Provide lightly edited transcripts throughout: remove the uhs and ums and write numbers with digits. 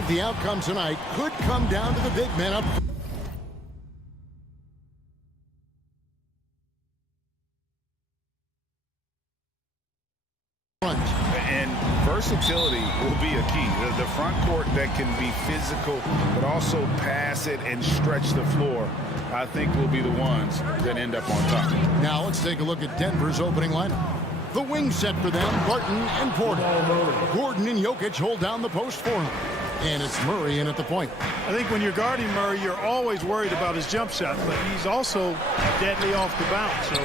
like the outcome tonight could come down to the big man up front. And versatility will be a key. The front court that can be physical but also pass it and stretch the floor, I think, will be the ones that end up on top. Now let's take a look at Denver's opening lineup. The wing set for them, Barton and Porter. Gordon and Jokic hold down the post for him. And it's Murray in at the point. I think when you're guarding Murray, you're always worried about his jump shot, but he's also deadly off the bounce, so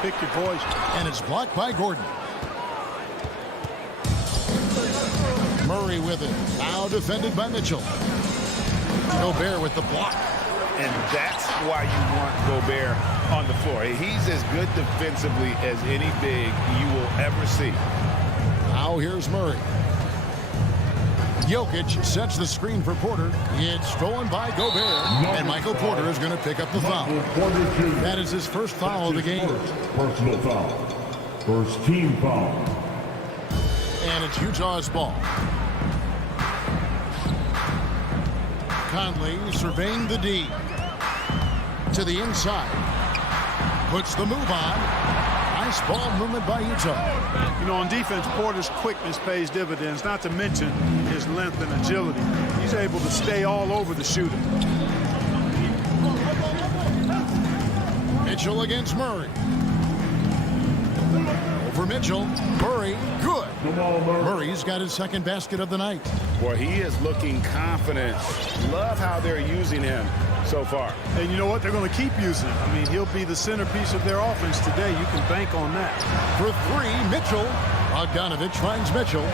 pick your poison. And it's blocked by Gordon. Murray with it. Now defended by Mitchell. Gobert with the block. And that's why you want Gobert on the floor. He's as good defensively as any big you will ever see. Now here's Murray. Jokic sets the screen for Porter. It's stolen by Gobert. And Michael Porter is going to pick up the foul. That is his first foul of the game. Personal foul. First team foul. And it's Utah's ball. Conley surveying the D. To the inside. Puts the move on. Nice ball movement by Utah. You know, on defense, Porter's quickness pays dividends, not to mention his length and agility. He's able to stay all over the shooter. Mitchell against Murray. Over Mitchell. Murray, good. Murray's got his second basket of the night. Boy, he is looking confident. Love how they're using him so far. And you know what? They're going to keep using him. I mean, he'll be the centerpiece of their offense today. You can bank on that. For three, Mitchell. Bogdanovich finds Mitchell.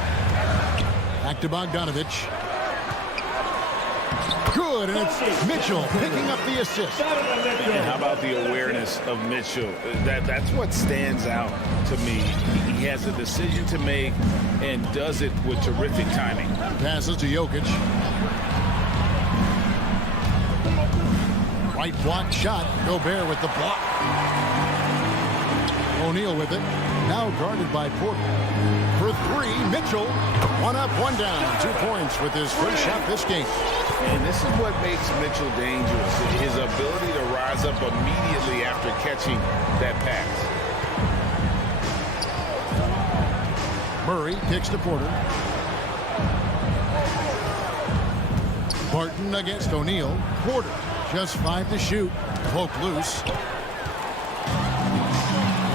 Back to Bogdanovich. Good, and it's Mitchell picking up the assist. And how about the awareness of Mitchell? That's what stands out to me. He has a decision to make and does it with terrific timing. Passes to Jokic. Right block shot. Gobert with the block. O'Neal with it. Now guarded by Porter. For three, Mitchell. One up, one down. 2 points with his first shot this game. And this is what makes Mitchell dangerous. His ability to rise up immediately after catching that pass. Murray kicks to Porter. Barton against O'Neal. Porter, just 5 to shoot. Poke loose.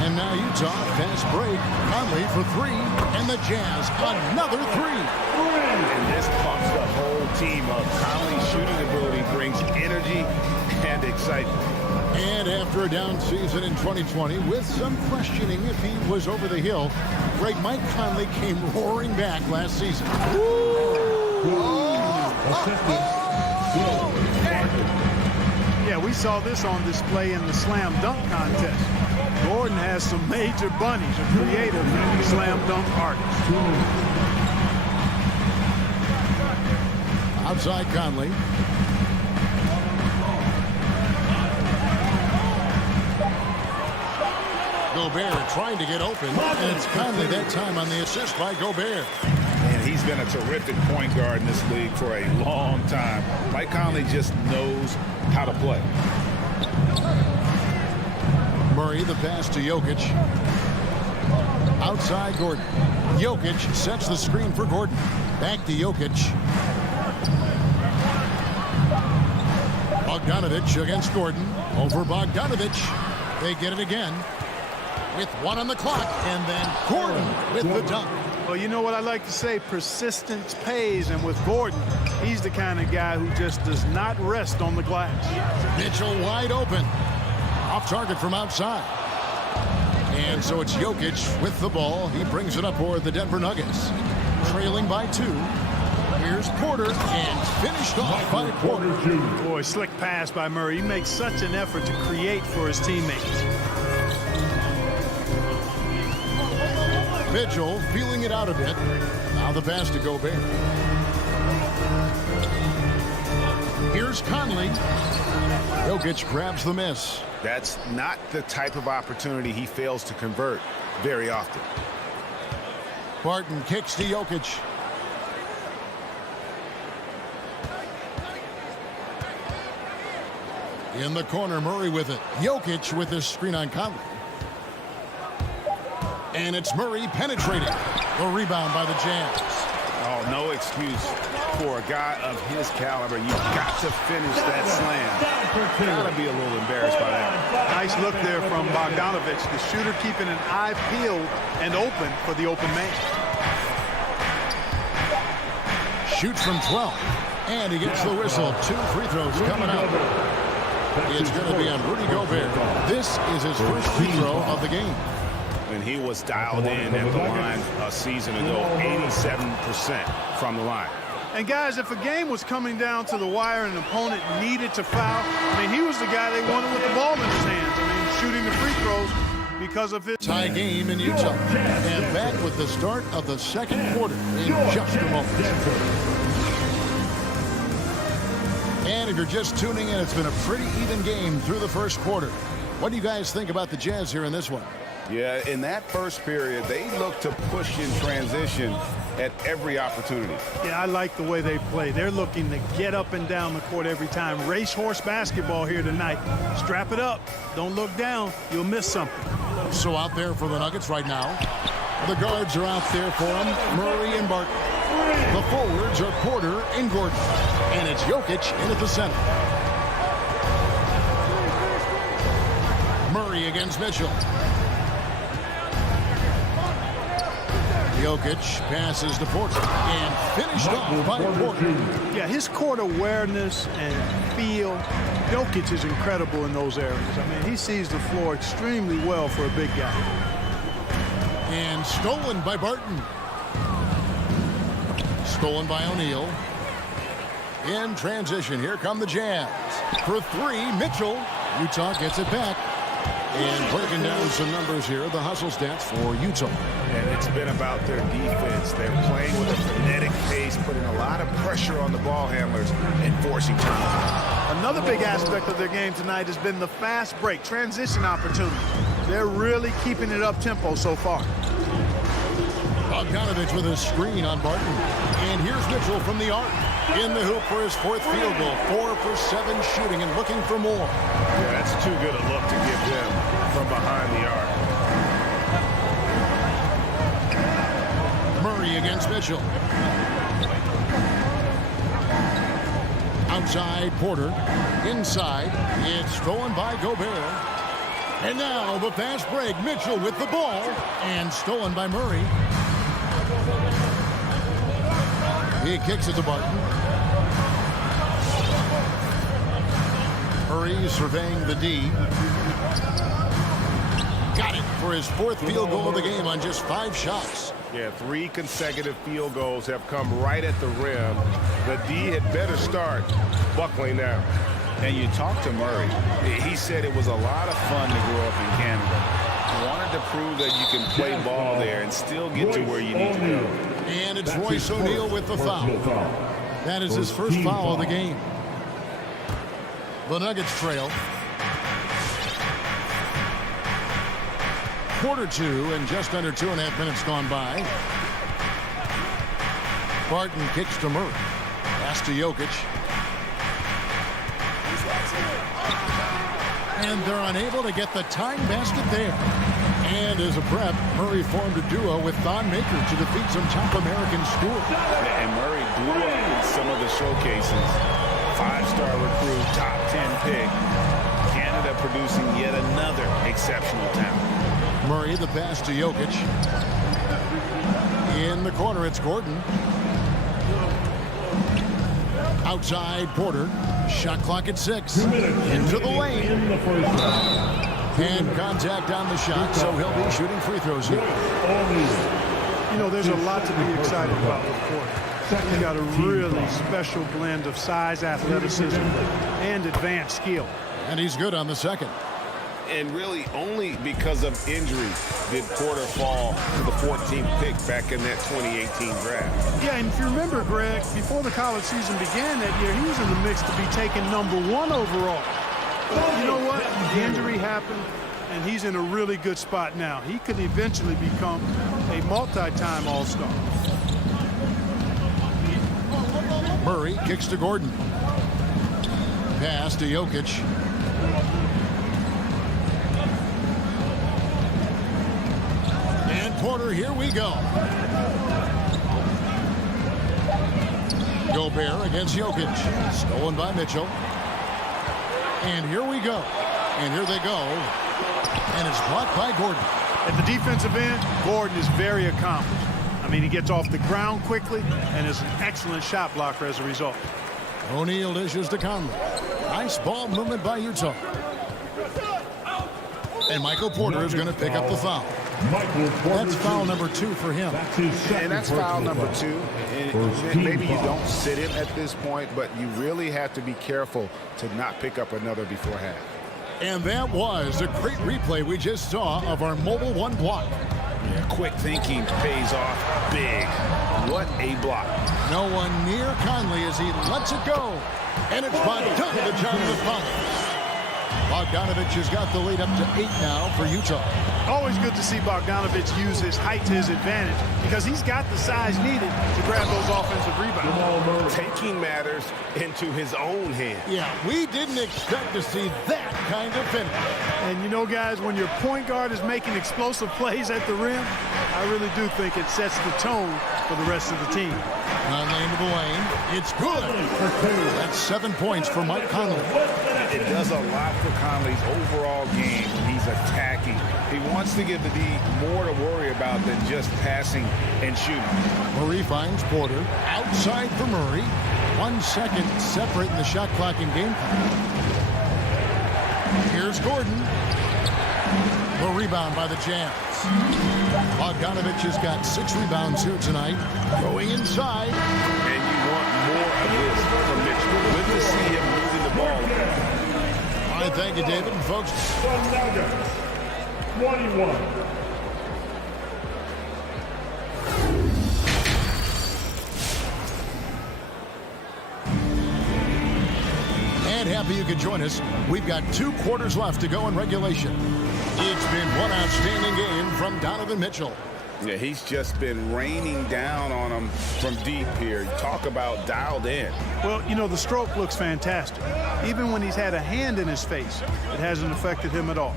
And now Utah, fast break. Conley for 3. And the Jazz, another 3. And this pumps the whole team up. Conley's shooting ability brings energy and excitement. And after a down season in 2020, with some questioning if he was over the hill, Mike Conley came roaring back last season. Yeah, we saw this on display in the slam dunk contest. Gordon has some major bunnies, a creative slam dunk artist. Outside Conley. Gobert trying to get open, and it's Conley that time on the assist by Gobert. And he's been a terrific point guard in this league for a long time. Mike Conley just knows how to play. Murray, the pass to Jokic. Outside Gordon. Jokic sets the screen for Gordon. Back to Jokic. Bogdanovich against Gordon. Over Bogdanovich. They get it again. With 1 on the clock. And then Gordon with the dunk. Well, you know what I like to say? Persistence pays. And with Gordon, he's the kind of guy who just does not rest on the glass. Mitchell wide open. Off target from outside. And so it's Jokic with the ball. He brings it up for the Denver Nuggets. Trailing by 2. Here's Porter, and finished off by Porter. Boy, slick pass by Murray. He makes such an effort to create for his teammates. Mitchell feeling it out a bit. Now the pass to Gobert. Here's Conley. Jokic grabs the miss. That's not the type of opportunity he fails to convert very often. Barton kicks to Jokic. In the corner, Murray with it. Jokic with his screen on Conley. And it's Murray penetrating. The rebound by the Jazz. Oh, no excuse for a guy of his caliber. You've got to finish that slam. Got to be a little embarrassed by that. Nice look there from Bogdanovich, the shooter keeping an eye peeled and open for the open man. Shoots from 12. And he gets the whistle. 2 free throws coming up. It's going to be on Rudy Gobert. This is his first free throw of the game. And he was dialed in at the line a season ago, 87% from the line. And guys, if a game was coming down to the wire and an opponent needed to foul, I mean, he was the guy they wanted with the ball in his hands. I mean, shooting the free throws because of his tie game in Utah. And back with the start of the second quarter in just a moment. And if you're just tuning in, it's been a pretty even game through the first quarter. What do you guys think about the Jazz here in this one? Yeah, in that first period, they look to push in transition at every opportunity. Yeah, I like the way they play. They're looking to get up and down the court every time. Racehorse basketball here tonight. Strap it up. Don't look down. You'll miss something. So out there for the Nuggets right now. The guards are out there for them. Murray and Barton. The forwards are Porter and Gordon. And it's Jokic in at the center. Murray against Mitchell. Jokic passes to Porter and finished off by Porter. Yeah, his court awareness and feel. Jokic is incredible in those areas. I mean, he sees the floor extremely well for a big guy. And stolen by Barton. Stolen by O'Neal. In transition, here come the Jazz. For 3, Mitchell. Utah gets it back. And breaking down some numbers here, the hustle stats for Utah. And it's been about their defense. They're playing with a frenetic pace, putting a lot of pressure on the ball handlers and forcing turnovers. Another big aspect of their game tonight has been the fast break, transition opportunity. They're really keeping it up-tempo so far. Bogdanovich with a screen on Barton. And here's Mitchell from the arc. In the hoop for his 4th field goal. 4 for 7 shooting and looking for more. Yeah, that's too good a look to give them from behind the arc. Murray against Mitchell. Outside Porter. Inside. It's stolen by Gobert. And now the fast break. Mitchell with the ball. And stolen by Murray. He kicks it to Barton. Murray surveying the D. Got it for his 4th field goal of the game on just 5 shots. Yeah, 3 consecutive field goals have come right at the rim. The D had better start buckling down. And you talk to Murray. He said it was a lot of fun to grow up in Canada. He wanted to prove that you can play ball there and still get to where you need to go. And it's Royce O'Neal with the foul. That is his first foul of the game. The Nuggets trail. 1:02 and just under 2.5 minutes gone by. Barton kicks to Murray. Pass to Jokic. And they're unable to get the tying basket there. And as a prep, Murray formed a duo with Thon Maker to defeat some top American schools. And Murray blew up in some of the showcases. 5-star recruit, top 10 pick. Canada producing yet another exceptional talent. Murray, the pass to Jokic. In the corner, it's Gordon. Outside, Porter. Shot clock at 6. Into the lane. And contact on the shot, so he'll be shooting free throws here. You know, there's a lot to be excited about with Porter. He's got a really special blend of size, athleticism, and advanced skill. And he's good on the second. And really only because of injury did Porter fall to the 14th pick back in that 2018 draft. Yeah, and if you remember, Greg, before the college season began that year, he was in the mix to be taken #1 overall. But you know what? The injury happened, and he's in a really good spot now. He could eventually become a multi-time All-Star. Murray kicks to Gordon. Pass to Jokic. Porter, here we go. Gobert against Jokic. Stolen by Mitchell. And here we go. And here they go. And it's blocked by Gordon. At the defensive end, Gordon is very accomplished. I mean, he gets off the ground quickly and is an excellent shot blocker as a result. O'Neal dishes to Conley. Nice ball movement by Utah. And Michael Porter is going to pick up the foul. That's foul number 2 for him. And that's foul number 2. And maybe you don't sit him at this point, but you really have to be careful to not pick up another before half. And that was a great replay we just saw of our Mobile One block. Yeah, quick thinking pays off big. What a block. No one near Conley as he lets it go. And it's Bogdanovich on the foul. Bogdanovich has got the lead up to 8 now for Utah. Always good to see Bogdanovich use his height to his advantage because he's got the size needed to grab those offensive rebounds. Taking matters into his own hands. Yeah, we didn't expect to see that kind of finish. And you know, guys, when your point guard is making explosive plays at the rim, I really do think it sets the tone for the rest of the team. Lane to the lane. It's good. That's 7 points for Mike Conley. It does a lot for Conley's overall game when he's attacking. He wants to give the D more to worry about than just passing and shooting. Murray finds Porter. Outside for Murray. 1 second separating the shot clock and game clock. Here's Gordon. The rebound by the Jazz. Bogdanovich has got 6 rebounds here tonight. Going inside. And you want more of this from Mitchell. Good to see him moving the ball. All right, thank you, David. And folks, 21. and happy you could join us. We've got 2 quarters left to go in regulation. It's been one outstanding game from Donovan Mitchell. Yeah, he's just been raining down on him from deep here. Talk about dialed in. Well, you know, the stroke looks fantastic. Even when he's had a hand in his face, it hasn't affected him at all.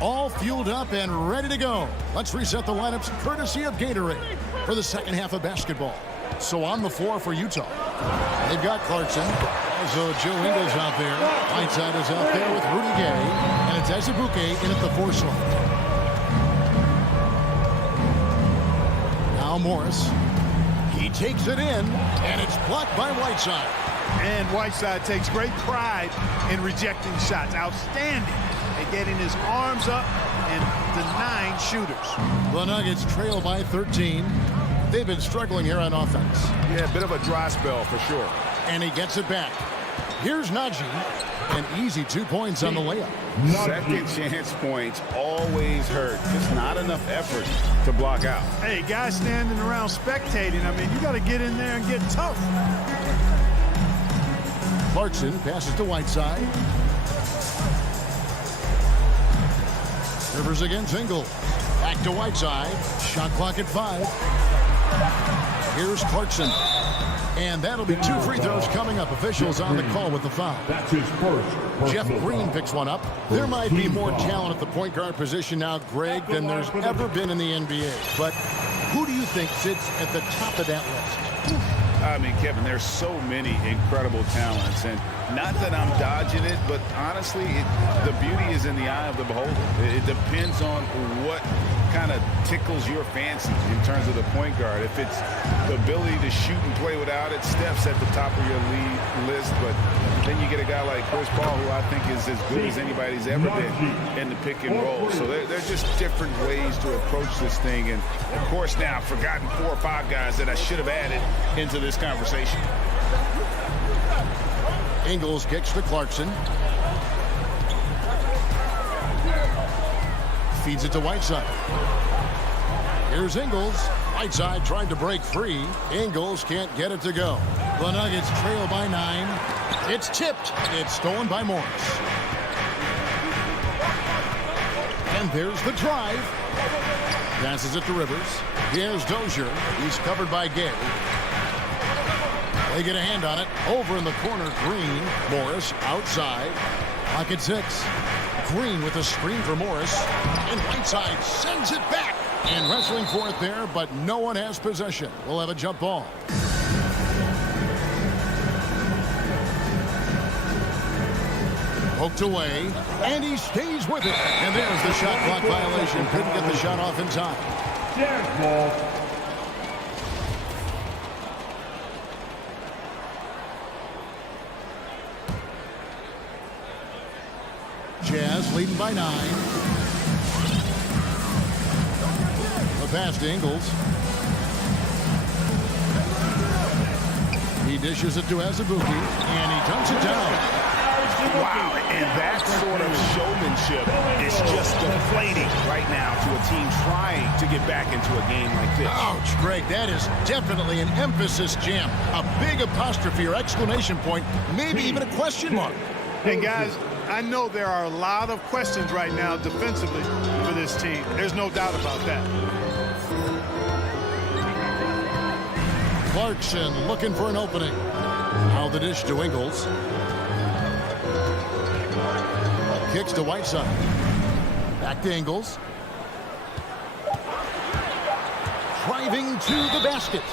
All fueled up and ready to go. Let's reset the lineups courtesy of Gatorade for the second half of basketball. So on the floor for Utah, they've got Clarkson. Also Joe Ingles out there. Whiteside is out there with Rudy Gay. And it's Azubuike in at the 4 slot. Now Morris. He takes it in, and it's blocked by Whiteside. And Whiteside takes great pride in rejecting shots. Outstanding at getting his arms up and denying shooters. The Nuggets trail by 13. They've been struggling here on offense. Yeah, a bit of a dry spell for sure. And he gets it back. Here's Najee. An easy 2 points on the layup. Second chance points always hurt. Just not enough effort to block out. Hey, guys standing around spectating, I mean, you got to get in there and get tough. Clarkson passes to Whiteside. Rivers against Ingles. Back to Whiteside. Shot clock at 5. Here's Clarkson. And that'll be 2 free throws coming up. Officials on the call with the foul. That's his first. Jeff Green picks one up. There might be more talent at the point guard position now, Greg, than there's ever been in the NBA. But who do you think sits at the top of that list? I mean, Kevin, there's so many incredible talents, and not that I'm dodging it, but honestly, the beauty is in the eye of the beholder. It depends on what kind of tickles your fancy in terms of the point guard. If it's the ability to shoot and play without it, Steph's at the top of your league list, but then you get a guy like Chris Paul, who I think is as good as anybody's ever been in the pick and roll. So they're just different ways to approach this thing. And, of course, now I've forgotten 4 or 5 guys that I should have added into this conversation. Ingles kicks to Clarkson. Feeds it to Whiteside. Here's Ingles. Whiteside tried to break free. Ingles can't get it to go. The Nuggets trail by 9. It's tipped. It's stolen by Morris. And there's the drive. Passes it to Rivers. Here's Dozier. He's covered by Gay. They get a hand on it. Over in the corner, Green. Morris outside. Clock at 6. Green with a screen for Morris. And Whiteside sends it back. And wrestling for it there, but no one has possession. We'll have a jump ball. Poked away, and he stays with it. And there's the shot clock violation. Couldn't get the shot off in time. Jazz ball. Jazz leading by 9. The pass to Ingles. He dishes it to Azubuike, and he dumps it down. Wow, and that sort of showmanship is just deflating right now to a team trying to get back into a game like this. Ouch, Greg, that is definitely an emphasis jam. A big apostrophe or exclamation point, maybe even a question mark. And guys, I know there are a lot of questions right now defensively for this team. There's no doubt about that. Clarkson looking for an opening. Now the dish to Ingles. Kicks to Whiteside. Back to Ingles. Driving to the basket.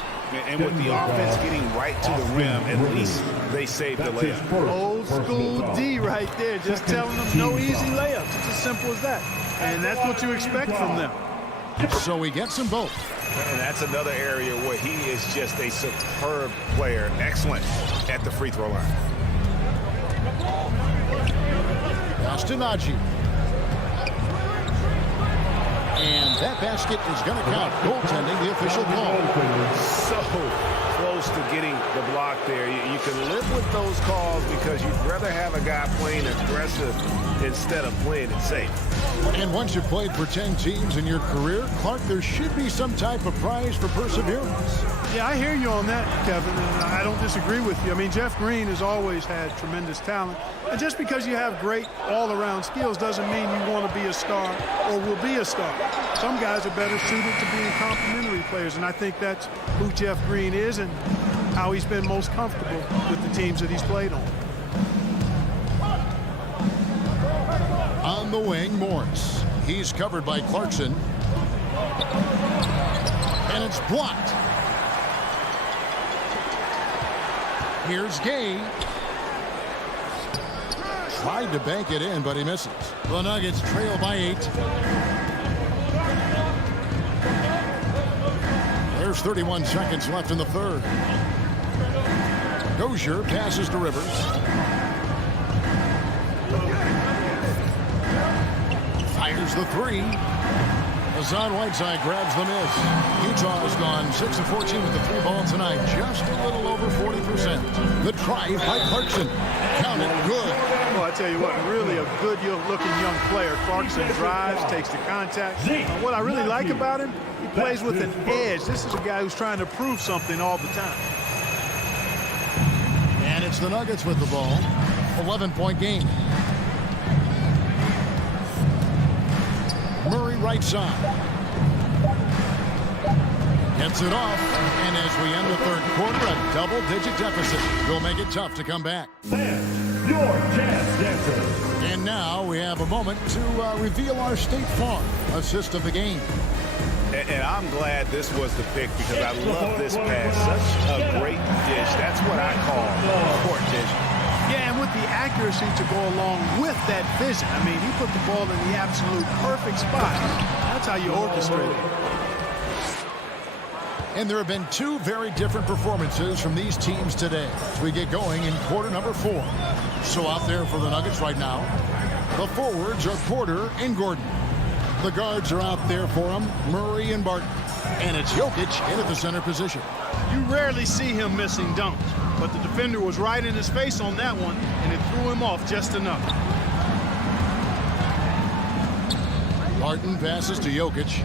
And with the offense getting right to the rim, at least they saved the layup. Old school D right there, just telling them no easy layups. It's as simple as that. And that's what you expect from them. So he gets them both. And that's another area where he is just a superb player. Excellent at the free throw line. Pass to Najee. And that basket is going to count. Goaltending, the official call. So close to getting the block there. You can live with those calls because you'd rather have a guy playing aggressive instead of playing it safe. And once you've played for 10 teams in your career, Clark, there should be some type of prize for perseverance. Yeah, I hear you on that, Kevin, and I don't disagree with you. I mean, Jeff Green has always had tremendous talent. And just because you have great all-around skills doesn't mean you want to be a star or will be a star. Some guys are better suited to being complementary players, and I think that's who Jeff Green is and how he's been most comfortable with the teams that he's played on. On the wing, Morris. He's covered by Clarkson. And it's blocked. Here's Gay. Tried to bank it in, but he misses. The Nuggets trail by 8. There's 31 seconds left in the third. Dozier passes to Rivers. Fires the 3. Hassan Whiteside grabs the miss. Utah has gone 6 of 14 with the 3 ball tonight, just a little over 40%. The drive by Clarkson. Counted good. Well, I tell you what, really a good-looking young player. Clarkson drives, takes the contact. What I really like about him, he plays with an edge. This is a guy who's trying to prove something all the time. And it's the Nuggets with the ball. 11-point game. Murray right side. Gets it off. And as we end the third quarter, a double-digit deficit will make it tough to come back. And your Jazz Dancer. And now we have a moment to reveal our State Farm assist of the game. And I'm glad this was the pick because I love this pass. Such a great dish. That's what I call a court dish. Yeah, and with the accuracy to go along with that vision. I mean, he put the ball in the absolute perfect spot. That's how you orchestrate it. And there have been 2 very different performances from these teams today as we get going in quarter number 4. So out there for the Nuggets right now, the forwards are Porter and Gordon. The guards are out there for them, Murray and Barton. And it's Jokic in at the center position. You rarely see him missing dunks, but the defender was right in his face on that one, and it threw him off just enough. Barton passes to Jokic.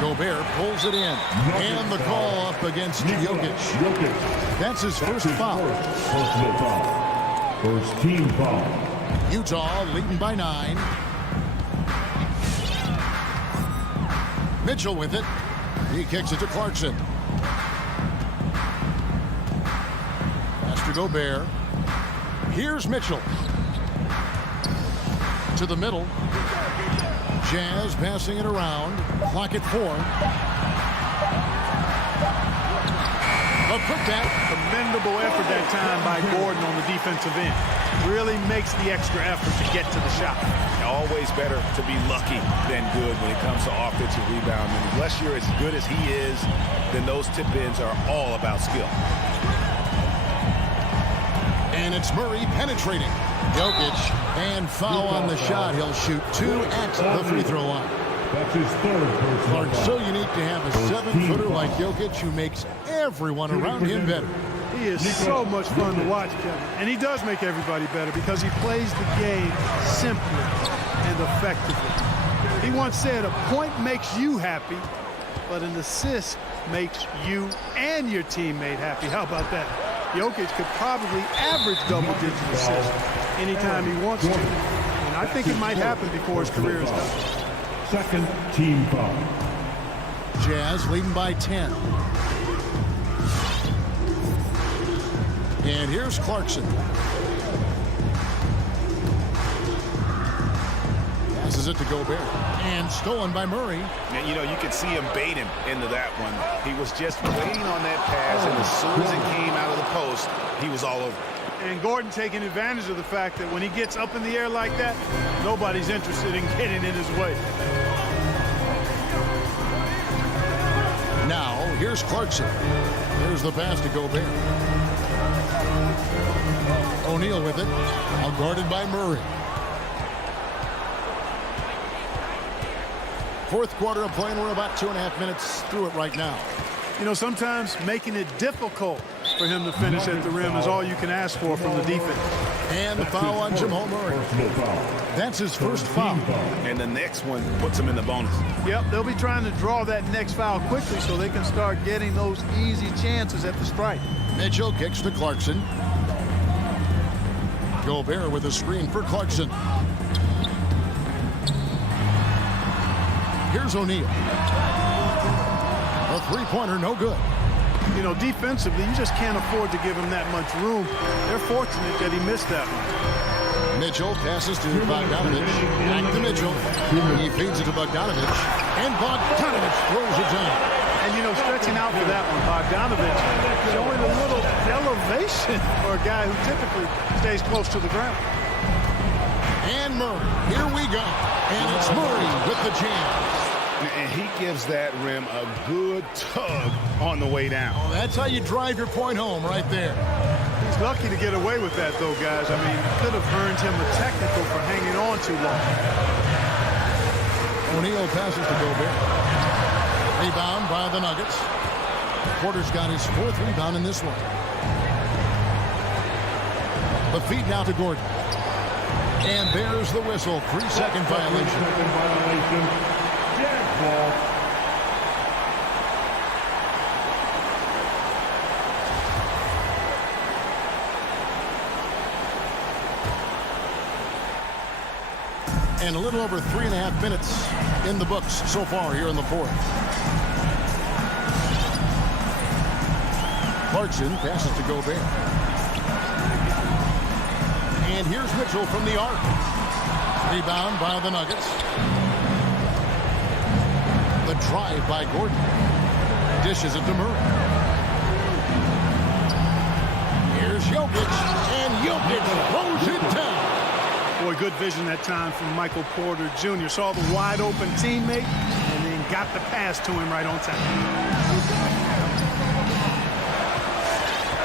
Gobert pulls it in. And the call up against Jokic. That's his first foul. Personal foul. First team foul. Utah leading by 9. Mitchell with it. He kicks it to Clarkson. Pass to Gobert. Here's Mitchell. To the middle. Jazz passing it around. Clock at 4. A putback. Commendable effort that time by Gordon on the defensive end. Really makes the extra effort to get to the shot. Always better to be lucky than good when it comes to offensive rebounding. Unless you're as good as he is, then those tip-ins are all about skill. And it's Murray penetrating. Jokic, and foul on the shot. He'll shoot 2 at the free throw line. That's his third personal It's foul. so unique to have a 7-footer like Jokic who makes everyone around him better. He is so much fun to watch, Kevin. And he does make everybody better because he plays the game simply and effectively. He once said, a point makes you happy, but an assist makes you and your teammate happy. How about that? Jokic could probably average double-digit assists anytime he wants to. And I think it might happen before his career is done. Second team foul. Jazz leading by 10. And here's Clarkson. Passes it to Gobert. And stolen by Murray. And, you know, you could see him bait him into that one. He was just waiting on that pass, and as soon as it came out of the post, he was all over. And Gordon taking advantage of the fact that when he gets up in the air like that, nobody's interested in getting in his way. Now, here's Clarkson. There's the pass to Gobert. O'Neal with it. Now guarded by Murray. Fourth quarter of play, and we're about 2.5 minutes through it right now. You know, sometimes making it difficult for him to finish at the rim is all you can ask for from the defense. And the foul on Jamal Murray. That's his first foul. And the next one puts him in the bonus. Yep, they'll be trying to draw that next foul quickly so they can start getting those easy chances at the strike. Mitchell kicks to Clarkson. Gobert with a screen for Clarkson. Here's O'Neal. A three-pointer, no good. You know, defensively, you just can't afford to give him that much room. They're fortunate that he missed that one. Mitchell passes to Bogdanovich. Back to Mitchell. He feeds it to Bogdanovich. And Bogdanovich throws it down. And, you know, stretching out for that one, Bogdanovich showing a little elevation for a guy who typically stays close to the ground. And Murray. Here we go. And it's Murray with the jam. And he gives that rim a good tug on the way down. Oh, that's how you drive your point home right there. He's lucky to get away with that, though, guys. I mean, could have earned him a technical for hanging on too long. O'Neal passes to Gobert. Rebound by the Nuggets. Porter's got his 4th rebound in this one. The feed now to Gordon. And there's the whistle. 3-second violation. Jazz ball. And a little over 3.5 minutes in the books so far here in the fourth. Clarkson passes to Gobert. And here's Mitchell from the arc. Rebound by the Nuggets. The drive by Gordon. Dishes it to Murray. Here's Jokic. And Jokic throws it down. Boy, good vision that time from Michael Porter Jr. Saw the wide open teammate and then got the pass to him right on time.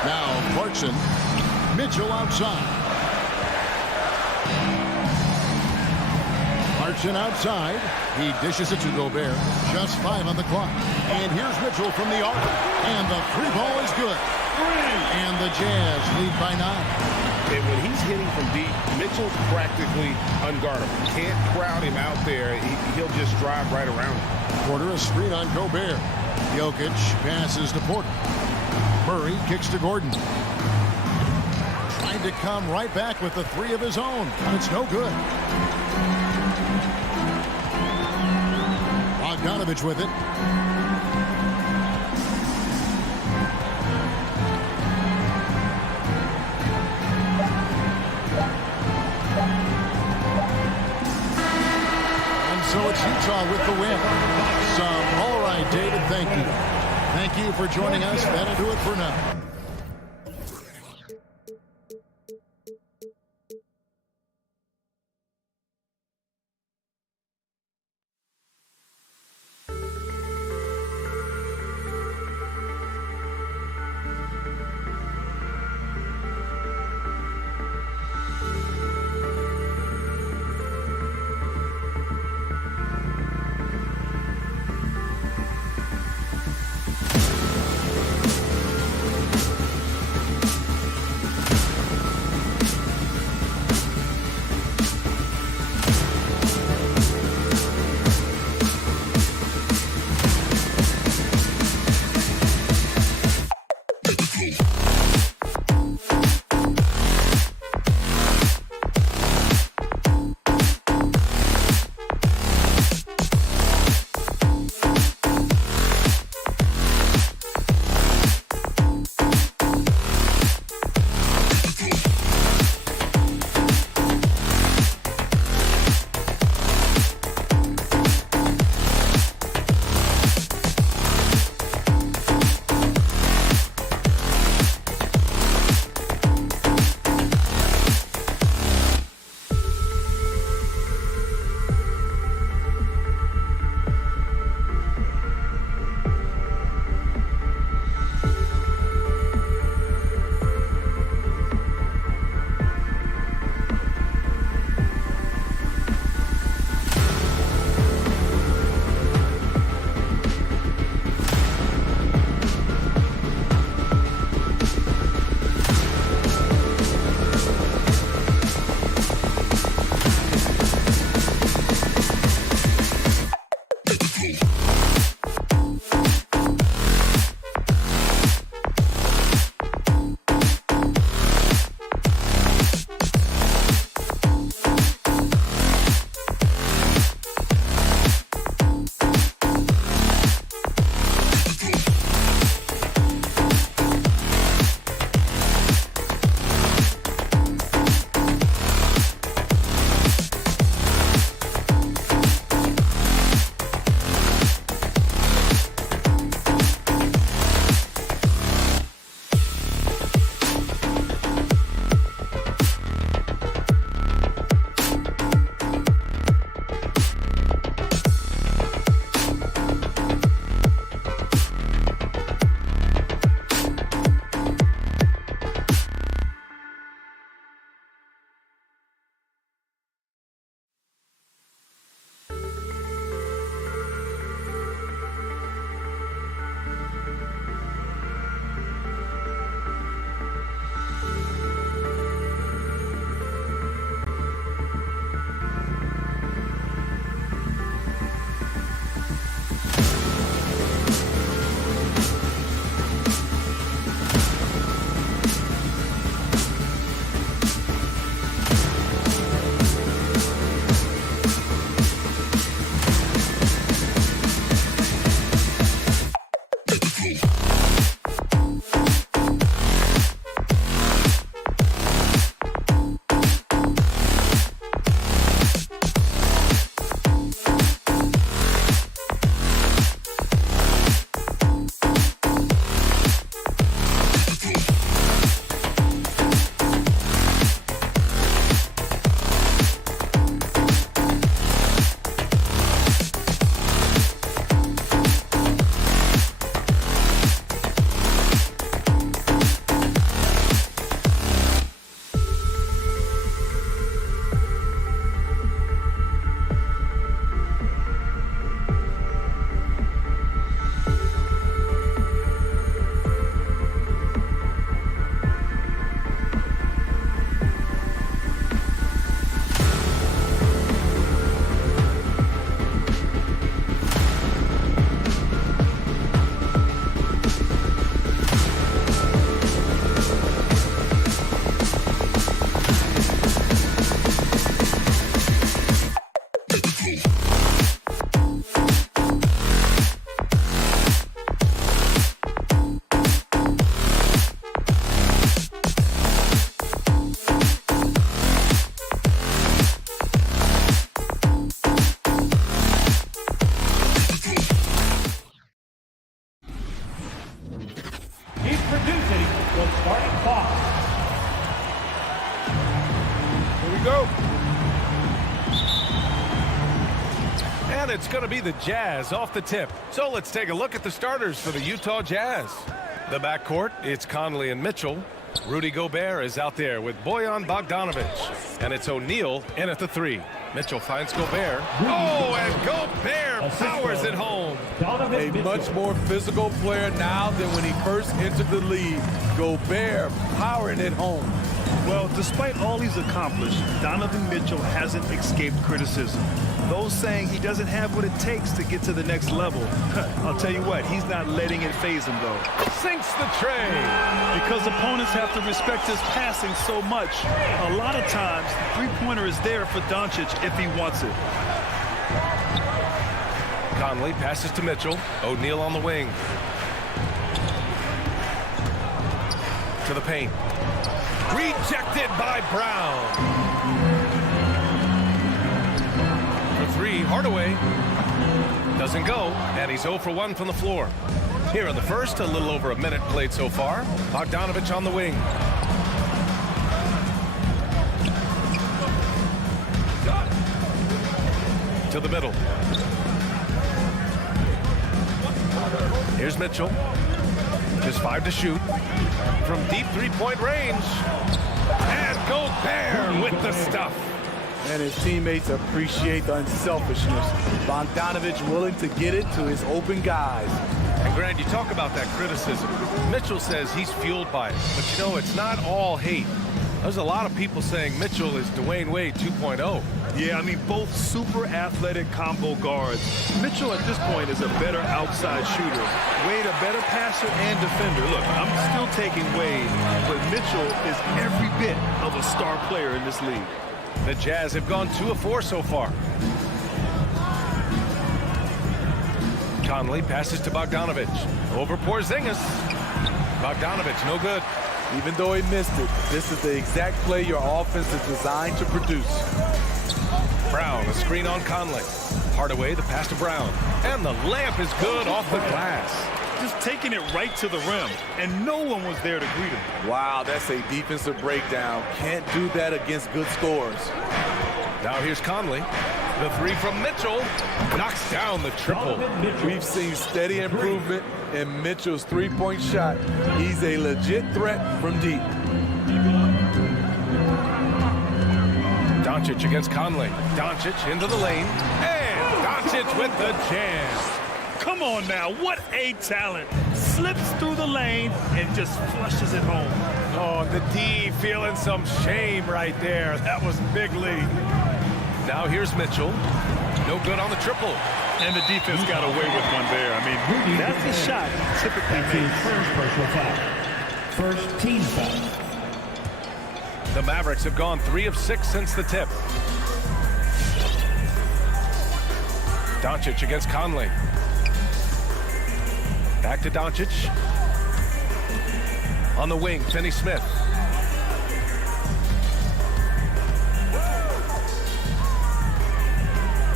Now Clarkson. Mitchell outside. Clarkson outside. He dishes it to Gobert. Just 5 on the clock. And here's Mitchell from the arc. And the 3 ball is good. And the Jazz lead by 9. And when he's hitting from deep, Mitchell's practically unguardable. Can't crowd him out there. He'll just drive right around him. Porter a screen on Gobert. Jokic passes to Porter. Murray kicks to Gordon. Trying to come right back with the 3 of his own. But it's no good. Bogdanovich with it. so it's Utah with the win. All right, David, thank you. Thank you for joining us. That'll do it for now. And it's going to be the Jazz off the tip. So let's take a look at the starters for the Utah Jazz. The backcourt, it's Conley and Mitchell. Rudy Gobert is out there with Bojan Bogdanovic. And it's O'Neal in at the 3. Mitchell finds Gobert. Oh, and Gobert powers it home. A much more physical player now than when he first entered the league. Gobert powering it home. Well, despite all he's accomplished, Donovan Mitchell hasn't escaped criticism. Those saying he doesn't have what it takes to get to the next level. I'll tell you what, he's not letting it phase him, though. Sinks the tray. Because opponents have to respect his passing so much. A lot of times, the three-pointer is there for Doncic if he wants it. Conley passes to Mitchell. O'Neal on the wing. To the paint. Rejected by Brown. For 3, Hardaway. Doesn't go, and he's 0 for 1 from the floor. Here in the first, a little over a minute played so far. Bogdanovic on the wing. To the middle. Here's Mitchell. Just 5 to shoot. From deep three-point range. And Gobert with the stuff. And his teammates appreciate the unselfishness. Bogdanovic willing to get it to his open guys. And Grant, you talk about that criticism. Mitchell says he's fueled by it. But you know, it's not all hate. There's a lot of people saying Mitchell is Dwayne Wade 2.0. Yeah, I mean, both super athletic combo guards. Mitchell at this point is a better outside shooter. Wade a better passer and defender. Look, I'm still taking Wade, but Mitchell is every bit of a star player in this league. The Jazz have gone 2 of 4 so far. Conley passes to Bogdanovic. Over Porzingis. Bogdanovic, no good. Even though he missed it, this is the exact play your offense is designed to produce. Brown, a screen on Conley. Hardaway, the pass to Brown. And the layup is good off the glass. Just taking it right to the rim, and no one was there to greet him. Wow, that's a defensive breakdown. Can't do that against good scores. Now here's Conley. The 3 from Mitchell knocks down the triple. We've seen steady improvement in Mitchell's three-point shot. He's a legit threat from deep. Doncic against Conley. Doncic into the lane. And Doncic with the jam. Come on now, what a talent. Slips through the lane and just flushes it home. Oh, the D feeling some shame right there. That was big lead. Now here's Mitchell. No good on the triple. And the defense got away with one there. I mean, that's the shot he typically makes. First team foul. The Mavericks have gone 3 of 6 since the tip. Doncic against Conley. Back to Doncic. On the wing, Finney-Smith.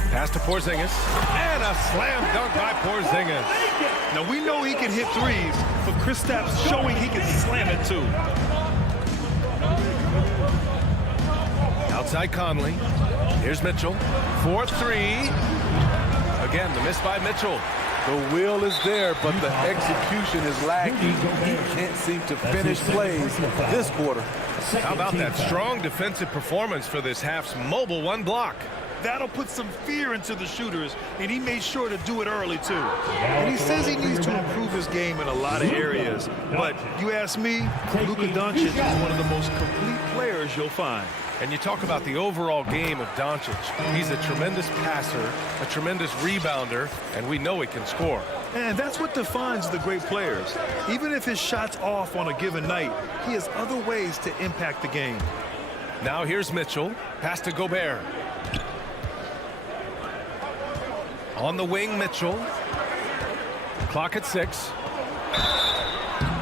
Pass to Porzingis. And a slam dunk by Porzingis. Now, we know he can hit threes, but Kristaps showing he can slam it too. Outside Conley. Here's Mitchell. 4-3. Again, the miss by Mitchell. The will is there, but the execution is lacking. He can't seem to finish plays this quarter. How about that strong defensive performance for this half's mobile 1 block? That'll put some fear into the shooters, and he made sure to do it early, too. And he says he needs to improve his game in a lot of areas. But you ask me, Luka Doncic is one of the most complete players you'll find. And you talk about the overall game of Doncic. He's a tremendous passer, a tremendous rebounder, and we know he can score. And that's what defines the great players. Even if his shot's off on a given night, he has other ways to impact the game. Now here's Mitchell. Pass to Gobert. On the wing, Mitchell. Clock at 6.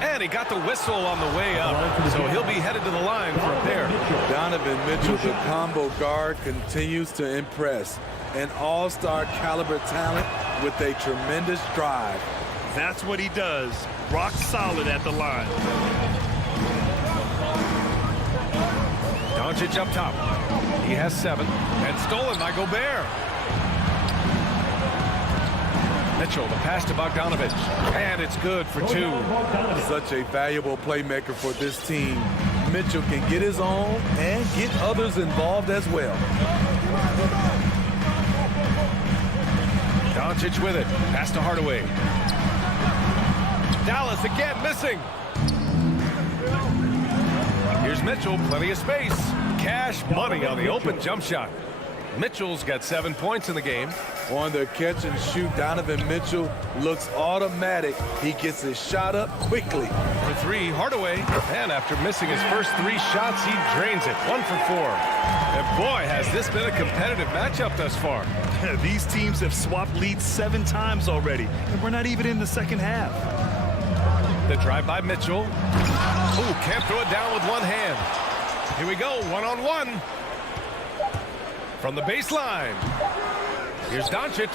And he got the whistle on the way up, so he'll be headed to the line for a pair. Donovan Mitchell, the combo guard, continues to impress. An all-star caliber talent with a tremendous drive. That's what he does. Rock solid at the line. Doncic up top. He has 7, and stolen by Gobert. Mitchell, the pass to Bogdanovich, and it's good for two. Such a valuable playmaker for this team. Mitchell can get his own and get others involved as well. Doncic with it. Pass to Hardaway. Dallas again missing. Here's Mitchell, plenty of space. Cash money on the open jump shot. Mitchell's got 7 points in the game. On the catch and shoot, Donovan Mitchell looks automatic. He gets his shot up quickly. For three, Hardaway. And after missing his first 3 shots, he drains it. 1 for 4. And boy, has this been a competitive matchup thus far. These teams have swapped leads 7 times already, and we're not even in the second half. The drive by Mitchell. Oh, can't throw it down with one hand. Here we go, one-on-one. From the baseline. Here's Doncic.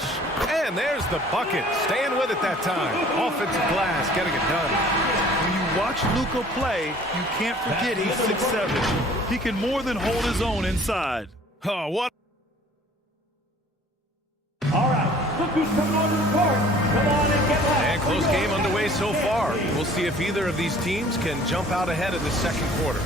And there's the bucket. Staying with it that time. Offensive glass, getting it done. When you watch Luka play, you can't forget he's 6'7". He can more than hold his own inside. Oh, what? All right, look who's coming on the court. Come on and get back. And close game underway so far. We'll see if either of these teams can jump out ahead in the second quarter.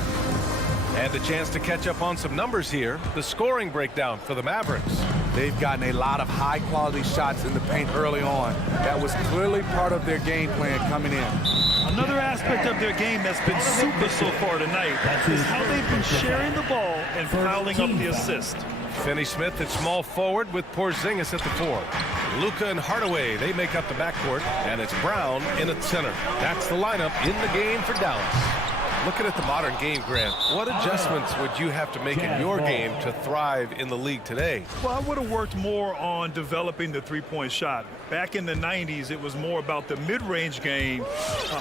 And a chance to catch up on some numbers here. The scoring breakdown for the Mavericks. They've gotten a lot of high-quality shots in the paint early on. That was clearly part of their game plan coming in. Another aspect of their game that's been super so far tonight is how they've been sharing the ball and piling up the assist. Finney Smith at small forward with Porzingis at the 4. Luka and Hardaway, they make up the backcourt, and it's Brown in at center. That's the lineup in the game for Dallas. Looking at the modern game, Grant, what adjustments would you have to make in your game to thrive in the league today? Well, I would have worked more on developing the three-point shot. Back in the 90s, it was more about the mid-range game,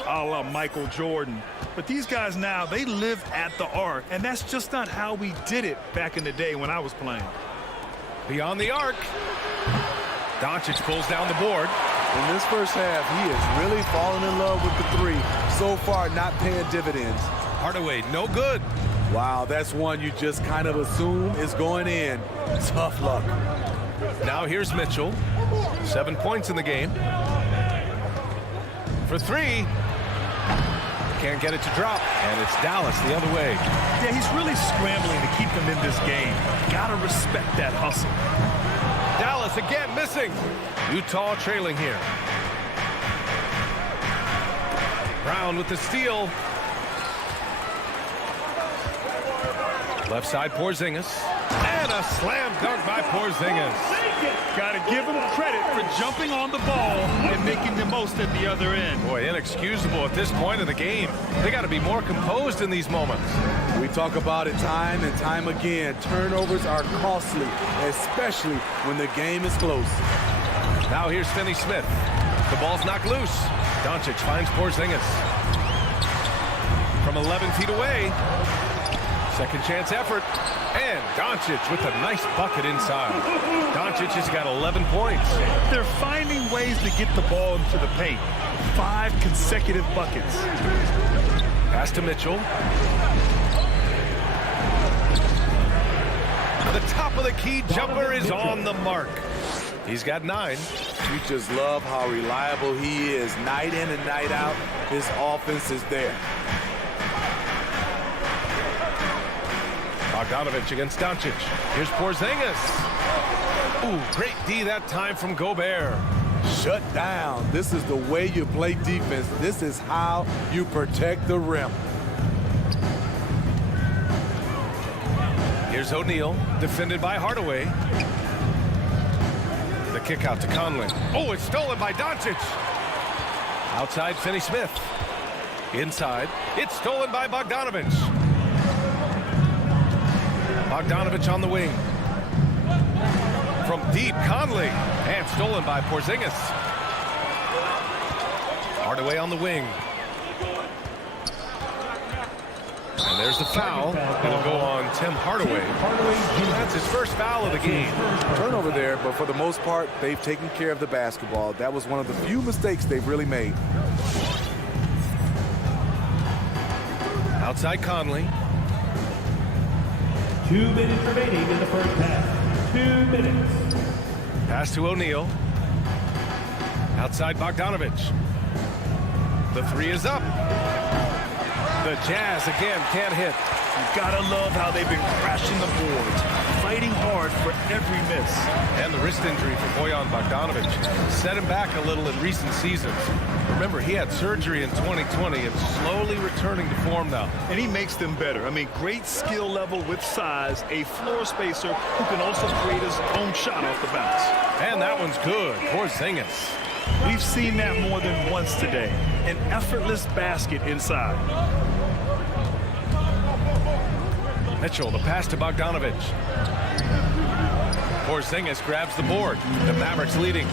a la Michael Jordan. But these guys now, they live at the arc, and that's just not how we did it back in the day when I was playing. Beyond the arc. Doncic pulls down the board. In this first half, he is really falling in love with the 3. So far, not paying dividends. Hardaway, no good. Wow, that's one you just kind of assume is going in. Tough luck. Now here's Mitchell. 7 points in the game. For 3. Can't get it to drop. And it's Dallas the other way. Yeah, he's really scrambling to keep them in this game. Gotta respect that hustle. Dallas again missing. Utah trailing here. Brown with the steal. Left side Porzingis. And a slam dunk by Porzingis. Gotta give him credit for jumping on the ball and making the most at the other end. Boy, inexcusable at this point in the game. They got to be more composed in these moments. We talk about it time and time again. Turnovers are costly, especially when the game is close. Now here's Finney Smith. The ball's knocked loose. Doncic finds Porzingis. From 11 feet away. Second chance effort. And Doncic with a nice bucket inside. Doncic has got 11 points. They're finding ways to get the ball into the paint. 5 consecutive buckets. Pass to Mitchell. The top of the key jumper is on the mark. He's got 9. You just love how reliable he is. Night in and night out, his offense is there. Bogdanovich against Doncic. Here's Porzingis. Ooh, great D that time from Gobert. Shut down. This is the way you play defense. This is how you protect the rim. Here's O'Neal, defended by Hardaway. The kick out to Conley. Oh, it's stolen by Doncic. Outside, Finney Smith. Inside, it's stolen by Bogdanovich. Bogdanovich on the wing. From deep, Conley. And stolen by Porzingis. Hardaway on the wing. And there's the foul. It'll go on Tim Hardaway. That's his first foul of the game. Turnover there, but for the most part, they've taken care of the basketball. That was one of the few mistakes they've really made. Outside Conley. 2 minutes remaining in the first half. 2 minutes. Pass to O'Neal. Outside Bogdanovich. The three is up. The Jazz again can't hit. You gotta love how they've been crashing the boards, fighting hard for every miss. And the wrist injury for Bojan Bogdanovich set him back a little in recent seasons. Remember, he had surgery in 2020 and slowly returning to form now. And he makes them better. I mean, great skill level with size, a floor spacer who can also create his own shot off the bounce. And that one's good. Porzingis. We've seen that more than once today. An effortless basket inside. Mitchell, the pass to Bogdanovich. Porzingis grabs the board. The Mavericks leading.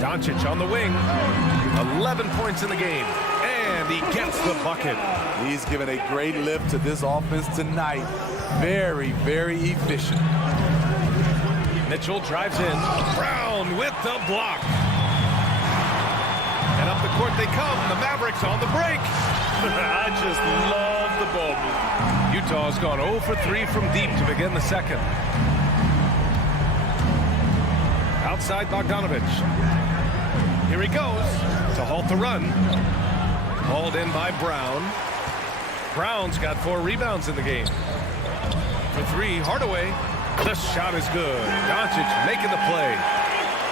Doncic on the wing. 11 points in the game. And he gets the bucket. He's given a great lift to this offense tonight. Very, very efficient. Mitchell drives in. Brown with the block. And up the court they come. The Mavericks on the break. I just love the ball movement. Utah's gone 0 for 3 from deep to begin the second. Outside Bogdanovich. Here he goes to halt the run. Hauled in by Brown. Brown's got 4 rebounds in the game. For 3, Hardaway. The shot is good. Doncic making the play.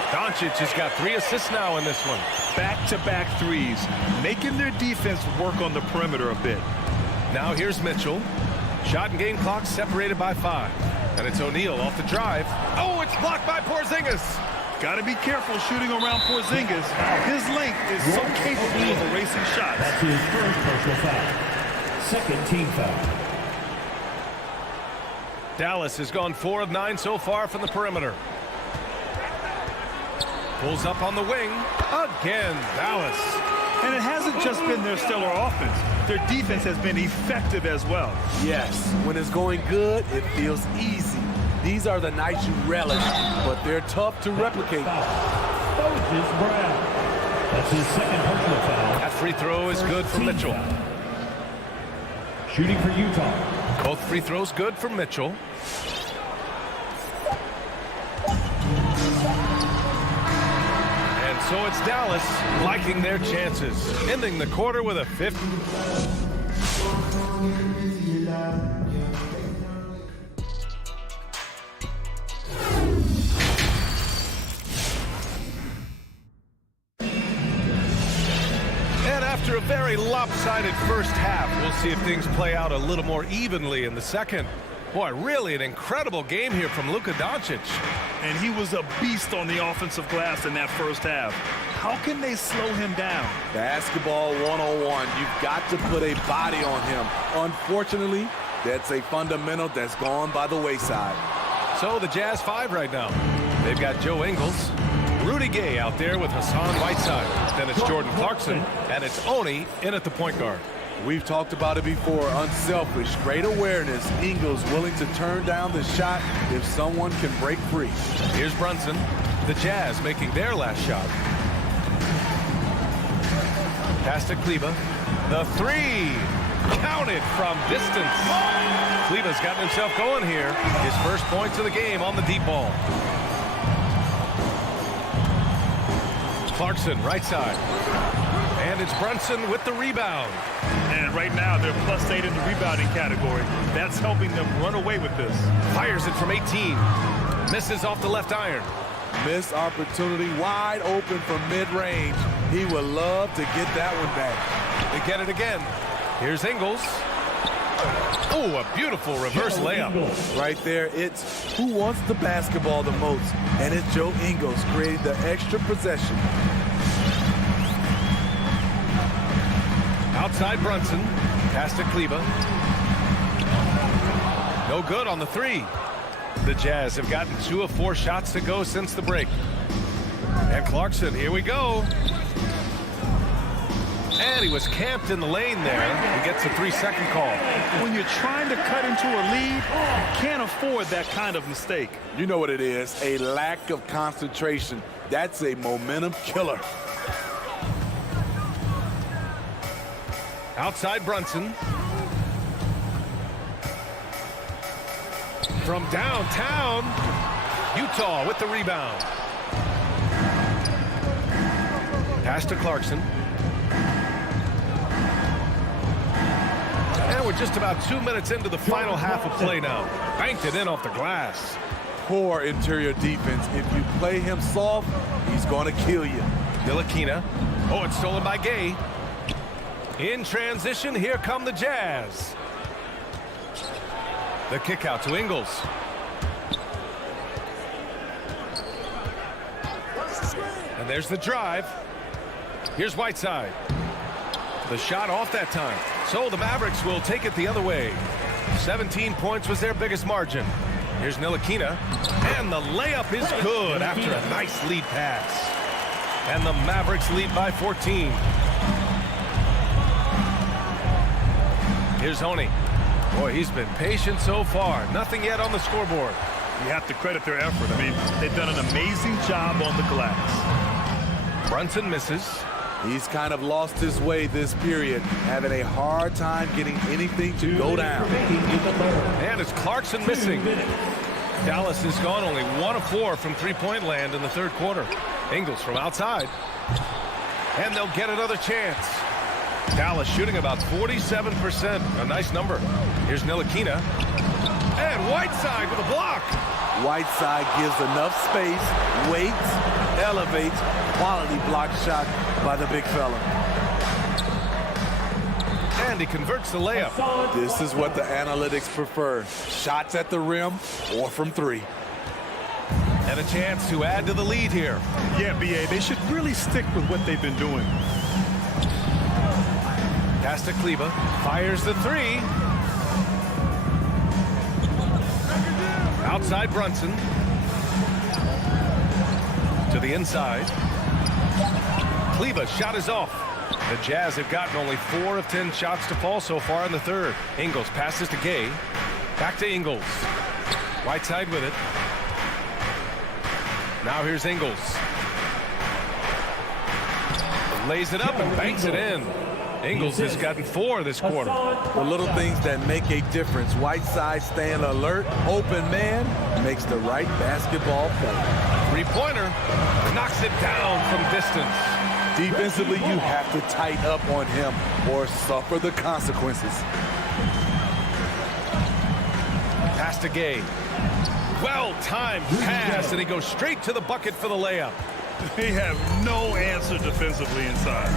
Doncic has got 3 assists now in this one. Back-to-back threes, making their defense work on the perimeter a bit. Now here's Mitchell. Shot and game clock separated by 5. And it's O'Neal off the drive. Oh, it's blocked by Porzingis. Got to be careful shooting around Porzingis. His length is so capable of erasing shots. That's his first personal foul. Second team foul. Dallas has gone 4 of 9 so far from the perimeter. Pulls up on the wing. Again, Dallas. And it hasn't just been their stellar offense. Their defense has been effective as well. Yes, when it's going good, it feels easy. These are the nights you relish, but they're tough to replicate. Moses Brown. That's his second personal foul. That free throw is good for Mitchell. Shooting for Utah. Both free throws good for Mitchell. And so it's Dallas liking their chances, ending the quarter with a 50. After a very lopsided first half, we'll see if things play out a little more evenly in the second. Boy, really an incredible game here from Luka Doncic. And he was a beast on the offensive glass in that first half. How can they slow him down? Basketball 101. You've got to put a body on him. Unfortunately, that's a fundamental that's gone by the wayside. So the Jazz 5 right now. They've got Joe Ingles, Rudy Gay out there with Hassan Whiteside. Then it's Jordan Clarkson, and it's Oni in at the point guard. We've talked about it before. Unselfish, great awareness. Ingles willing to turn down the shot if someone can break free. Here's Brunson. The Jazz making their last shot. Pass to Kleba. The 3. Counted from distance. Kleba's gotten himself going here. His first points of the game on the deep ball. Clarkson, right side. And it's Brunson with the rebound. And right now, they're +8 in the rebounding category. That's helping them run away with this. Fires it from 18. Misses off the left iron. Missed opportunity, wide open from mid-range. He would love to get that one back. They get it again. Here's Ingles. Oh, a beautiful reverse layup. Right there, it's who wants the basketball the most. And it's Joe Ingles creating the extra possession. Outside Brunson. Pass to Kleba. No good on the 3. The Jazz have gotten 2 of 4 shots to go since the break. And Clarkson, here we go. And he was camped in the lane there. He gets a 3-second call. When you're trying to cut into a lead, you can't afford that kind of mistake. You know what it is, a lack of concentration. That's a momentum killer. Outside Brunson. From downtown. Utah with the rebound. Pass to Clarkson. And we're just about 2 minutes into the final half of play now. Banked it in off the glass. Poor interior defense. If you play him soft, he's going to kill you. Ntilikina. Oh, it's stolen by Gay. In transition, here come the Jazz. The kick out to Ingles. And there's the drive. Here's Whiteside. The shot off that time. So the Mavericks will take it the other way. 17 points was their biggest margin. Here's Ntilikina. And the layup is good after a nice lead pass. And the Mavericks lead by 14. Here's Honey. Boy, he's been patient so far. Nothing yet on the scoreboard. You have to credit their effort. I mean, they've done an amazing job on the glass. Brunson misses. He's kind of lost his way this period, having a hard time getting anything to go down. And it's Clarkson missing. Dallas has gone only 1 of 4 from three-point land in the third quarter. Ingles from outside. And they'll get another chance. Dallas shooting about 47%. A nice number. Here's Ntilikina. And Whiteside with a block. Whiteside gives enough space, waits, elevates, quality block shot by the big fella. And he converts the layup. This is what the analytics prefer. Shots at the rim or from three. And a chance to add to the lead here. Yeah, B.A., they should really stick with what they've been doing. Pass to Kleba. Fires the three. Outside Brunson. To the inside. Kleba's shot is off. The Jazz have gotten only 4 of 10 shots to fall so far in the third. Ingles passes to Gay. Back to Ingles. Whiteside with it. Now here's Ingles. Lays it up and banks it in. Ingles has gotten 4 this quarter. The little things that make a difference. Whiteside staying alert, open man, makes the right basketball play. Three-pointer knocks it down from distance. Defensively, you have to tighten up on him or suffer the consequences. Pass to Gay. Well-timed pass, and he goes straight to the bucket for the layup. They have no answer defensively inside.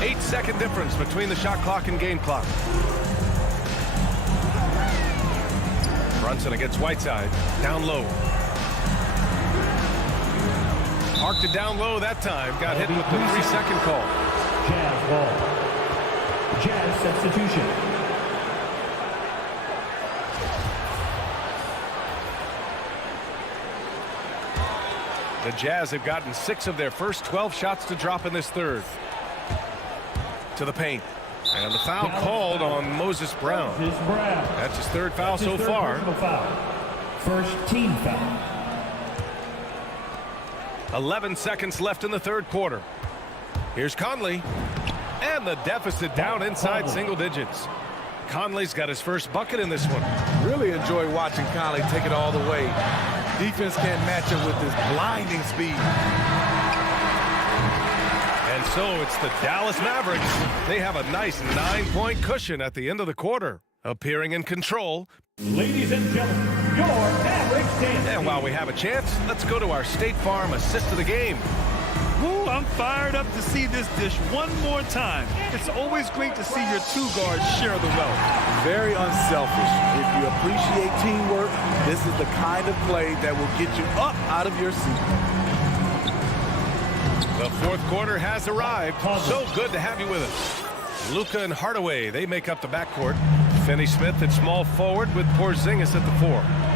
8-second difference between the shot clock and game clock. Brunson against Whiteside. Down low. Parked it down low that time. Got hit with the 3-second call. Jazz ball. Jazz substitution. The Jazz have gotten 6 of their first 12 shots to drop in this third. To the paint. And the foul called on Moses Brown. That's his 3rd foul so far. First team foul. 11 seconds left in the third quarter. Here's Conley. And the deficit down inside single digits. Conley's got his first bucket in this one. Really enjoy watching Conley take it all the way. Defense can't match him with his blinding speed. And so it's the Dallas Mavericks. They have a nice 9-point cushion at the end of the quarter. Appearing in control. Ladies and gentlemen, your Mavericks dance. And while we have a chance, let's go to our State Farm assist of the game. Ooh, I'm fired up to see this dish one more time. It's always great to see your 2 guards share the wealth. Very unselfish. If you appreciate teamwork, this is the kind of play that will get you up out of your seat. The fourth quarter has arrived. So good to have you with us. Luka and Hardaway, they make up the backcourt. Finney-Smith at small forward with Porzingis at the 4.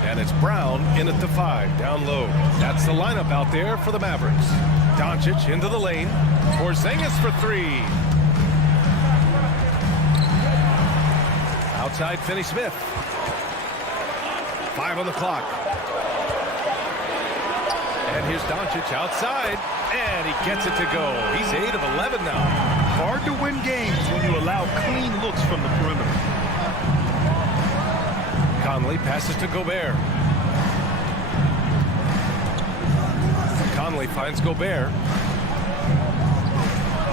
And it's Brown in at the 5, down low. That's the lineup out there for the Mavericks. Doncic into the lane. Porzingis for 3. Outside Finney-Smith. 5 on the clock. And here's Doncic outside. And he gets it to go. He's 8 of 11 now. Hard to win games when you allow clean looks from the perimeter. Conley passes to Gobert. Conley finds Gobert.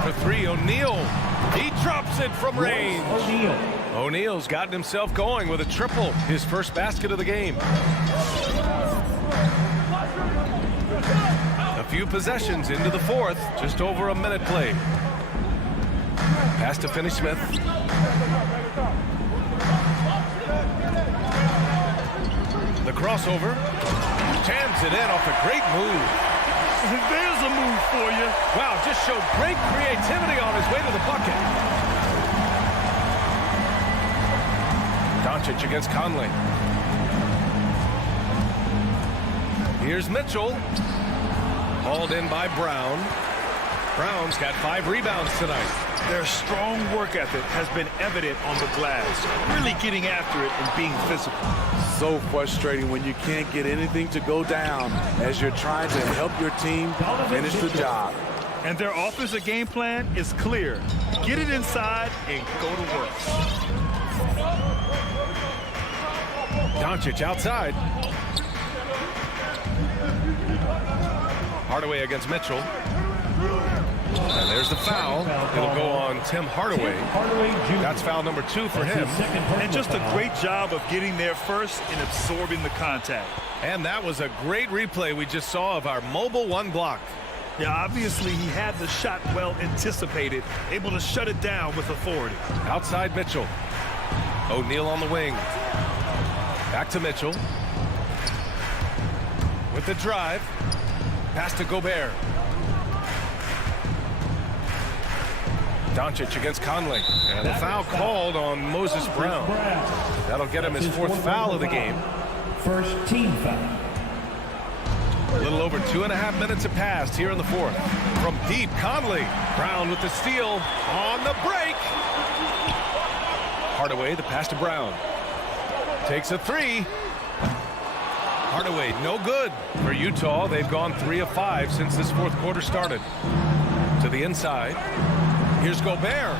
For three, O'Neal. He drops it from range. O'Neal's gotten himself going with a triple, his first basket of the game. A few possessions into the fourth, just over a minute played. Pass to Finney-Smith. The crossover. Jams it in off a great move. There's a move for you. Wow, just showed great creativity on his way to the bucket. Doncic against Conley. Here's Mitchell. Hauled in by Brown. Brown's got 5 rebounds tonight. Their strong work ethic has been evident on the glass. Really getting after it and being physical. So frustrating when you can't get anything to go down as you're trying to help your team finish the job. And their offensive game plan is clear. Get it inside and go to work. Doncic outside. Hardaway against Mitchell. And there's the foul. It'll go on Tim Hardaway. That's foul number 2 for him. And just a great job of getting there first and absorbing the contact. And that was a great replay we just saw of our mobile 1 block. Yeah, obviously he had the shot well anticipated, able to shut it down with authority. Outside Mitchell. O'Neal on the wing. Back to Mitchell. With the drive. Pass to Gobert. Doncic against Conley. And the foul called on Moses Brown. That'll get him his 4th foul of the game. First team foul. A little over 2.5 minutes have passed here in the 4th. From deep, Conley. Brown with the steal on the break. Hardaway, the pass to Brown. Takes a 3. Hardaway, no good for Utah. They've gone 3 of 5 since this 4th quarter started. To the inside. Here's Gobert.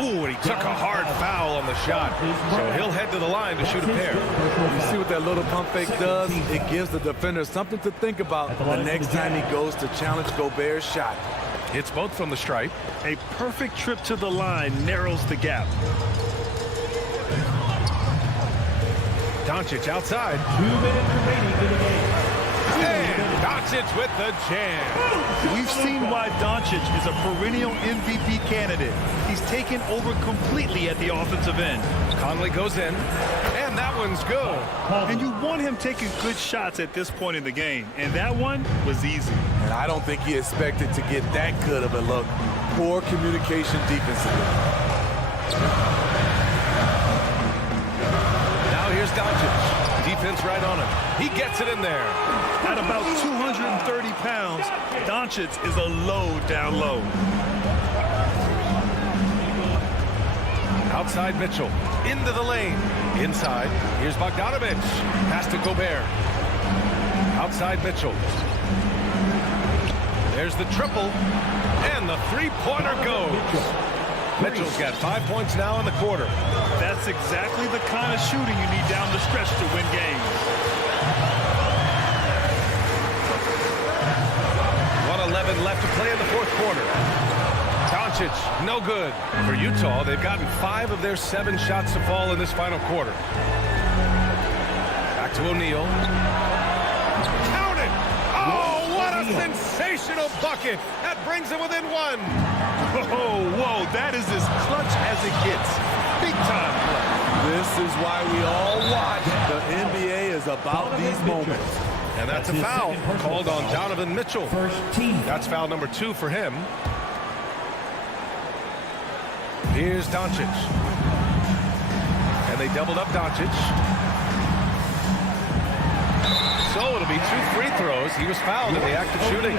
Ooh, and he took a hard foul on the shot. So he'll head to the line to shoot a pair. You see what that little pump fake does? It gives the defender something to think about the next time he goes to challenge Gobert's shot. Hits both from the stripe. A perfect trip to the line narrows the gap. Doncic outside. 2 minutes remaining in the game. And Doncic with the jam. We've seen why Doncic is a perennial MVP candidate. He's taken over completely at the offensive end. Conley goes in, and that one's good. And you want him taking good shots at this point in the game. And that one was easy. And I don't think he expected to get that good of a look. Poor communication defensively. Here's Doncic. Defense right on him. He gets it in there. At about 230 pounds, Doncic is a low down low. Outside Mitchell. Into the lane. Inside. Here's Bogdanovich. Pass to Gobert. Outside Mitchell. There's the triple. And the 3-pointer goes. Mitchell's got 5 points now in the quarter. That's exactly the kind of shooting you need down the stretch to win games. 1:11 left to play in the 4th quarter. Doncic, no good. For Utah, they've gotten 5 of their 7 shots to fall in this final quarter. Back to O'Neal. Count it! Oh, what a sensational bucket! That brings them within 1. Whoa, that is as clutch as it gets. Big time play. This is why we all watch. The NBA is about these moments. And that's a foul called on Donovan Mitchell. First team. That's foul number 2 for him. Here's Doncic. And they doubled up Doncic. So it'll be 2 free throws. He was fouled in the act of shooting.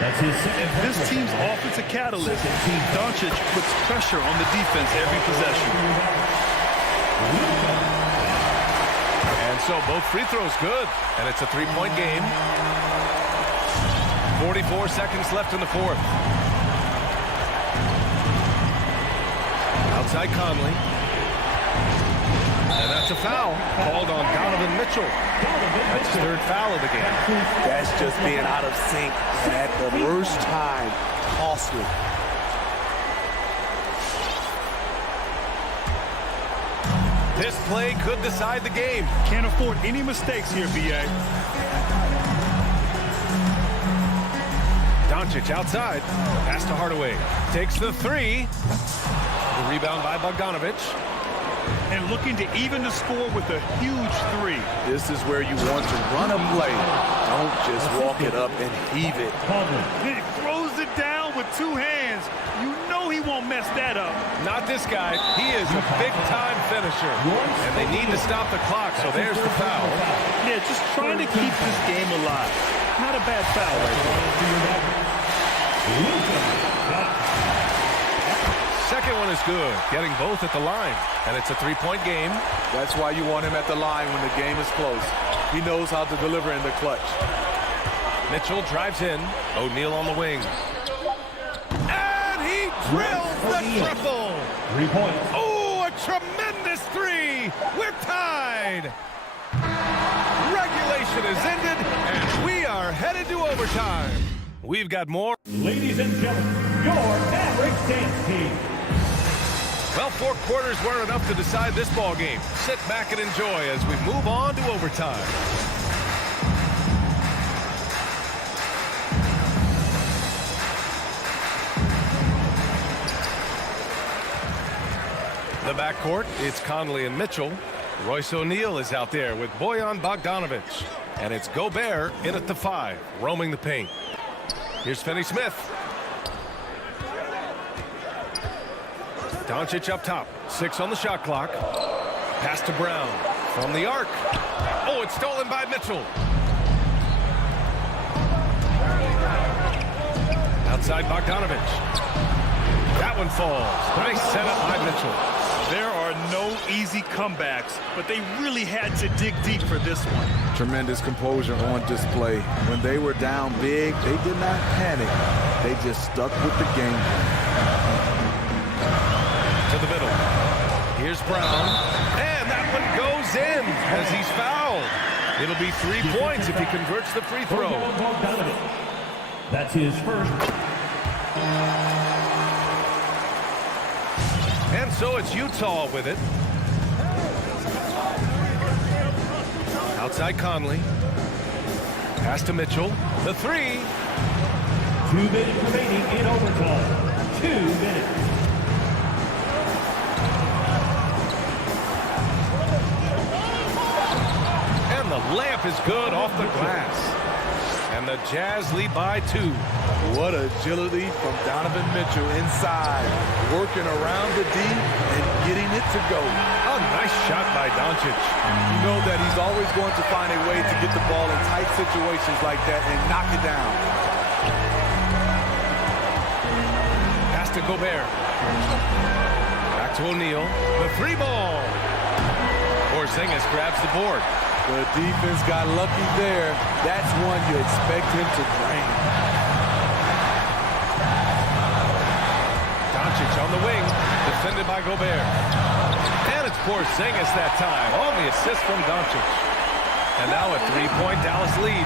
That's his second. This team's offensive catalyst. Doncic puts pressure on the defense every possession. And so both free throws good. And it's a 3-point game. 44 seconds left in the 4th. Outside Conley. And that's That's a foul called on Donovan Mitchell. That's his third foul of the game. That's just being out of sync and at the worst time. Costly. This play could decide the game. Can't afford any mistakes here, B.A. Doncic outside. Pass to Hardaway. Takes the three. The rebound by Bogdanovic. And looking to even the score with a huge three. This is where you want to run a play. Don't just walk it up and heave it. Conley. Then he throws it down with two hands. You know he won't mess that up. Not this guy. He is a big-time finisher. And they need to stop the clock, so there's the foul. Yeah, just trying to keep this game alive. Not a bad foul right there. Second one is good, getting both at the line. And it's a three-point game. That's why you want him at the line when the game is close. He knows how to deliver in the clutch. Mitchell drives in. O'Neal on the wing. And he drills the triple. 3 points. Oh, a tremendous three. We're tied. Regulation is ended, and we are headed to overtime. We've got more. Ladies and gentlemen, your Mavericks dance team. Well, 4 quarters weren't enough to decide this ball game. Sit back and enjoy as we move on to overtime. The backcourt, it's Conley and Mitchell. Royce O'Neal is out there with Bojan Bogdanovic. And it's Gobert in at the 5, roaming the paint. Here's Finney-Smith. Doncic up top. 6 on the shot clock. Pass to Brown. From the arc. Oh, it's stolen by Mitchell. Outside Bogdanovic. That one falls. Nice setup by Mitchell. There are no easy comebacks, but they really had to dig deep for this one. Tremendous composure on display. When they were down big, they did not panic. They just stuck with the game plan. To the middle. Here's Brown. And that one goes in as he's fouled. It'll be 3 points if he converts the free throw. That's his first. And so it's Utah with it. Outside Conley. Pass to Mitchell. The 3. 2 minutes remaining in overtime. 2 minutes. And the layup is good off the glass. And the Jazz lead by 2. What agility from Donovan Mitchell inside, working around the D and getting it to go. A nice shot by Doncic. You know that he's always going to find a way to get the ball in tight situations like that and knock it down. Pass to Gobert. Back to O'Neal. The 3 ball. Porzingis grabs the board. The defense got lucky there. That's one you expect him to drain. Doncic on the wing, defended by Gobert. And it's Porzingis that time on the assist from Doncic. And now a 3-point Dallas lead.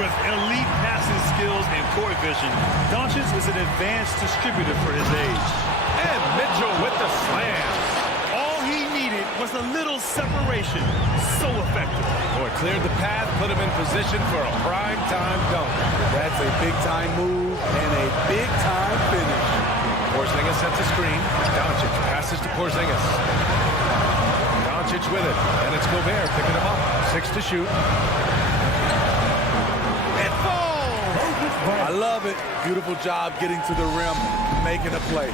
With elite passing skills and court vision, Doncic is an advanced distributor for his age. And Mitchell with the slam. All he needed was a little separation. So effective. Boy, cleared the path, put him in position for a prime-time dunk. That's a big-time move and a big-time finish. Porzingis sets a screen. Doncic passes to Porzingis. Doncic with it. And it's Gobert picking him up. 6 to shoot. It falls! I love it. Beautiful job getting to the rim, making a play.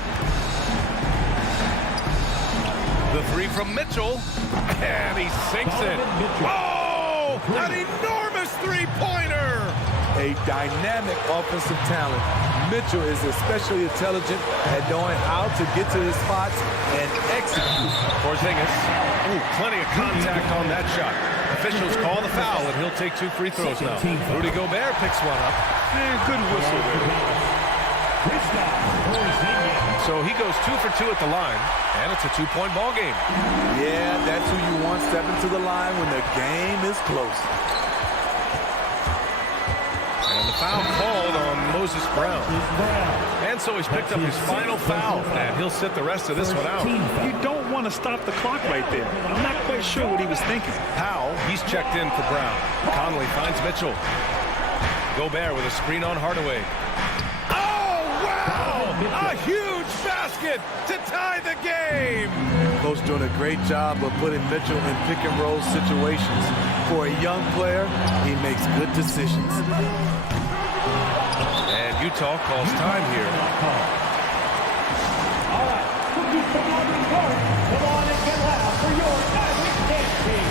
The 3 from Mitchell. And he sinks it. Oh! An enormous three-pointer! A dynamic offensive talent. Mitchell is especially intelligent at knowing how to get to his spots and execute. Porzingis. Ooh, plenty of contact on that shot. Officials call the foul, and he'll take 2 free throws now. Rudy Gobert picks one up. Good whistle there. So he goes 2 for 2 at the line, and it's a 2-point ball game. Yeah, that's who you want stepping to the line when the game is close. And the foul called on Moses Brown. And so he's picked up his final foul, and he'll sit the rest of this one out. You don't want to stop the clock right there. I'm not quite sure what he was thinking. Powell, he's checked in for Brown. Conley finds Mitchell. Gobert with a screen on Hardaway. Oh, wow! A huge basket to tie the game! Coach doing a great job of putting Mitchell in pick-and-roll situations. For a young player, he makes good decisions. And Utah calls time here. All right, cookies from Marvin Clark. Come on and get loud for your Mavericks dance team.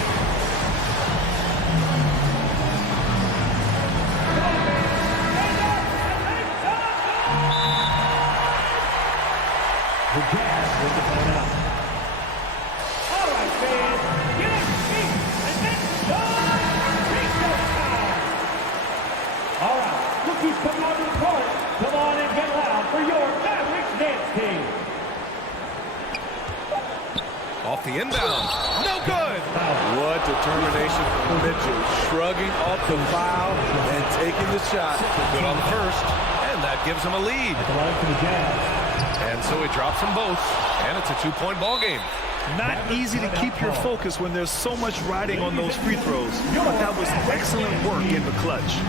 The Jazz with the timeout. All right, fans, get up your feet and then start reset time. All right, cookies from Marvin Clark. Come on and get loud for your Mavericks dance team. Off the inbound. No good! What determination from Mitchell, shrugging off the foul and taking the shot. Good on the first, and that gives him a lead. At the line for the Jazz. And so he drops them both, and it's a 2-point ball game. Not easy to keep your focus when there's so much riding on those free throws. But that was excellent work in the clutch.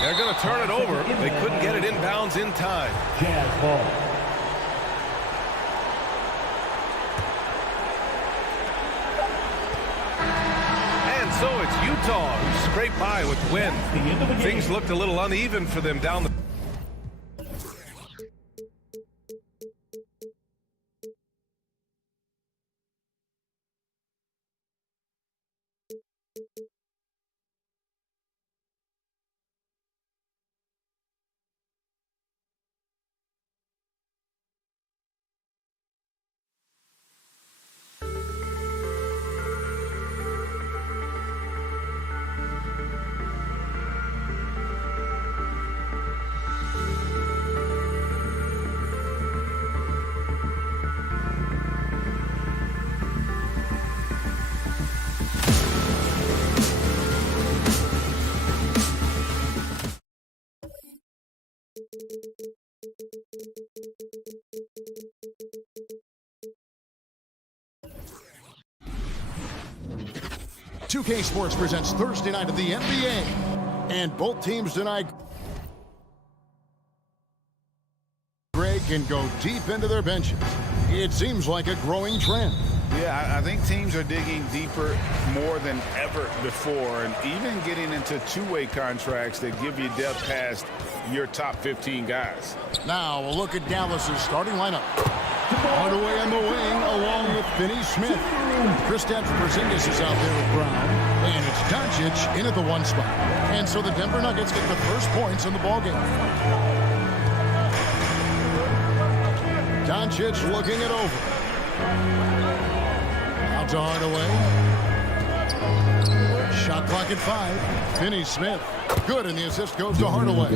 They're going to turn it over. They couldn't get it inbounds in time. Jazz ball. And so it's Utah who scraped by with the win. Things looked a little uneven for them down the... .2K Sports presents Thursday night of the NBA. And both teams tonight, Greg, can go deep into their benches. It seems like a growing trend. Yeah, I think teams are digging deeper more than ever before, and even getting into two-way contracts that give you depth past your top 15 guys. Now a look at Dallas's starting lineup. Hardaway on the wing along with Finney-Smith. Kristaps Porzingis is out there with Brown. And it's Doncic in at the 1 spot. And so the Denver Nuggets get the first points in the ballgame. Doncic looking it over. Out to Hardaway. Shot clock at 5. Finney-Smith. Good, and the assist goes to Hardaway.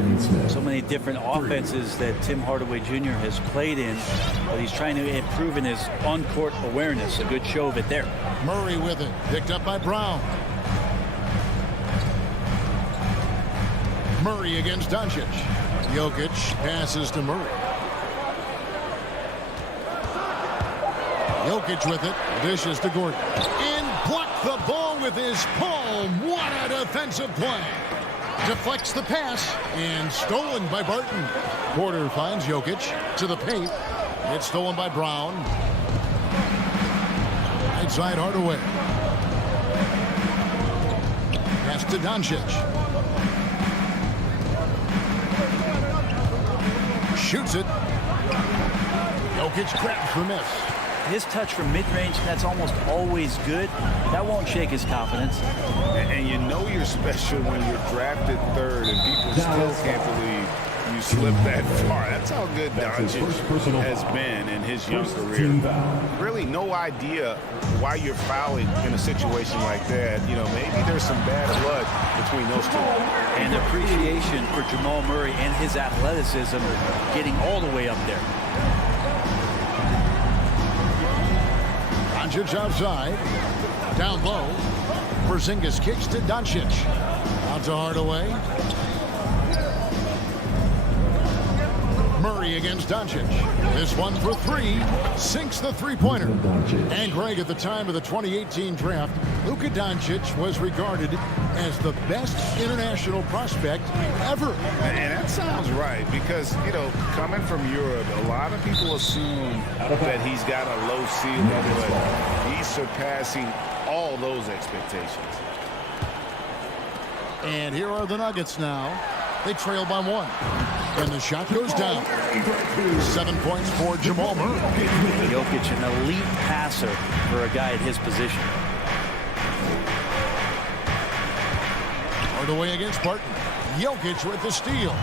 So many different offenses that Tim Hardaway Jr. has played in, but he's trying to improve in his on-court awareness. A good show of it there. Murray with it. Picked up by Brown. Murray against Doncic. Jokic passes to Murray. Jokic with it. Dishes to Gordon. And blocked the ball with his palm. What a defensive play. Deflects the pass and stolen by Barton. Porter finds Jokic to the paint. It's stolen by Brown. Inside Hardaway. Pass to Doncic. Shoots it. Jokic grabs the miss. His touch from mid-range, that's almost always good. That won't shake his confidence. And you know you're special when you're drafted third and people still can't believe You slip that far. That's how good That's his Doncic first personal has foul. been in his young First career. team foul. Really no idea why you're fouling in a situation like that. You know, maybe there's some bad blood between those two. And appreciation for Jamal Murray and his athleticism getting all the way up there. Doncic outside. Down low. Porzingis kicks to Doncic. Out to Hardaway. Murray against Doncic. This one for three. Sinks the three-pointer. And Greg, at the time of the 2018 draft, Luka Doncic was regarded as the best international prospect ever. And that sounds right because, you know, coming from Europe, a lot of people assume that he's got a low ceiling, but he's surpassing all those expectations. And here are the Nuggets now. They trail by one. And the shot goes down. 7 points for Jamal Murray. Jokic, an elite passer for a guy at his position. Hardaway against Barton. Jokic with the steal.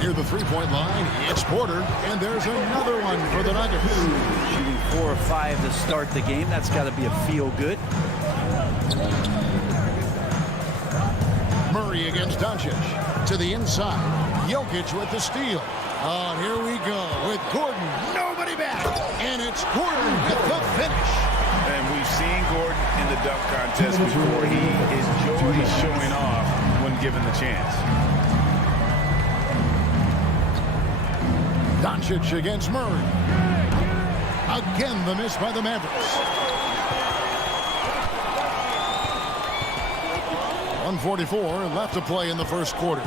Near the three-point line, it's Porter, and there's another one for the Nuggets. Shooting 4 or 5 to start the game. That's got to be a feel-good. Murray against Doncic. To the inside. Jokic with the steal. Oh, and here we go with Gordon. Nobody back. And it's Gordon with the finish. And we've seen Gordon in the dunk contest before. He enjoys showing off when given the chance. Doncic against Murray. Again, the miss by the Mavericks. 1:44 left to play in the first quarter.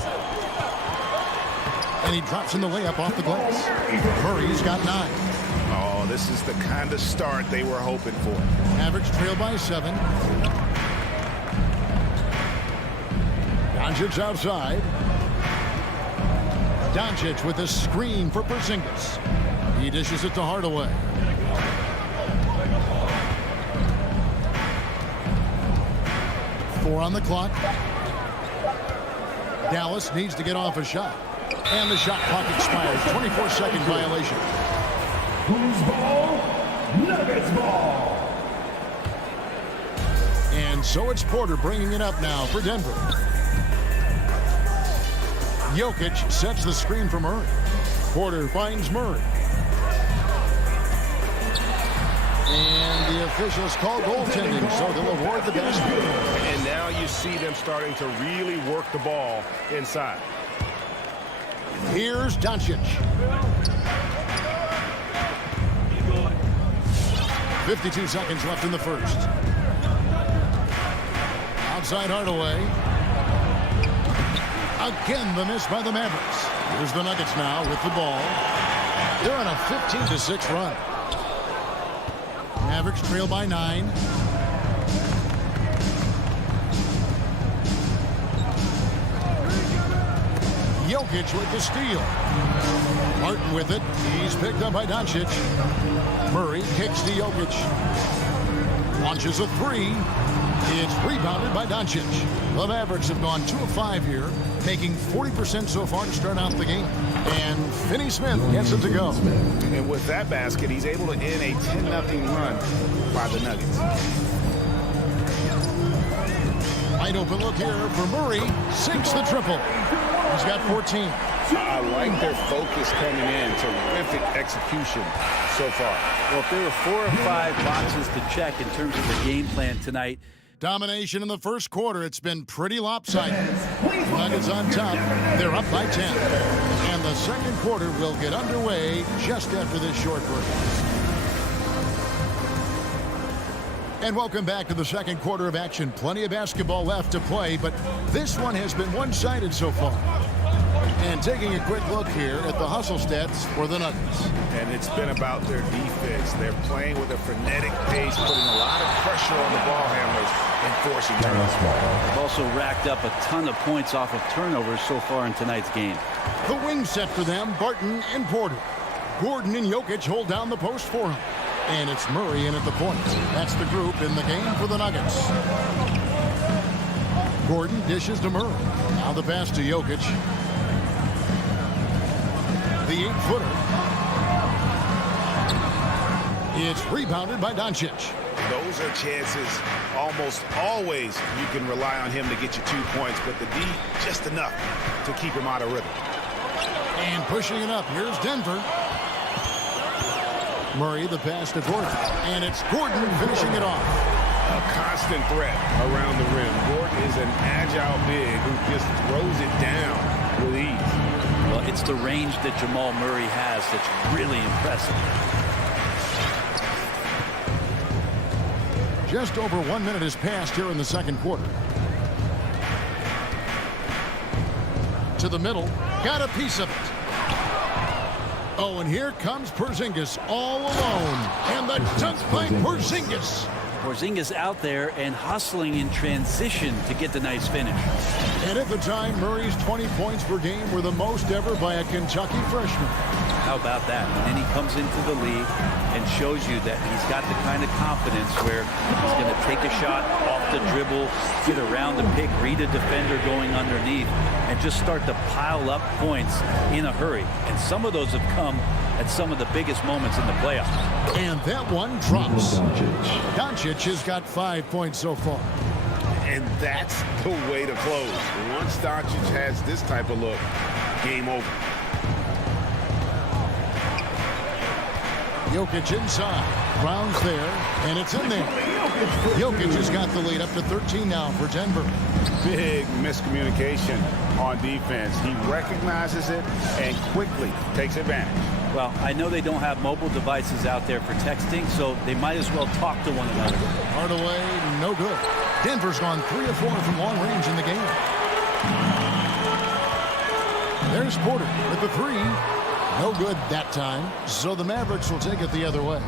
And he drops in the layup off the glass. Murray's got 9. Oh, this is the kind of start they were hoping for. Mavericks trail by 7. Doncic outside. Doncic with a screen for Porzingis. He dishes it to Hardaway. Four on the clock. Dallas needs to get off a shot. And the shot clock expires. 24-second violation. Who's ball? Nuggets ball. And so it's Porter bringing it up now for Denver. Jokic sets the screen for Murray. Porter finds Murray. And the officials call goaltending, so they'll award the basket. And now you see them starting to really work the ball inside. Here's Doncic. 52 seconds left in the first. Outside Hardaway. Again, the miss by the Mavericks. Here's the Nuggets now with the ball. They're on a 15-6 run. Mavericks trail by 9. Jokic with the steal. Martin with it. He's picked up by Doncic. Murray kicks to Jokic. Launches a 3. It's rebounded by Doncic. The Mavericks have gone 2 of 5 here, making 40% so far to start out the game. And Finney Smith gets it to go. And with that basket, he's able to end a 10-0 run by the Nuggets. Wide open look here for Murray. Sinks the triple. He's got 14. I like their focus coming in. Terrific execution so far. Well, if there were 4 or 5 boxes to check in terms of the game plan tonight. Domination in the first quarter. It's been pretty lopsided. Nuggets on top. They're up by 10. And the second quarter will get underway just after this short break. And welcome back to the second quarter of action. Plenty of basketball left to play, but this one has been one-sided so far. And taking a quick look here at the hustle stats for the Nuggets. And it's been about their defense. They're playing with a frenetic pace, putting a lot of pressure on the ball handlers and forcing turnovers. They've also racked up a ton of points off of turnovers so far in tonight's game. The wing set for them, Barton and Porter. Gordon and Jokic hold down the post for him. And it's Murray in at the point. That's the group in the game for the Nuggets. Gordon dishes to Murray. Now the pass to Jokic. The 8-footer. It's rebounded by Doncic. Those are chances almost always you can rely on him to get you 2 points, but the D just enough to keep him out of rhythm. And pushing it up, here's Denver. Murray, the pass to Gordon. And it's Gordon finishing it off. A constant threat around the rim. Gordon is an agile big who just throws it down with ease. Well, it's the range that Jamal Murray has that's really impressive. Just over 1 minute has passed here in the second quarter. To the middle, got a piece of it. Oh, and here comes Porzingis all alone. And the dunk by Porzingis. Porzingis out there and hustling in transition to get the nice finish. And at the time, Murray's 20 points per game were the most ever by a Kentucky freshman. How about that? And then he comes into the league and shows you that he's got the kind of confidence where he's going to take a shot off the dribble, get around the pick, read a defender going underneath, and just start to pile up points in a hurry. And some of those have come at some of the biggest moments in the playoffs. And that one drops. Doncic has got 5 points so far. And that's the way to close. Once Doncic has this type of look, game over. Jokic inside. Brown's there, and it's in there. Jokic has got the lead up to 13 now for Denver. Big miscommunication on defense. He recognizes it and quickly takes advantage. Well, I know they don't have mobile devices out there for texting, so they might as well talk to one another. Hardaway, no good. Denver's gone 3 of 4 from long range in the game. There's Porter with the 3. No good that time, so the Mavericks will take it the other way.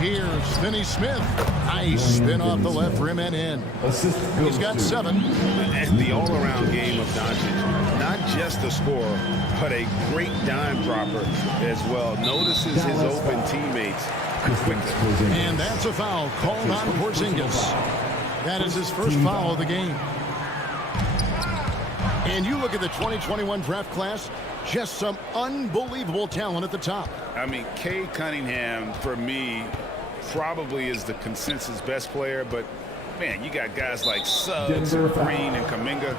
Here's Finney Smith. Nice spin off the left rim and in. He's got 7. And the all-around game of Doncic, not just a scorer, but a great dime dropper as well. Notices his open teammates quickly. And that's a foul called on Porzingis. That is his first foul of the game. And you look at the 2021 draft class, just some unbelievable talent at the top. I mean, Cade Cunningham, for me, probably is the consensus best player, but man, you got guys like Suggs, Green, and Kuminga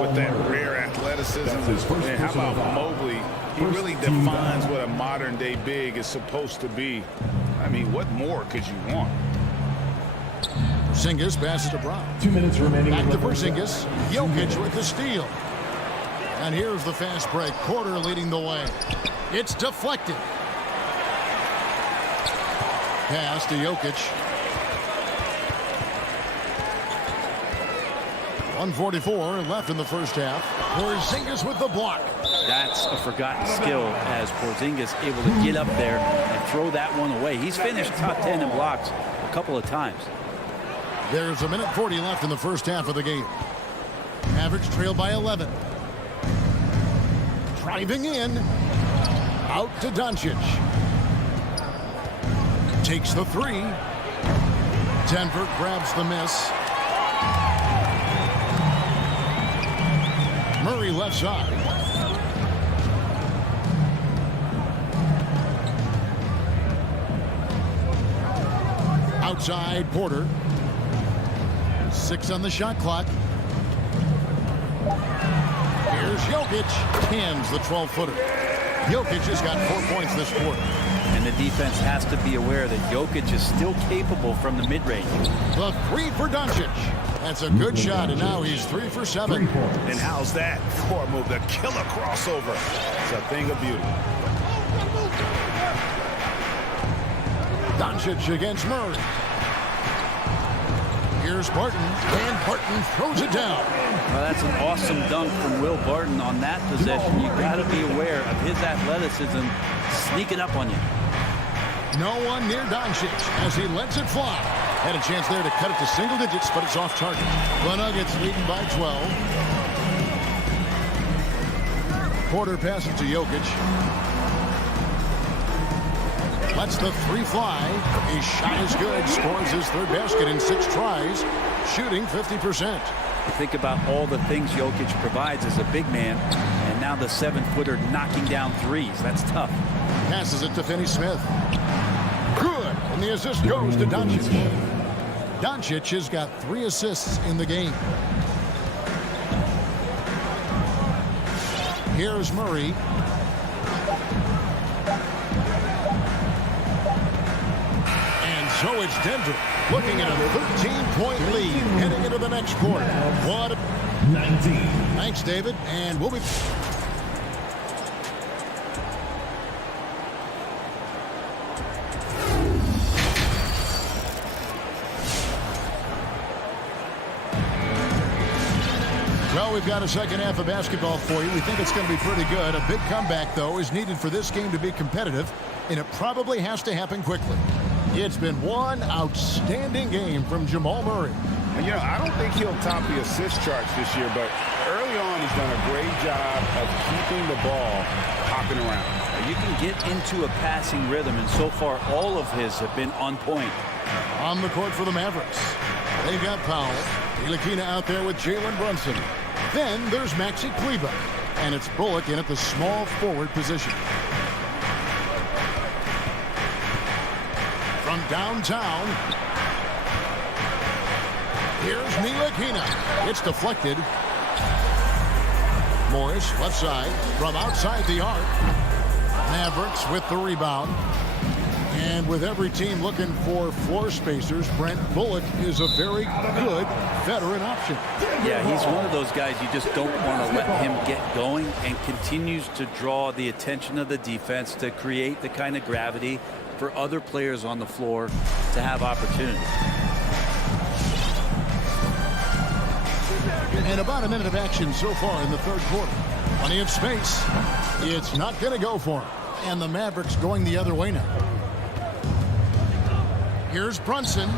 with that rare athleticism. And how about Mobley? He really defines what a modern-day big is supposed to be. I mean, what more could you want? Porzingis passes to Brown. 2 minutes remaining. Back to Porzingis. Jokic with the steal. And here's the fast break. Porter leading the way. It's deflected. Pass to Jokic. 1:44 left in the first half. Porzingis with the block. That's a forgotten skill as Porzingis able to get up there and throw that one away. He's finished top 10 in blocks a couple of times. There's 1:40 left in the first half of the game. Mavericks trail by 11. Driving in. Out to Doncic. Takes the 3. Denver grabs the miss. Murray left side. Outside Porter. 6 on the shot clock. Here's Jokic. Hands the 12-footer. Jokic has got 4 points this quarter. And the defense has to be aware that Jokic is still capable from the mid-range. The 3 for Doncic. That's a good shot, and now he's 3 for 7. And how's that court move? The killer crossover. It's a thing of beauty. Doncic against Murray. Here's Barton, and Barton throws it down. Well, that's an awesome dunk from Will Barton on that possession. You've got to be aware of his athleticism sneaking up on you. No one near Doncic as he lets it fly. Had a chance there to cut it to single digits, but it's off target. The Nuggets leading by 12. Porter passes to Jokic. Lets the 3 fly. His shot is good. Scores his 3rd basket in 6 tries. Shooting 50%. Think about all the things Jokic provides as a big man. And now the 7-footer knocking down threes. That's tough. Passes it to Finney-Smith. Good. And the assist goes to Doncic. Doncic has got 3 assists in the game. Here's Murray. And so it's Denver looking at a 13-point lead heading into the next quarter. What? 19. Thanks, David. And we'll be... Well, we've got a second half of basketball for you. We think it's going to be pretty good. A big comeback, though, is needed for this game to be competitive, and it probably has to happen quickly. It's been one outstanding game from Jamal Murray. And, you know, I don't think he'll top the assist charts this year, but early on he's done a great job of keeping the ball hopping around. You can get into a passing rhythm, and so far all of his have been on point. On the court for the Mavericks. They've got Powell. Ntilikina out there with Jalen Brunson. Then there's Maxi Kleber, and it's Bullock in at the small forward position. From downtown, here's Ntilikina. It's deflected. Morris, left side, from outside the arc. Mavericks with the rebound. And with every team looking for floor spacers, Brent, Bullock is a very good veteran option. Yeah, he's one of those guys you just don't want to let him get going, and continues to draw the attention of the defense to create the kind of gravity for other players on the floor to have opportunity. And about a minute of action so far in the third quarter. Plenty of space. It's not going to go for him. And the Mavericks going the other way now. Here's Brunson.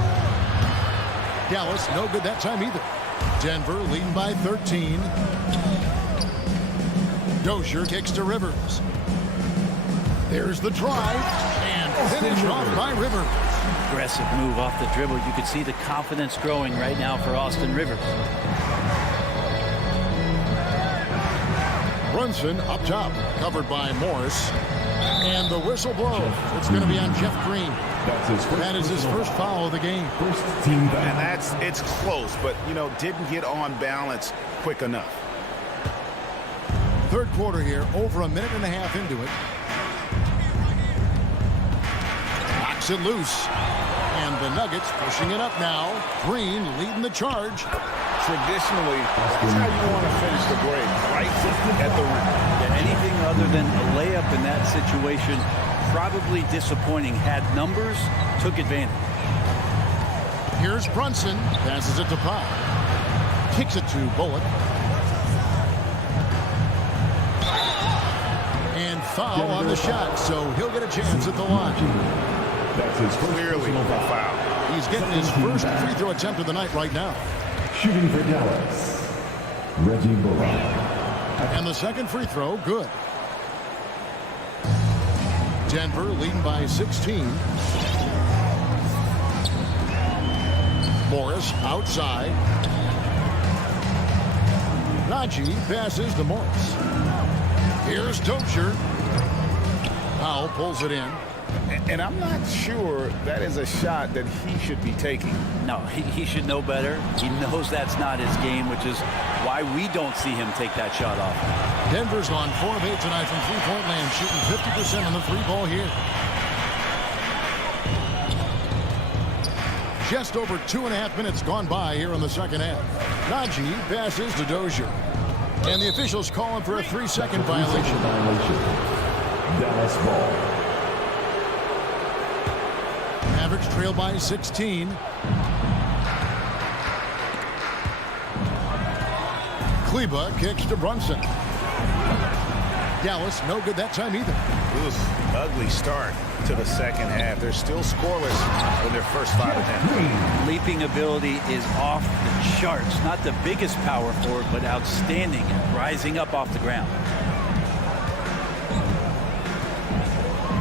Dallas, no good that time either. Denver leading by 13. Dozier kicks to Rivers. There's the drive, and finished off by Rivers. Aggressive move off the dribble. You can see the confidence growing right now for Austin Rivers. Brunson up top, covered by Morris. And the whistle blows. It's going to be on Jeff Green. That is his first foul of the game. And it's close, but, you know, didn't get on balance quick enough. Third quarter here, over a minute and a half into it. Knocks it loose. And the Nuggets pushing it up now. Green leading the charge. Traditionally, that's how you want to finish the break, right at the rim. Yeah, anything other than a layup in that situation, probably disappointing. Had numbers, took advantage. Here's Brunson. Passes it to Powell. Kicks it to Bullock. And foul on the shot, so he'll get a chance at the line. That's his Clearly a foul. He's getting his first free throw attempt of the night right now. Shooting for Dallas, Reggie Bullock. And the second free throw, good. Denver leading by 16. Morris outside. Najee passes to Morris. Here's Dozier. Powell pulls it in. And I'm not sure that is a shot that he should be taking. No, he should know better. He knows that's not his game, which is why we don't see him take that shot off. Denver's gone 4 of 8 tonight from three-point land, shooting 50% on the three ball here. Just over 2.5 minutes gone by here in the second half. Najee passes to Dozier. And the officials calling for a 3-second violation. Dallas ball. Mavericks trail by 16. Kleber kicks to Brunson. Dallas no good that time either. It was an ugly start to the second half. They're still scoreless in their first 5 attempts. Leaping ability is off the charts. Not the biggest power forward, but outstanding at rising up off the ground.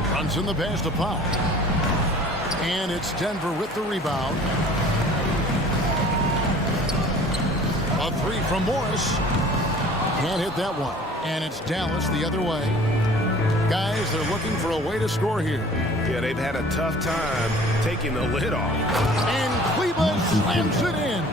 Brunson the pass to Powell. And it's Denver with the rebound. A three from Morris. Can't hit that one. And it's Dallas the other way. Guys, they're looking for a way to score here. Yeah, they've had a tough time taking the lid off. And Kleba slams it in.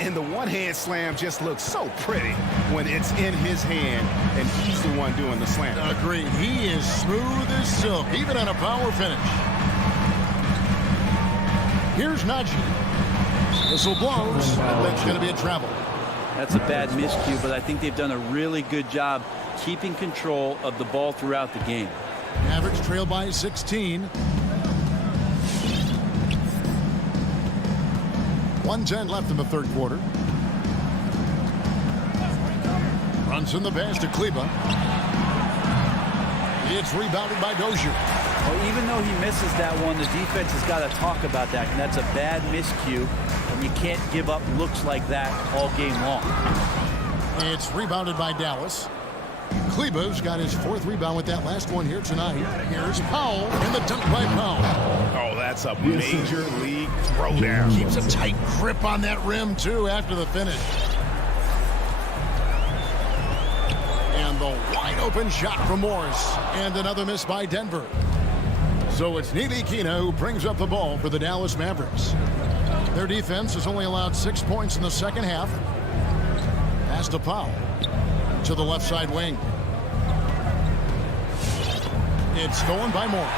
And the one-hand slam just looks so pretty when it's in his hand and he's the one doing the slam. Agreed. He is smooth as silk, even on a power finish. Here's Najee. Whistle blows. That's going to be a travel. That's a bad miscue, but I think they've done a really good job keeping control of the ball throughout the game. Mavericks trail by 16. 1:10 left in the third quarter. Runs in the pass to Kleba. It's rebounded by Dozier. Well, even though he misses that one, the defense has got to talk about that. And that's a bad miscue, and you can't give up looks like that all game long. It's rebounded by Dallas. Kleba's got his fourth rebound with that last one here tonight. Here's Powell, and the dunk by Powell. Oh, that's a major league throwdown. Keeps a tight grip on that rim, too, after the finish. And the wide-open shot from Morris. And another miss by Denver. So it's Ntilikina who brings up the ball for the Dallas Mavericks. Their defense has only allowed 6 points in the second half. Pass to Powell. To the left side wing. It's stolen by Morris.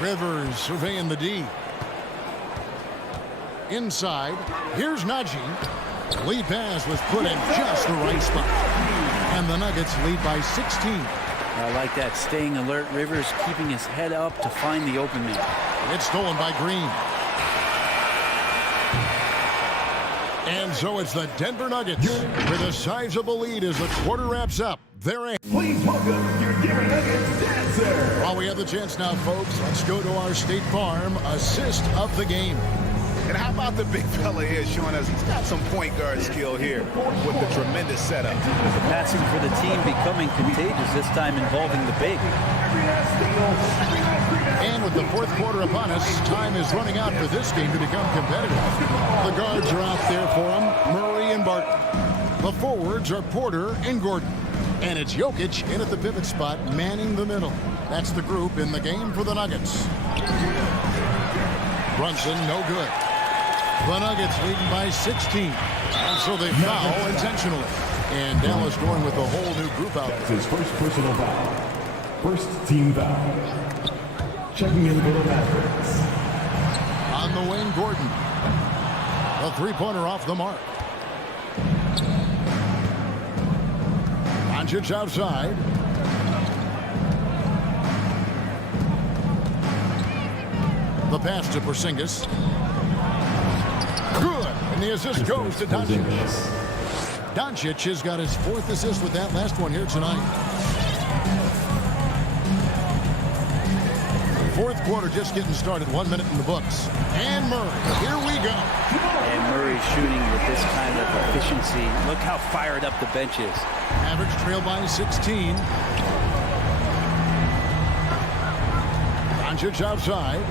Rivers surveying the D. Inside. Here's Najee. Lead pass was put in just the right spot. And the Nuggets lead by 16. I like that. Staying alert. Rivers keeping his head up to find the open man. It's stolen by Green. And so it's the Denver Nuggets with a sizable lead as the quarter wraps up. They're in. Please welcome your Denver Nuggets dancer. While we have the chance now, folks, let's go to our State Farm assist of the game. And how about the big fella here showing us he's got some point guard skill here with the tremendous setup. Passing for the team becoming contagious, this time involving the big. And with the fourth quarter upon us, time is running out for this game to become competitive. The guards are out there for them, Murray and Barton. The forwards are Porter and Gordon. And it's Jokic in at the pivot spot, manning the middle. That's the group in the game for the Nuggets. Brunson, no good. The Nuggets leading by 16. And so they foul intentionally. And Dallas going with a whole new group out That's there. his first personal foul. First team foul. Checking in for the Mavericks. On the wing, Gordon. A three-pointer off the mark. Doncic outside. The pass to Porzingis. Good. And the assist goes to Doncic. Doncic has got his fourth assist with that last one here tonight. Fourth quarter just getting started. 1 minute in the books. And Murray. Here we go. And Murray shooting with this kind of efficiency. Look how fired up the bench is. Average trail by 16. Doncic outside.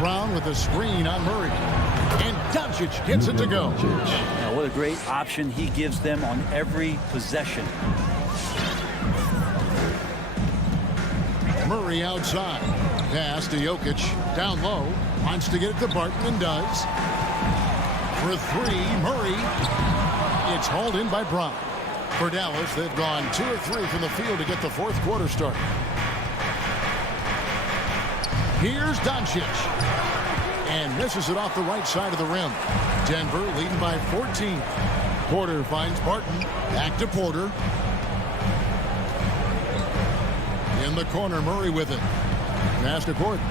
Brown with a screen on Murray. And Doncic gets it to go. Now, what a great option he gives them on every possession. Murray outside. Pass to Jokic. Down low. Wants to get it to Barton and does. For three, Murray. It's hauled in by Brown. For Dallas, they've gone 2 or 3 from the field to get the fourth quarter started. Here's Doncic. And misses it off the right side of the rim. Denver leading by 14. Porter finds Barton. Back to Porter. In the corner, Murray with it. Pass to Gordon.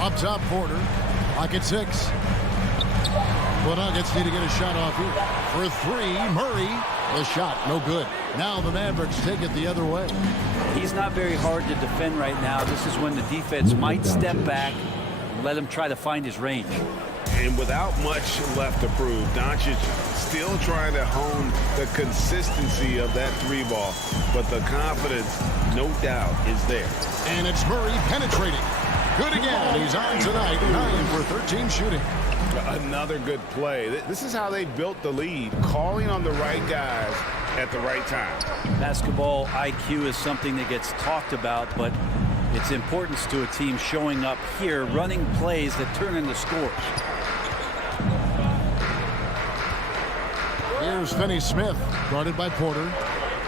Up top, Porter. Clock at 6. The Nuggets need to get a shot off here. For three, Murray. The shot, no good. Now the Mavericks take it the other way. He's not very hard to defend right now. This is when the defense might step back Let him try to find his range. And without much left to prove, Doncic still trying to hone the consistency of that three ball. But the confidence, no doubt, is there. And it's Murray penetrating. Good again. He's on tonight. 9 for 13 shooting. Another good play. This is how they built the lead, calling on the right guys at the right time. Basketball IQ is something that gets talked about, but its importance to a team showing up here, running plays that turn into scores. Here's Finney-Smith, guarded by Porter.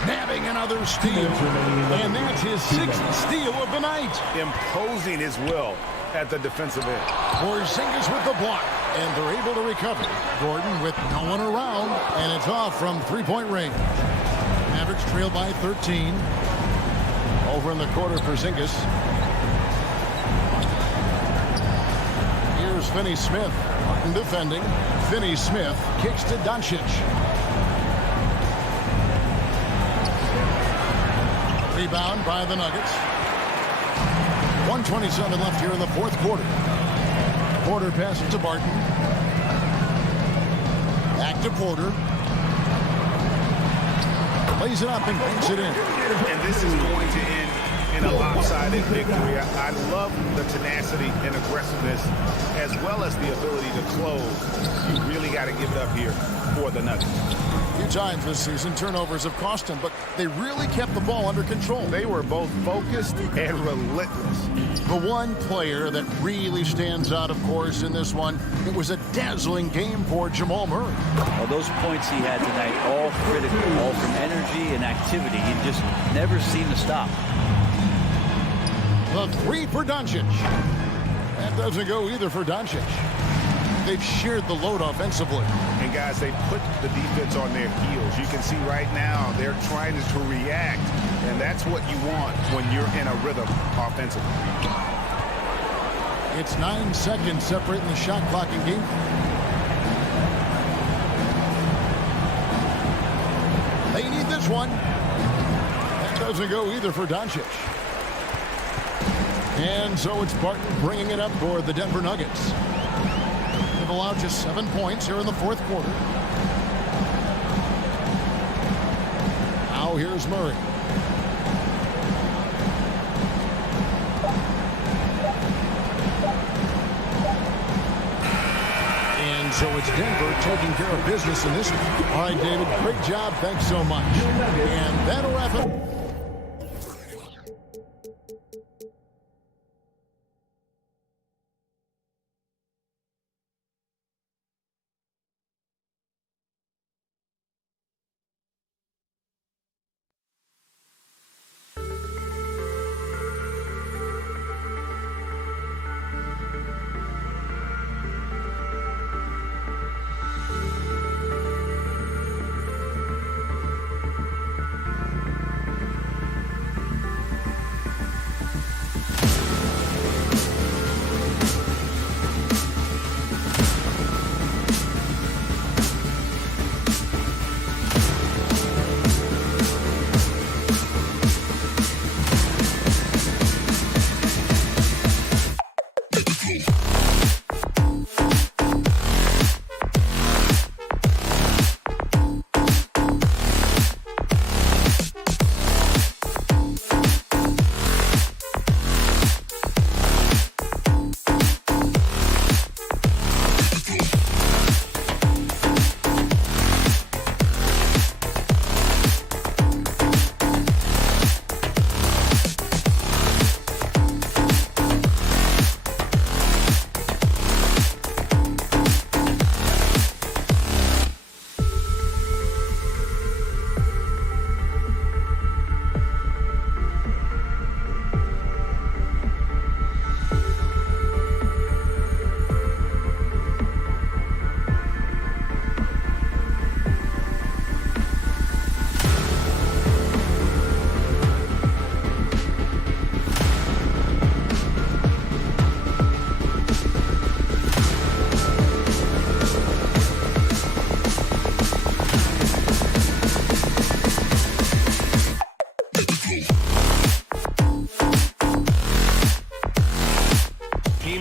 Nabbing another steal. And that's his 6th steal of the night. Imposing his will at the defensive end. Porzingis with the block, and they're able to recover. Gordon with no one around, and it's off from three-point range. Mavericks trail by 13. Over in the corner, Porzingis. Here's Finney-Smith defending. Finney-Smith kicks to Doncic. Rebound by the Nuggets. 1:27 left here in the fourth quarter. Porter passes to Barton. Back to Porter. Lays it up and banks it in. And this is going to end in a lopsided victory. I love the tenacity and aggressiveness as well as the ability to close. You really got to give it up here for the Nuggets. A few times this season, turnovers have cost them, but they really kept the ball under control. They were both focused and relentless. The one player that really stands out, of course, in this one, it was a dazzling game for Jamal Murray. Well, those points he had tonight, all critical, all from energy and activity. He just never seemed to stop. The three for Doncic. That doesn't go either for Doncic. They've shared the load offensively. And guys, they put the defense on their heels. You can see right now they're trying to react, and that's what you want when you're in a rhythm offensively. It's 9 seconds separating the shot clock and game. They need this one. That doesn't go either for Doncic. And so it's Barton bringing it up for the Denver Nuggets. They've allowed just 7 points here in the fourth quarter. Now here's Murray. And so it's Denver taking care of business in this one. All right, David, great job. Thanks so much. And that'll wrap it.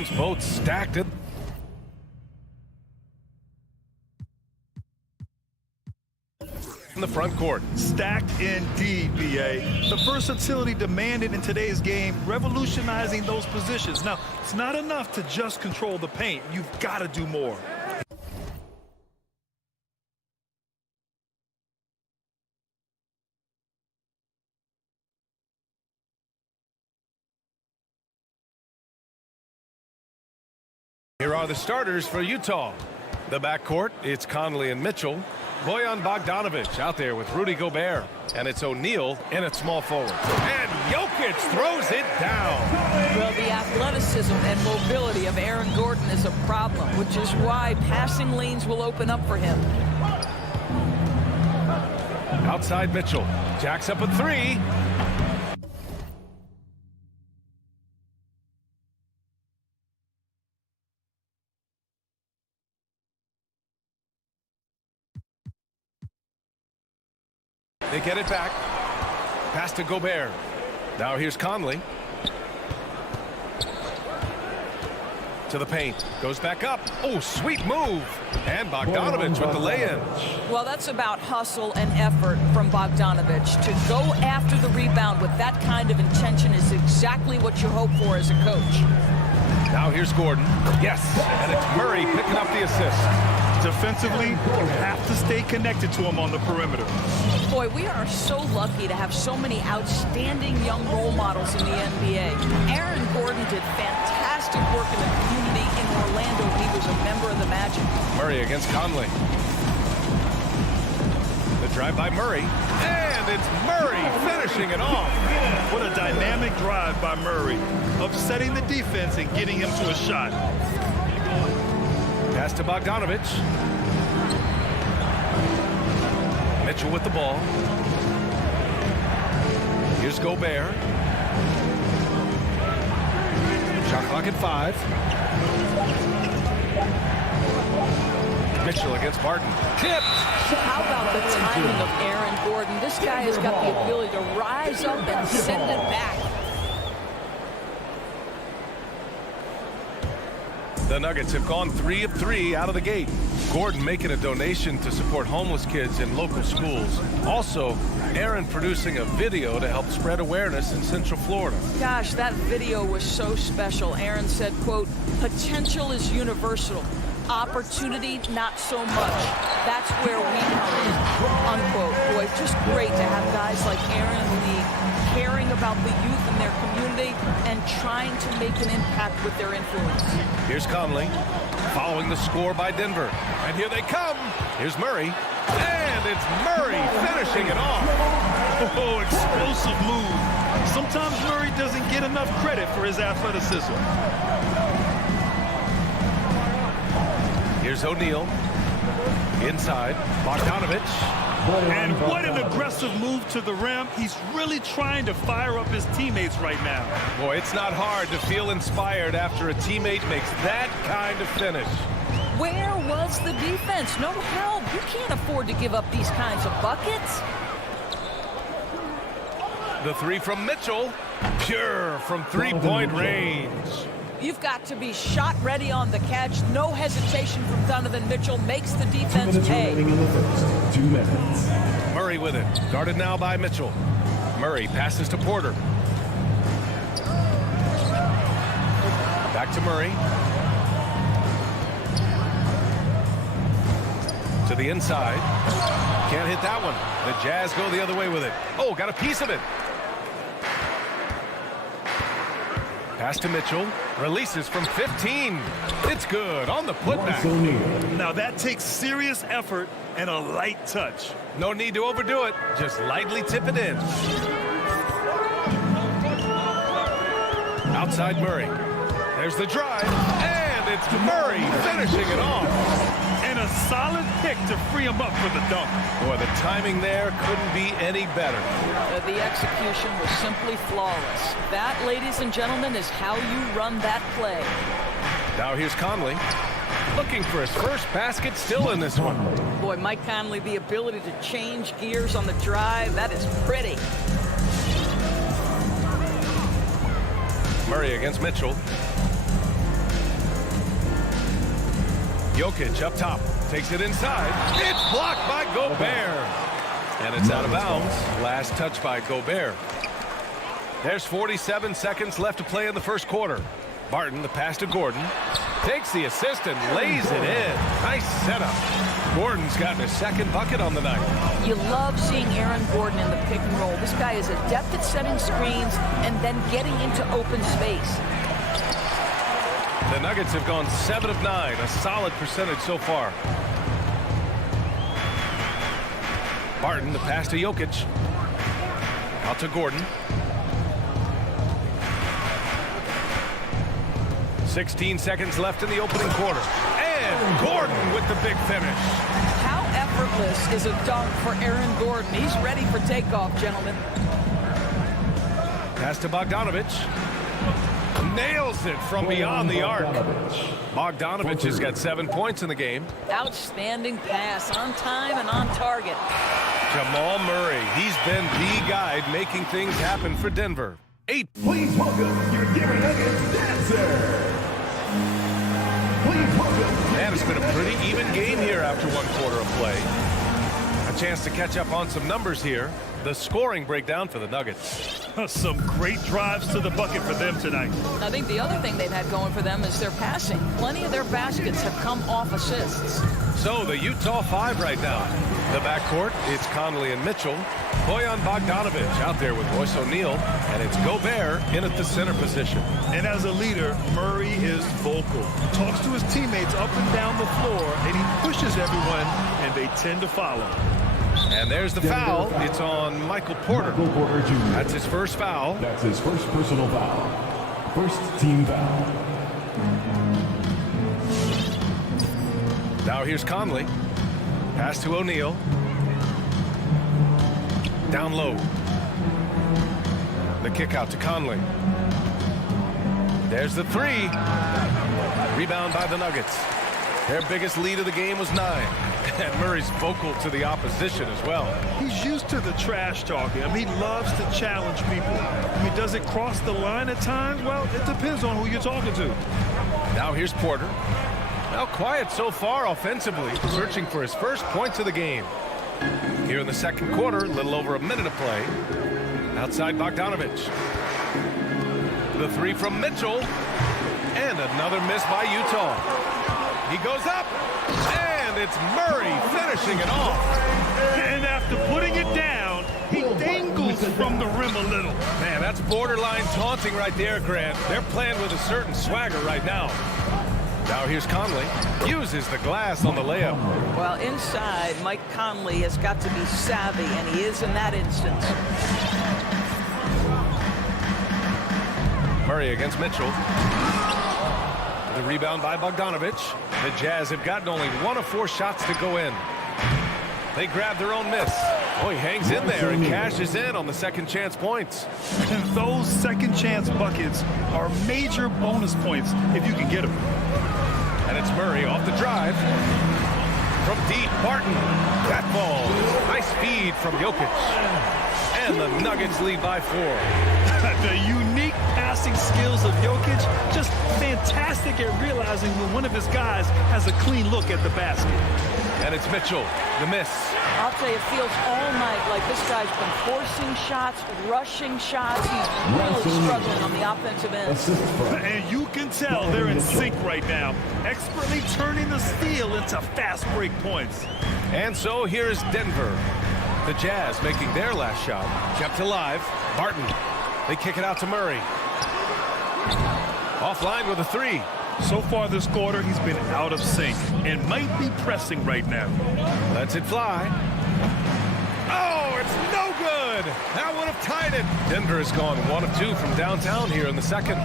teams both stacked it. In the front court. Stacked indeed, B.A. The versatility demanded in today's game, revolutionizing those positions. Now, it's not enough to just control the paint. You've got to do more. Here are the starters for Utah. The backcourt, it's Conley and Mitchell. Bojan Bogdanovic out there with Rudy Gobert. And it's O'Neal in at small forward. And Jokic throws it down. Well, the athleticism and mobility of Aaron Gordon is a problem, which is why passing lanes will open up for him. Outside Mitchell. Jacks up a three. They get it back. Pass to Gobert. Now here's Conley. To the paint. Goes back up. Oh, sweet move. And Bogdanovic with the lay-in. Well, that's about hustle and effort from Bogdanovic. To go after the rebound with that kind of intention is exactly what you hope for as a coach. Now here's Gordon. Yes, and it's Murray picking up the assist. Defensively, you have to stay connected to him on the perimeter. Boy, we are so lucky to have so many outstanding young role models in the NBA. Aaron Gordon did fantastic work in the community in Orlando when he was a member of the Magic. Murray against Conley. The drive by Murray. And it's Murray finishing it off. What a dynamic drive by Murray, upsetting the defense and getting him to a shot. Pass to Bogdanovic. Mitchell with the ball. Here's Gobert. Shot clock at 5. Mitchell against Barton. Tipped. How about the timing of Aaron Gordon? This guy has got the ability to rise up and send it back. The Nuggets have gone 3 of 3 out of the gate. Gordon making a donation to support homeless kids in local schools. Also, Aaron producing a video to help spread awareness in Central Florida. Gosh, that video was so special. Aaron said, quote, "Potential is universal. Opportunity, not so much. That's where we come in," unquote. Boy, just great to have guys like Aaron in the league caring about the youth in their community and trying to make an impact with their influence. Here's Conley following the score by Denver. And here they come. Here's Murray. And it's Murray finishing it off. Oh, explosive move. Sometimes Murray doesn't get enough credit for his athleticism. Here's O'Neal. Inside. Bogdanovic. And what an aggressive move to the rim. He's really trying to fire up his teammates right now. Boy, it's not hard to feel inspired after a teammate makes that kind of finish. Where was the defense? No help. You can't afford to give up these kinds of buckets. The three from Mitchell. Pure from three-point range. You've got to be shot ready on the catch. No hesitation from Donovan Mitchell. Makes the defense pay. 2 minutes remaining in the first. 2 minutes. Murray with it. Guarded now by Mitchell. Murray passes to Porter. Back to Murray. To the inside. Can't hit that one. The Jazz go the other way with it. Oh, got a piece of it. Pass to Mitchell. Releases from 15. It's good on the putback. Now that takes serious effort and a light touch. No need to overdo it. Just lightly tip it in. Outside Murray. There's the drive. And it's Murray finishing it off. And a solid pick to free him up for the dunk. Boy, the timing there couldn't be any better. The execution was simply flawless. That, ladies and gentlemen, is how you run that play. Now here's Conley. Looking for his first basket still in this one. Boy, Mike Conley, the ability to change gears on the drive, that is pretty. Murray against Mitchell. Jokic up top. Takes it inside. It's blocked by Gobert. And it's out of bounds. Last touch by Gobert. There's 47 seconds left to play in the first quarter. Barton, the pass to Gordon. Takes the assist and lays it in. Nice setup. Gordon's gotten his second bucket on the night. You love seeing Aaron Gordon in the pick and roll. This guy is adept at setting screens and then getting into open space. The Nuggets have gone 7 of 9, a solid percentage so far. Barton, the pass to Jokic. Out to Gordon. 16 seconds left in the opening quarter. And Gordon with the big finish. How effortless is a dunk for Aaron Gordon? He's ready for takeoff, gentlemen. Pass to Bogdanovich. Nails it from beyond the arc. Bogdanovich has got 7 points in the game. Outstanding pass, on time and on target. Jamal Murray, he's been the guy making things happen for Denver. 8. Please welcome your Denver Nuggets dancer. Please welcome. Man, it's been a pretty even game here after 1 quarter of play. A chance to catch up on some numbers here. The scoring breakdown for the Nuggets. Some great drives to the bucket for them tonight. I think the other thing they've had going for them is their passing. Plenty of their baskets have come off assists. So the Utah 5 right now. The backcourt, it's Conley and Mitchell. Bojan Bogdanovich out there with Royce O'Neal. And it's Gobert in at the center position. And as a leader, Murray is vocal. Talks to his teammates up and down the floor, and he pushes everyone, and they tend to follow. And there's the foul. It's on Michael Porter. That's his first foul. That's his first personal foul. First team foul. Now here's Conley. Pass to O'Neal. Down low. The kick out to Conley. There's the 3. Rebound by the Nuggets. Their biggest lead of the game was 9. And Murray's vocal to the opposition as well. He's used to the trash talking. I mean, he loves to challenge people. I mean, does it cross the line at times? Well, it depends on who you're talking to. Now here's Porter. Now quiet so far offensively, searching for his first points of the game. Here in the second quarter, a little over a minute of play. Outside Bogdanovich. The 3 from Mitchell. And another miss by Utah. He goes up. And it's Murray finishing it off. And after putting it down, he dangles from the rim a little. Man, that's borderline taunting right there, Grant. They're playing with a certain swagger right now. Now here's Conley. Uses the glass on the layup. Well, inside, Mike Conley has got to be savvy, and he is in that instance. Murray against Mitchell. The rebound by Bogdanovich. The Jazz have gotten only 1 of 4 shots to go in. They grab their own miss. Oh, he hangs in there and cashes in on the second chance points. And those second chance buckets are major bonus points if you can get them. And it's Murray off the drive. From deep, Barton. That ball. Nice feed from Jokic. And the Nuggets lead by 4. The unique passing skills of Jokic, just fantastic at realizing when one of his guys has a clean look at the basket. And it's Mitchell, the miss. I'll tell you, it feels all night like this guy's been forcing shots, rushing shots. He's really struggling on the offensive end. And you can tell they're in sync right now, expertly turning the steal into fast break points. And so here is Denver. The Jazz making their last shot. Kept alive. Barton. They kick it out to Murray. Offline with a 3. So far this quarter, he's been out of sync and might be pressing right now. Lets it fly. Oh, it's no good. That would have tied it. Denver has gone 1 of 2 from downtown here in the second.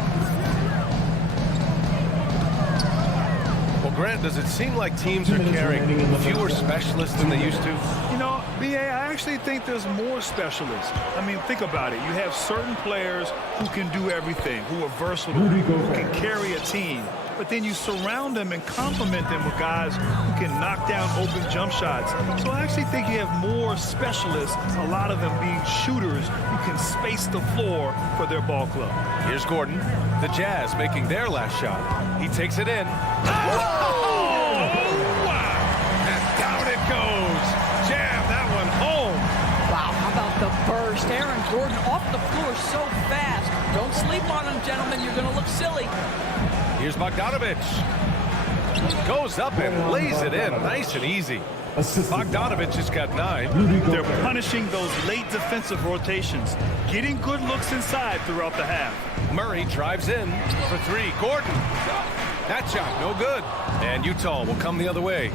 Well, Grant, does it seem like teams are carrying fewer specialists than they used to? You know, B.A., I actually think there's more specialists. I mean, think about it. You have certain players who can do everything, who are versatile, who can carry a team. But then you surround them and complement them with guys who can knock down open jump shots. So I actually think you have more specialists, a lot of them being shooters who can space the floor for their ball club. Here's Gordon. The Jazz making their last shot. He takes it in. Oh! Gordon off the floor so fast. Don't sleep on him, gentlemen. You're going to look silly. Here's Bogdanovich. Goes up and lays it in. Nice and easy. Bogdanovich has got 9. They're punishing those late defensive rotations, getting good looks inside throughout the half. Murray drives in for 3. Gordon. That shot, no good. And Utah will come the other way.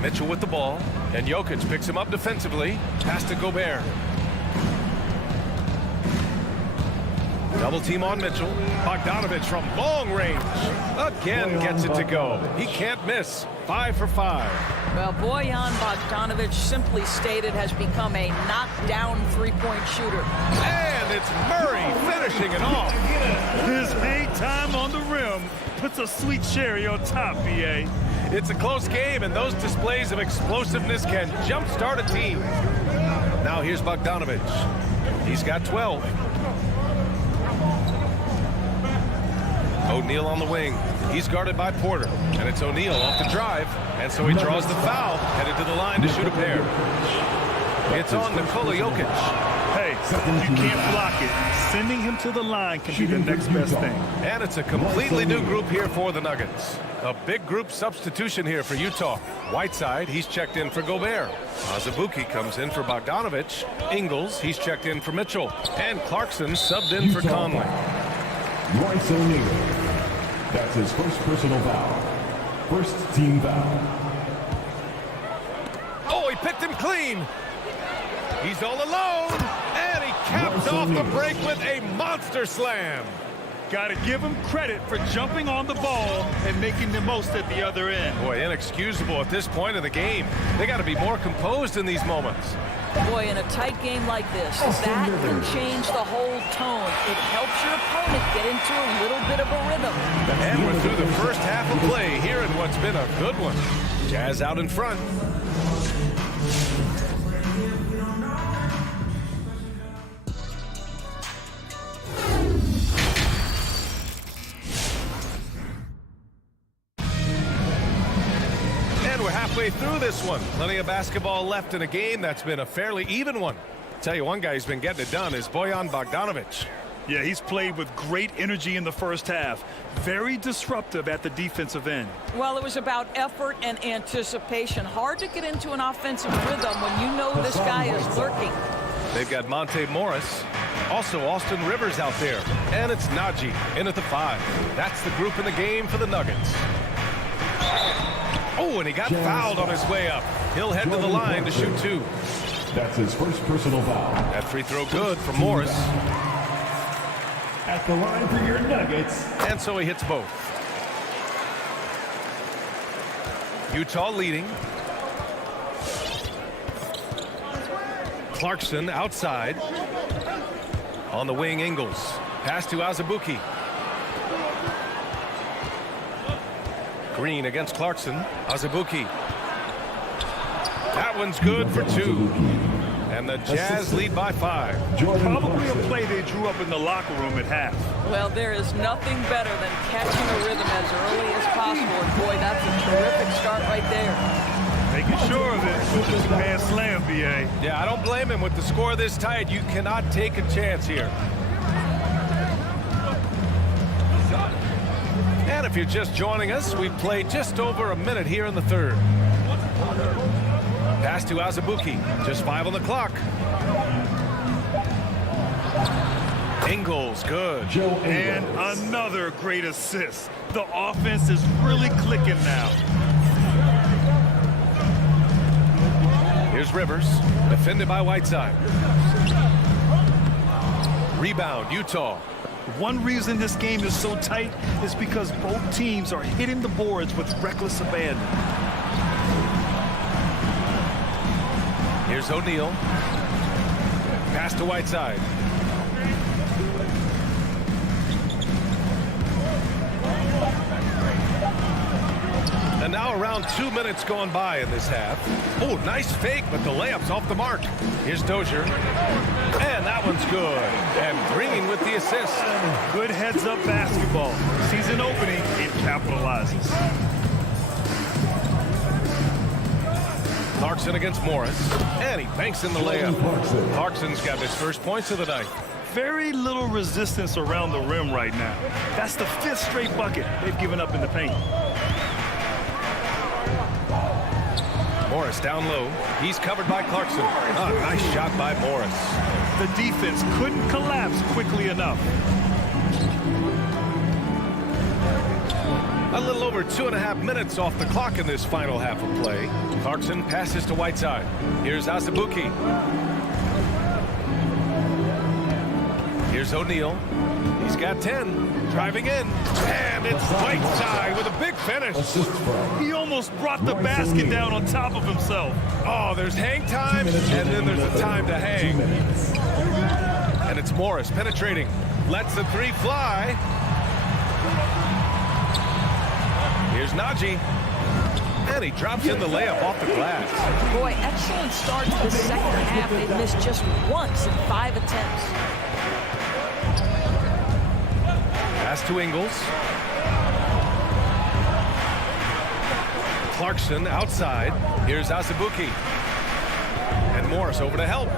Mitchell with the ball, and Jokic picks him up defensively. Pass to Gobert. Double team on Mitchell. Bogdanovich from long range. Again gets it to go. He can't miss. 5 for 5. Well, Bojan Bogdanovic, simply stated, has become a knockdown three-point shooter. And it's Murray finishing it off. His hang time on the rim puts a sweet cherry on top, B.A. It's a close game, and those displays of explosiveness can jumpstart a team. Now here's Bogdanovich. He's got 12. O'Neal on the wing. He's guarded by Porter, and it's O'Neal off the drive, and so he draws the foul, headed to the line to shoot a pair. It's on Nikola Jokic. Hey, you can't block it. Sending him to the line can be the next best thing. And it's a completely new group here for the Nuggets. A big group substitution here for Utah. Whiteside, he's checked in for Gobert. Azubuike comes in for Bogdanovich. Ingles, he's checked in for Mitchell. And Clarkson subbed in for Conley. Royce O'Neal. That's his first personal foul. First team foul. Oh, he picked him clean. He's all alone. And he caps off the break with a monster slam. Got to give him credit for jumping on the ball and making the most at the other end. Boy, inexcusable at this point of the game. They got to be more composed in these moments. Boy, in a tight game like this, that can change the whole tone. It helps your opponent get into a little bit of a rhythm. And we're through the first half of play here in what's been a good one. Jazz out in front. Halfway through this one. Plenty of basketball left in a game that's been a fairly even one. Tell you one guy who's been getting it done is Bojan Bogdanovich. Yeah, he's played with great energy in the first half. Very disruptive at the defensive end. Well, it was about effort and anticipation. Hard to get into an offensive rhythm when you know this guy is lurking. They've got Monte Morris. Also Austin Rivers out there. And it's Najee in at the 5. That's the group in the game for the Nuggets. Oh, and he got fouled on his way up. He'll head to the line to shoot 2. That's his first personal foul. That free throw good for Morris. At the line for your Nuggets. And so he hits both. Utah leading. Clarkson outside. On the wing, Ingles. Pass to Azubuike. Green against Clarkson. Azubuike. That one's good for 2. And the Jazz lead by 5. Probably a play they drew up in the locker room at half. Well, there is nothing better than catching a rhythm as early as possible. And boy, that's a terrific start right there. Making sure of it with the two-hand slam, B.A. Yeah, I don't blame him. With the score this tight, you cannot take a chance here. And if you're just joining us, we've played just over a minute here in the third. Pass to Azubuike. Just 5 on the clock. Ingles, good. And another great assist. The offense is really clicking now. Here's Rivers, defended by Whiteside. Rebound, Utah. One reason this game is so tight is because both teams are hitting the boards with reckless abandon. Here's O'Neal. Pass to Whiteside. And now around 2 minutes gone by in this half. Oh, nice fake, but the layup's off the mark. Here's Dozier. And that one's good. And Green with the assist. Good heads-up basketball. Season opening, it capitalizes. Clarkson against Morris. And he banks in the layup. Clarkson's got his first points of the night. Very little resistance around the rim right now. That's the 5th straight bucket they've given up in the paint. Morris down low. He's covered by Clarkson. Oh, nice shot by Morris. The defense couldn't collapse quickly enough. A little over 2.5 minutes off the clock in this final half of play. Clarkson passes to Whiteside. Here's Azubuike. Here's O'Neal. He's got 10. Driving in. And it's Whiteside with a big finish. He almost brought the basket down on top of himself. Oh, there's hang time, and then there's a time to hang. And it's Morris penetrating. Lets the three fly. Here's Najee. And he drops in the layup off the glass. Boy, excellent start to the second half. They've missed just once in 5 attempts. Pass to Ingles. Clarkson outside. Here's Azubuike. And Morris over to help.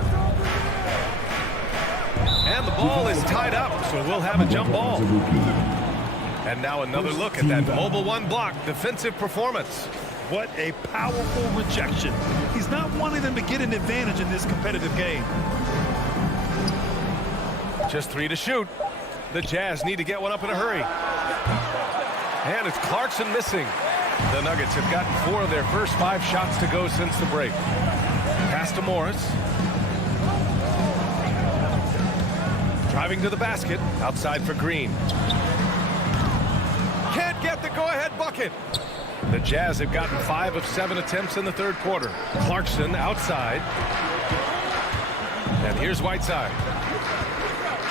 And the ball is tied up, so we'll have a jump ball. And now another look at that mobile one block defensive performance. What a powerful rejection. He's not wanting them to get an advantage in this competitive game. Just 3 to shoot. The Jazz need to get one up in a hurry. And it's Clarkson missing. The Nuggets have gotten 4 of their first 5 shots to go since the break. Pass to Morris. Driving to the basket. Outside for Green. Can't get the go-ahead bucket. The Jazz have gotten 5 of 7 attempts in the third quarter. Clarkson outside. And here's Whiteside.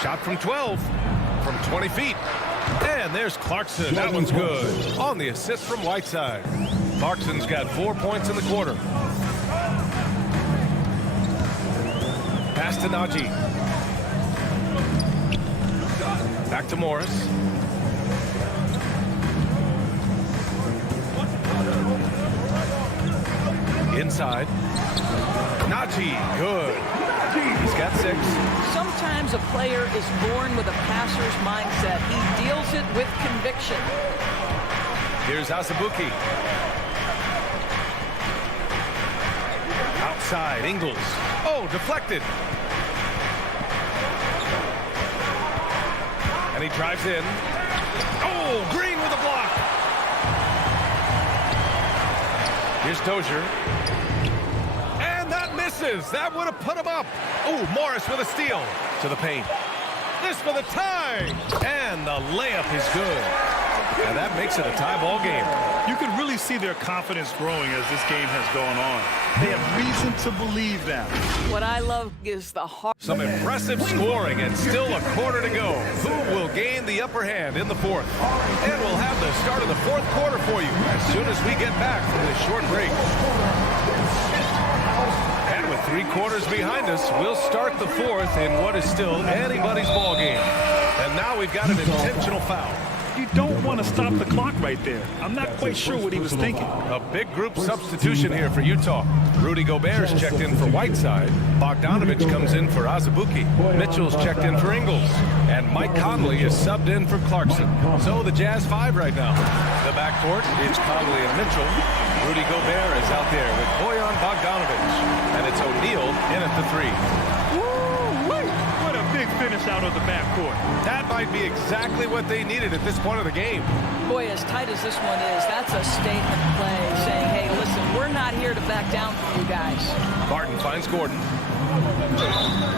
Shot from 12. From 20 feet. And there's Clarkson. That one's good. On the assist from Whiteside. Clarkson's got 4 points in the quarter. Pass to Najee. Back to Morris. Inside. Najee. Good. He's got 6. Sometimes a player is born with a passer's mindset. He deals it with conviction. Here's Azubuike. Outside, Ingles. Oh, deflected. And he drives in. Oh, Green with a block. Here's Dozier. That would have put him up. Oh, Morris with a steal to the paint. This for the tie. And the layup is good. And that makes it a tie ball game. You can really see their confidence growing as this game has gone on. They have reason to believe that. What I love is the heart. Some impressive scoring and still a quarter to go. Who will gain the upper hand in the fourth? And we'll have the start of the fourth quarter for you as soon as we get back from this short break. And with 3 quarters behind us, we'll start the fourth in what is still anybody's ball game. And now we've got an intentional foul. You don't want to stop the clock right there. I'm not quite sure what he was thinking. A big group substitution here for Utah. Rudy Gobert's checked in for Whiteside. Bogdanovich comes in for Azubuike. Mitchell's checked in for Ingles. And Mike Conley is subbed in for Clarkson. So the Jazz 5 right now. The backcourt is Conley and Mitchell. Rudy Gobert is out there with Bojan Bogdanovich. And it's O'Neal in at the 3. What a big finish out of the backcourt. That might be exactly what they needed at this point of the game. Boy, as tight as this one is, that's a statement play saying, hey, listen, we're not here to back down from you guys. Barton finds Gordon.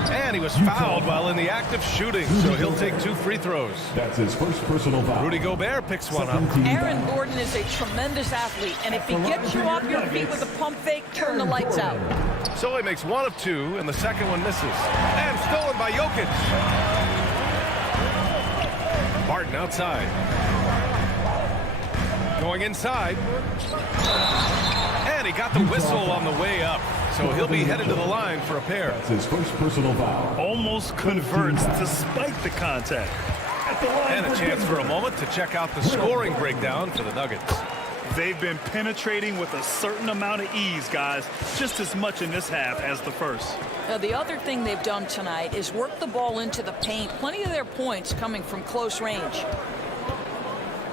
And he was fouled while in the act of shooting, so he'll take 2 free throws. That's his first personal foul. Rudy Gobert picks one up. Aaron Gordon is a tremendous athlete, and if he gets you off your feet with a pump fake, turn the lights out. So he makes 1 of 2, and the second one misses. And stolen by Jokic. Barton outside. Going inside. And he got the whistle on the way up. So he'll be headed to the line for a pair. That's his first personal foul. Almost converts despite the contact. And a chance for a moment to check out the scoring breakdown for the Nuggets. They've been penetrating with a certain amount of ease, guys, just as much in this half as the first. Now, the other thing they've done tonight is work the ball into the paint. Plenty of their points coming from close range.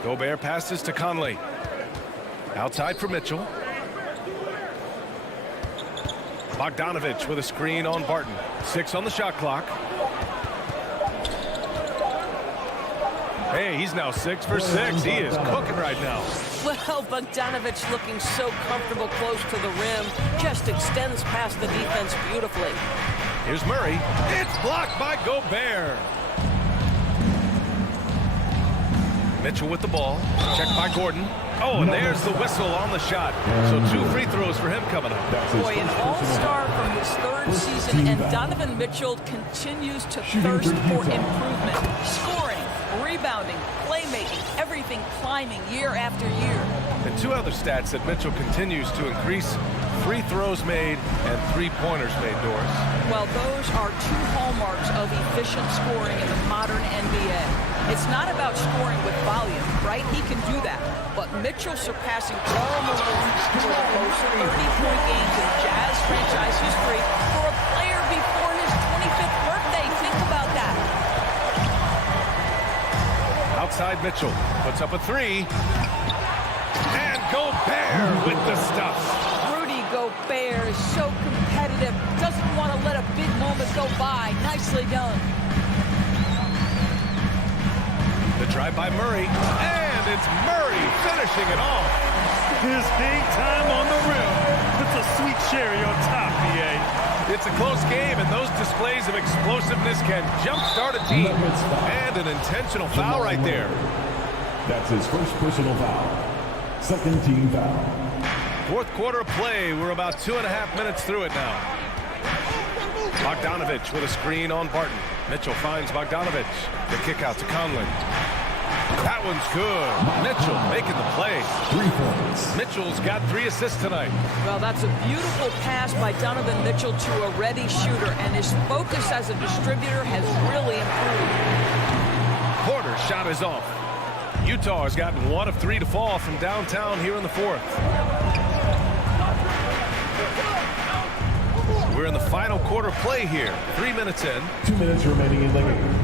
Gobert passes to Conley. Outside for Mitchell. Bogdanovich with a screen on Barton. 6 on the shot clock. Hey, he's now 6 for 6. He is cooking right now. Well, Bogdanovich looking so comfortable close to the rim. Just extends past the defense beautifully. Here's Murray. It's blocked by Gobert. Mitchell with the ball. Checked by Gordon. Oh, and there's the whistle on the shot. So 2 free throws for him coming up. Boy, an all-star from his 3rd season, and Donovan Mitchell continues to thirst for improvement. Scoring, rebounding, playmaking, everything climbing year after year. And 2 other stats that Mitchell continues to increase: free throws made and 3-pointers made, Doris. Well, those are 2 hallmarks of efficient scoring in the modern NBA. It's not about scoring with volume, right? He can do that. But Mitchell surpassing Karl Malone for the most 30-point games in Jazz franchise history for a player before his 25th birthday. Think about that. Outside Mitchell puts up a 3. And Gobert with the stuff. Rudy Gobert is so competitive. Doesn't want to let a big moment go by. Nicely done. The drive by Murray. And it's Murray finishing it off. His hang time on the rim. Puts a sweet cherry on top, BA. It's a close game, and those displays of explosiveness can jumpstart a team. And an intentional foul right there. That's his first personal foul. 2nd team foul. 4th quarter of play. We're about 2.5 minutes through it now. Bogdanovich with a screen on Barton. Mitchell finds Bogdanovich. The kick out to Conley. That one's good. Mitchell making the play. 3 points. Mitchell's got 3 assists tonight. Well, that's a beautiful pass by Donovan Mitchell to a ready shooter, and his focus as a distributor has really improved. Porter's shot is off. Utah has gotten 1 of 3 to fall from downtown here in the 4th. We're in the final quarter play here. 3 minutes in. 2 minutes remaining in the game.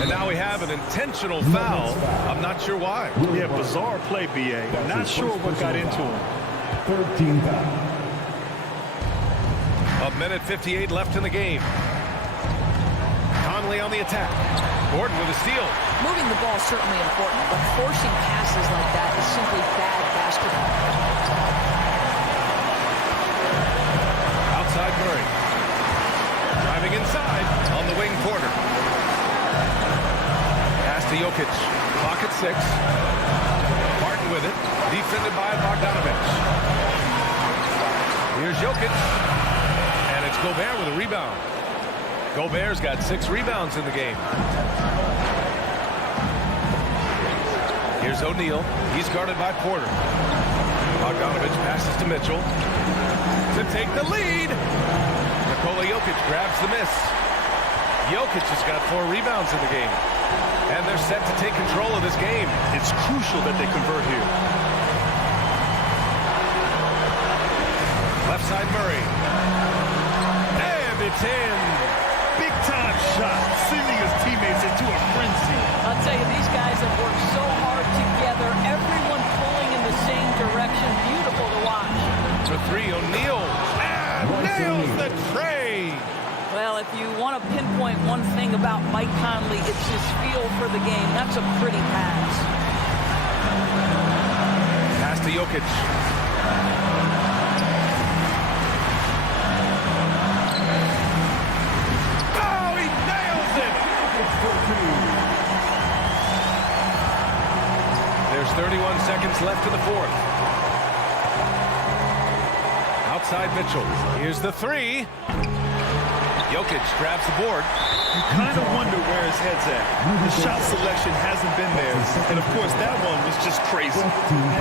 And now we have an intentional foul. I'm not sure why. Yeah, bizarre play, BA. Not sure what got into him. 3rd team foul. 1:58 left in the game. Conley on the attack. Gordon with a steal. Moving the ball is certainly important, but forcing passes like that is simply bad basketball. Outside Murray. Driving inside on the wing, Porter. Pass to Jokic. Clock at 6. Barton with it. Defended by Bogdanovich. Here's Jokic. And it's Gobert with a rebound. Gobert's got 6 rebounds in the game. Here's O'Neal. He's guarded by Porter. Bogdanovich passes to Mitchell to take the lead. Nikola Jokic grabs the miss. Jokic has got 4 rebounds in the game. And they're set to take control of this game. It's crucial that they convert here. Left side Murray. And it's in. Big time shot, sending his teammates into a frenzy. I'll tell you, these guys have worked so hard together. Everyone pulling in the same direction. Beautiful to watch. For 3, O'Neal. And nails the tray. Well, if you want to pinpoint one thing about Mike Conley, it's his feel for the game. That's a pretty pass. Pass to Jokic. Oh, he nails it! There's 31 seconds left in the 4th. Outside Mitchell. Here's the 3. Jokic grabs the board. You kind of wonder where his head's at. The shot selection hasn't been there. And, of course, that one was just crazy.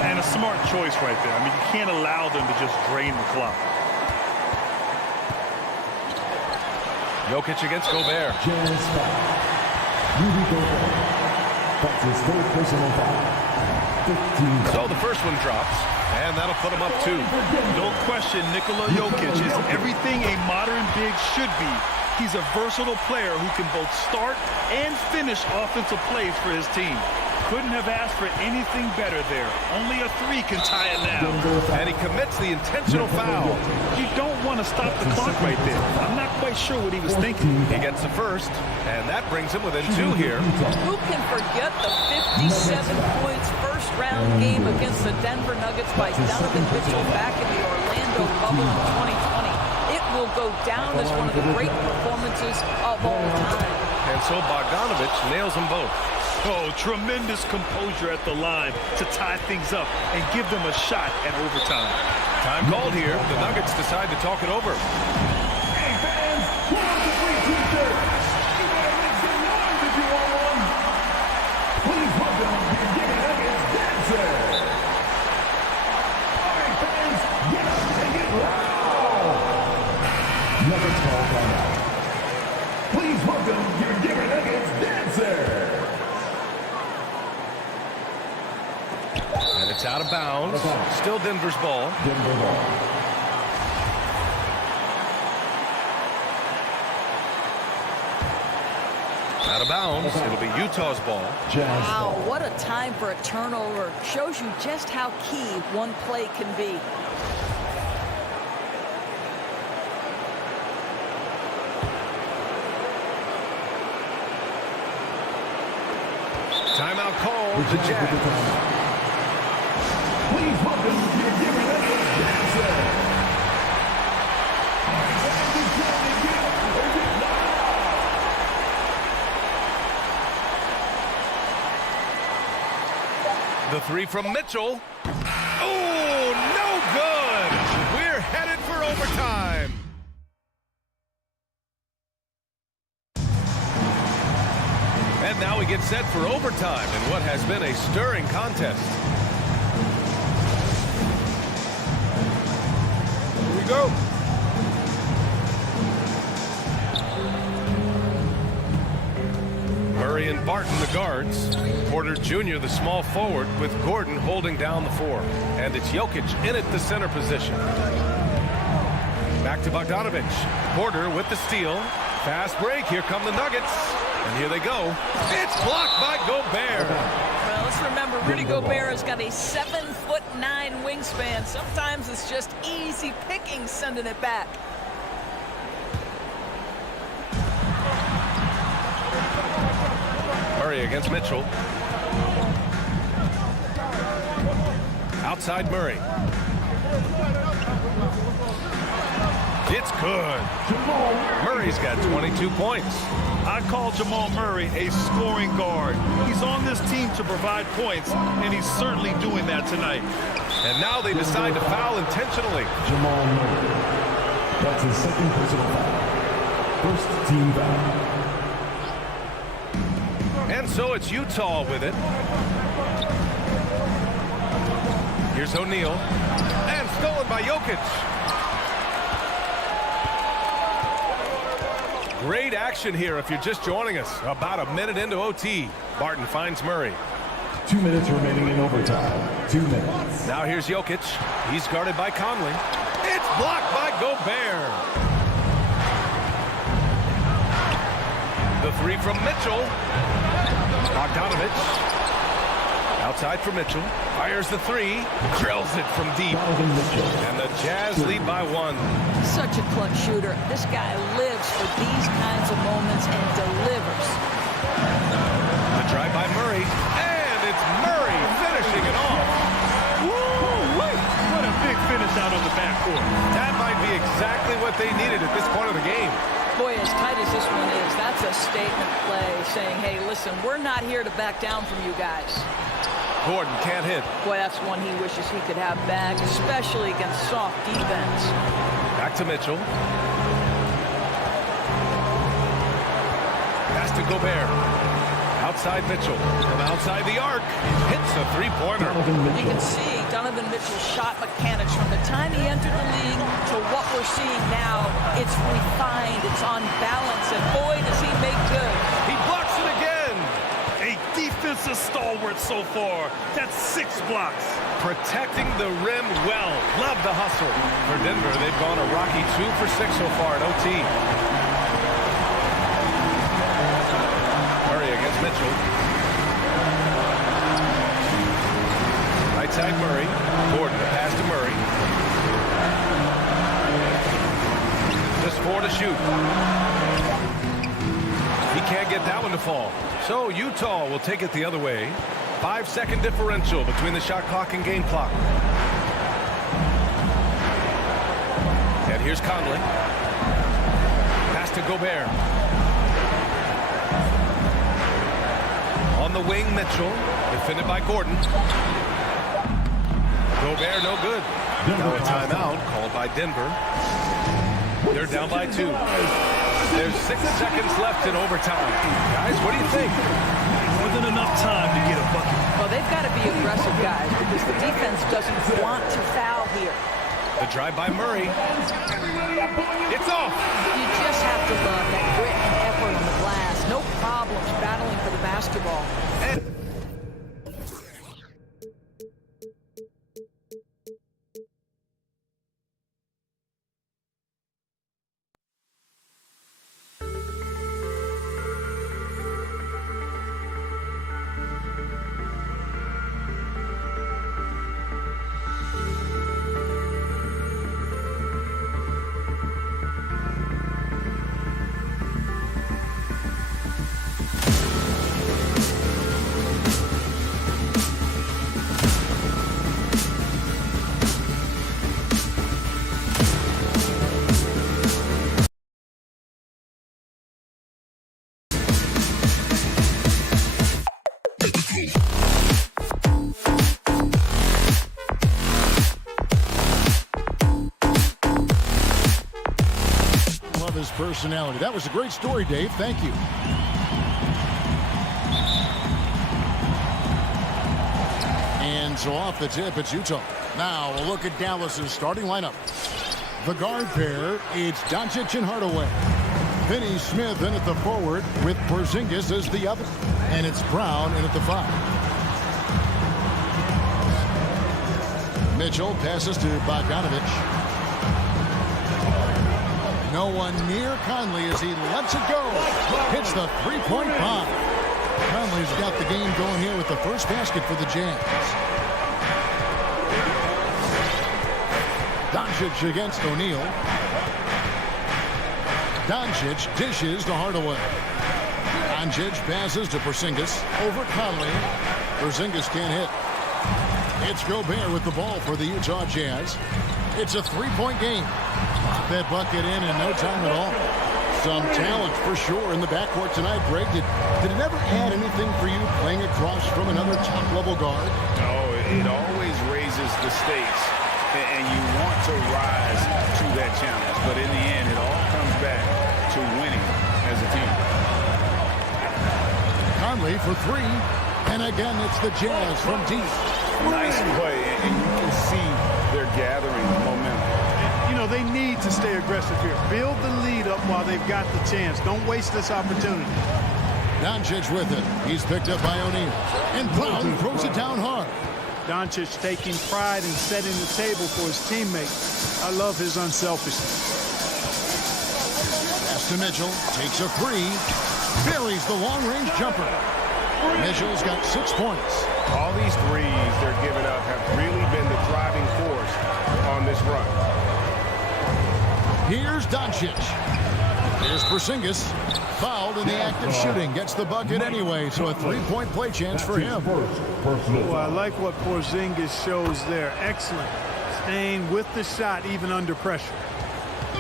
And a smart choice right there. I mean, you can't allow them to just drain the clock. Jokic against Gobert. Rudy Gobert. That's his 3rd personal foul. So the first one drops, and that'll put him up 2. No question, Nikola Jokic is everything a modern big should be. He's a versatile player who can both start and finish offensive plays for his team. Couldn't have asked for anything better there. Only a 3 can tie it now. And he commits the intentional foul. You don't want to stop the clock right there. I'm not quite sure what he was thinking. He gets the first, and that brings him within 2 here. Who can forget the 57 points first round game against the Denver Nuggets by Donovan Mitchell back in the Orlando bubble in 2020? It will go down as one of the great performances of all time. And so Bogdanovich nails them both. Oh, tremendous composure at the line to tie things up and give them a shot at overtime. Time called here. The Nuggets decide to talk it over. Hey fans, pull up the free t-shirts. You better make some noise if you want one. Please welcome your Denver Nuggets dancer. All right fans, yes, make it loud. Nuggets call timeout. Please welcome your Denver Nuggets dancer. And it's out of bounds. Still Denver's ball. Denver ball. Out of bounds. It'll be Utah's ball. Wow, what a time for a turnover. Shows you just how key one play can be. Timeout called. The Jazz. Please welcome your Denver Nuggets dancer. The 3 from Mitchell. Oh, no good. We're headed for overtime. And now we get set for overtime in what has been a stirring contest. Here we go. Murray and Barton, the guards. Porter Jr., the small forward, with Gordon holding down the 4. And it's Jokic in at the center position. Back to Bogdanovich. Porter with the steal. Fast break. Here come the Nuggets. And here they go. It's blocked by Gobert. Well, let's remember, Rudy Gobert has got a 7'9" wingspan. Sometimes it's just easy picking sending it back. Murray against Mitchell. Outside Murray. It's good. Murray's got 22 points. I call Jamal Murray a scoring guard. He's on this team to provide points, and he's certainly doing that tonight. And now they decide to foul intentionally. Jamal Murray. That's his second personal foul. First team foul. And so it's Utah with it. Here's O'Neal. And stolen by Jokic. Great action here if you're just joining us. About a minute into OT. Barton finds Murray. 2 minutes remaining in overtime. 2 minutes. Now here's Jokic. He's guarded by Conley. It's blocked by Gobert. The 3 from Mitchell. Bogdanovich. Outside for Mitchell. Fires the 3. Drills it from deep. And the Jazz lead by 1. Such a clutch shooter. This guy lives for these kinds of moments and delivers. The drive by Murray. And it's Murray finishing it off. Woo-wee! What a big finish out on the backcourt. That might be exactly what they needed at this point of the game. Boy, as tight as this one is, that's a statement play saying, hey, listen, we're not here to back down from you guys. Gordon can't hit. Boy, that's one he wishes he could have back, especially against soft defense. Back to Mitchell. Pass to Gobert. Outside Mitchell. From outside the arc. Hits a three-pointer. You can see Donovan Mitchell's shot mechanics from the time he entered the league to what we're seeing now. It's refined. It's on balance. And boy, does he make good. He blocks it again. A defensive That's a stalwart so far. That's 6 blocks. Protecting the rim well. Love the hustle. For Denver, they've gone a rocky 2 for 6 so far in OT. Murray against Mitchell. Right side Murray. Gordon, the pass to Murray. Just 4 to shoot. He can't get that one to fall. So Utah will take it the other way. 5-second differential between the shot clock and game clock. And here's Conley. Pass to Gobert. On the wing, Mitchell. Defended by Gordon. Gobert, no good. Now a timeout called by Denver. They're down by 2. There's 6 seconds left in overtime. Guys, what do you think? More than enough time to get a bucket. Well, they've got to be aggressive, guys, because the defense doesn't want to foul here. The drive by Murray. It's off. You just have to love that grit and effort on the glass. No problems battling for the basketball. His personality. That was a great story, Dave. Thank you. And so off the tip, it's Utah. Now a look at Dallas's starting lineup. The guard pair, it's Doncic and Hardaway. Finney Smith in at the forward with Porzingis as the other. And it's Brown in at the 5. Mitchell passes to Bogdanovich. No one near Conley as he lets it go. Hits the three-point bomb. Conley's got the game going here with the first basket for the Jazz. Doncic against O'Neal. Doncic dishes to Hardaway. Doncic passes to Porzingis over Conley. Porzingis can't hit. It's Gobert with the ball for the Utah Jazz. It's a three-point game. That bucket in no time at all. Some talent for sure in the backcourt tonight, Greg. Did it ever add anything for you playing across from another top-level guard? No, it always raises the stakes, and you want to rise to that challenge. But in the end, it all comes back to winning as a team. Conley for 3. And again, it's the Jazz from deep. Nice play, and you can see they're gathering momentum. You know, they need to stay aggressive here. Build the lead up while they've got the chance. Don't waste this opportunity. Doncic with it. He's picked up by O'Neal. And Brown throws it down hard. Doncic taking pride in setting the table for his teammates. I love his unselfishness. Pass to Mitchell. Takes a 3. Buries the long-range jumper. Mitchell's got 6 points. All these threes they're giving up have really been the driving force on this run. Here's Doncic. Here's Porzingis. Fouled in the act of shooting. Gets the bucket anyway, so a three-point play chance for him. Well, I like what Porzingis shows there. Excellent. Staying with the shot even under pressure.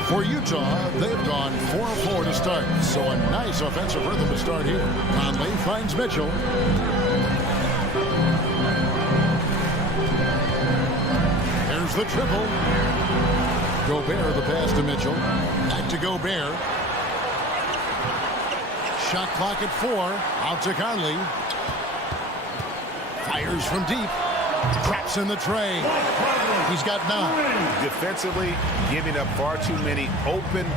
For Utah, they've gone 4-4 to start, so a nice offensive rhythm to start here. Conley finds Mitchell. There's the triple. Gobert the pass to Mitchell. Back to Gobert. Shot clock at 4. Out to Conley. Fires from deep. Drops in the tray. He's got 9. Defensively, giving up far too many open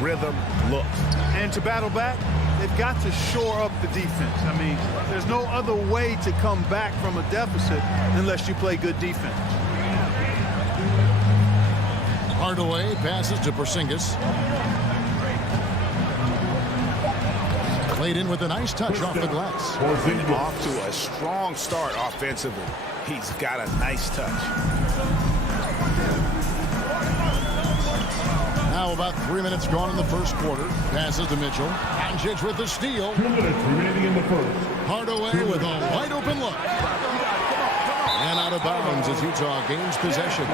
rhythm looks. And to battle back, they've got to shore up the defense. I mean, there's no other way to come back from a deficit unless you play good defense. Hardaway passes to Porzingis. Played in with a nice touch off the glass. Off to a strong start offensively. He's got a nice touch. Now about 3 minutes gone in the first quarter. Passes to Mitchell. Doncic with the steal. 2 minutes remaining in the first. Hardaway with a wide open look. And out of bounds as Utah gains possession.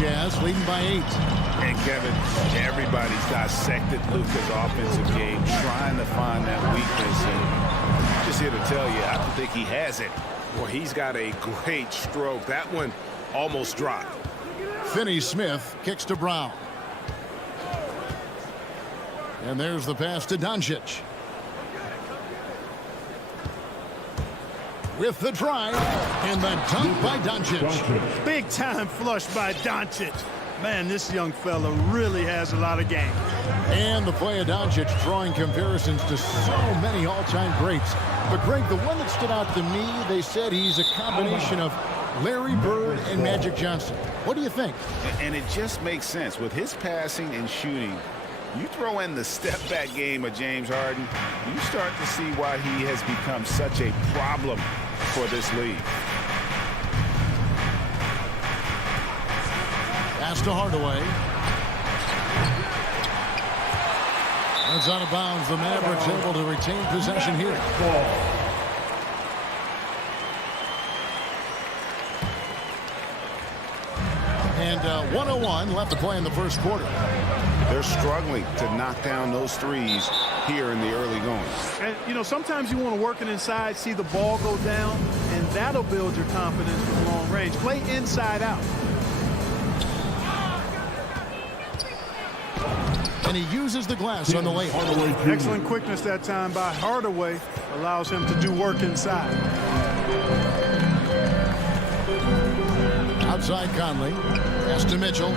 Jazz leading by 8. And Kevin, everybody's dissected Luka's offensive game, trying to find that weakness. And just here to tell you, I don't think he has it. Well, he's got a great stroke. That one almost dropped. Finney-Smith kicks to Brown. And there's the pass to Doncic. With the drive and the dunk by Doncic. Big time flush by Doncic. Man, this young fella really has a lot of game. And the play of Doncic drawing comparisons to so many all-time greats. But Greg, the one that stood out to me, they said he's a combination of Larry Bird and Magic Johnson. What do you think? And it just makes sense. With his passing and shooting, you throw in the step-back game of James Harden, you start to see why he has become such a problem for this league. Pass to Hardaway. That's out of bounds. The Mavericks able to retain possession here. And 1:01 left to play in the first quarter. They're struggling to knock down those threes here in the early going. And, you know, sometimes you want to work it inside, see the ball go down, and that'll build your confidence from long range. Play inside out. And he uses the glass on the layup. Excellent quickness that time by Hardaway. Allows him to do work inside. Outside Conley. Pass to Mitchell.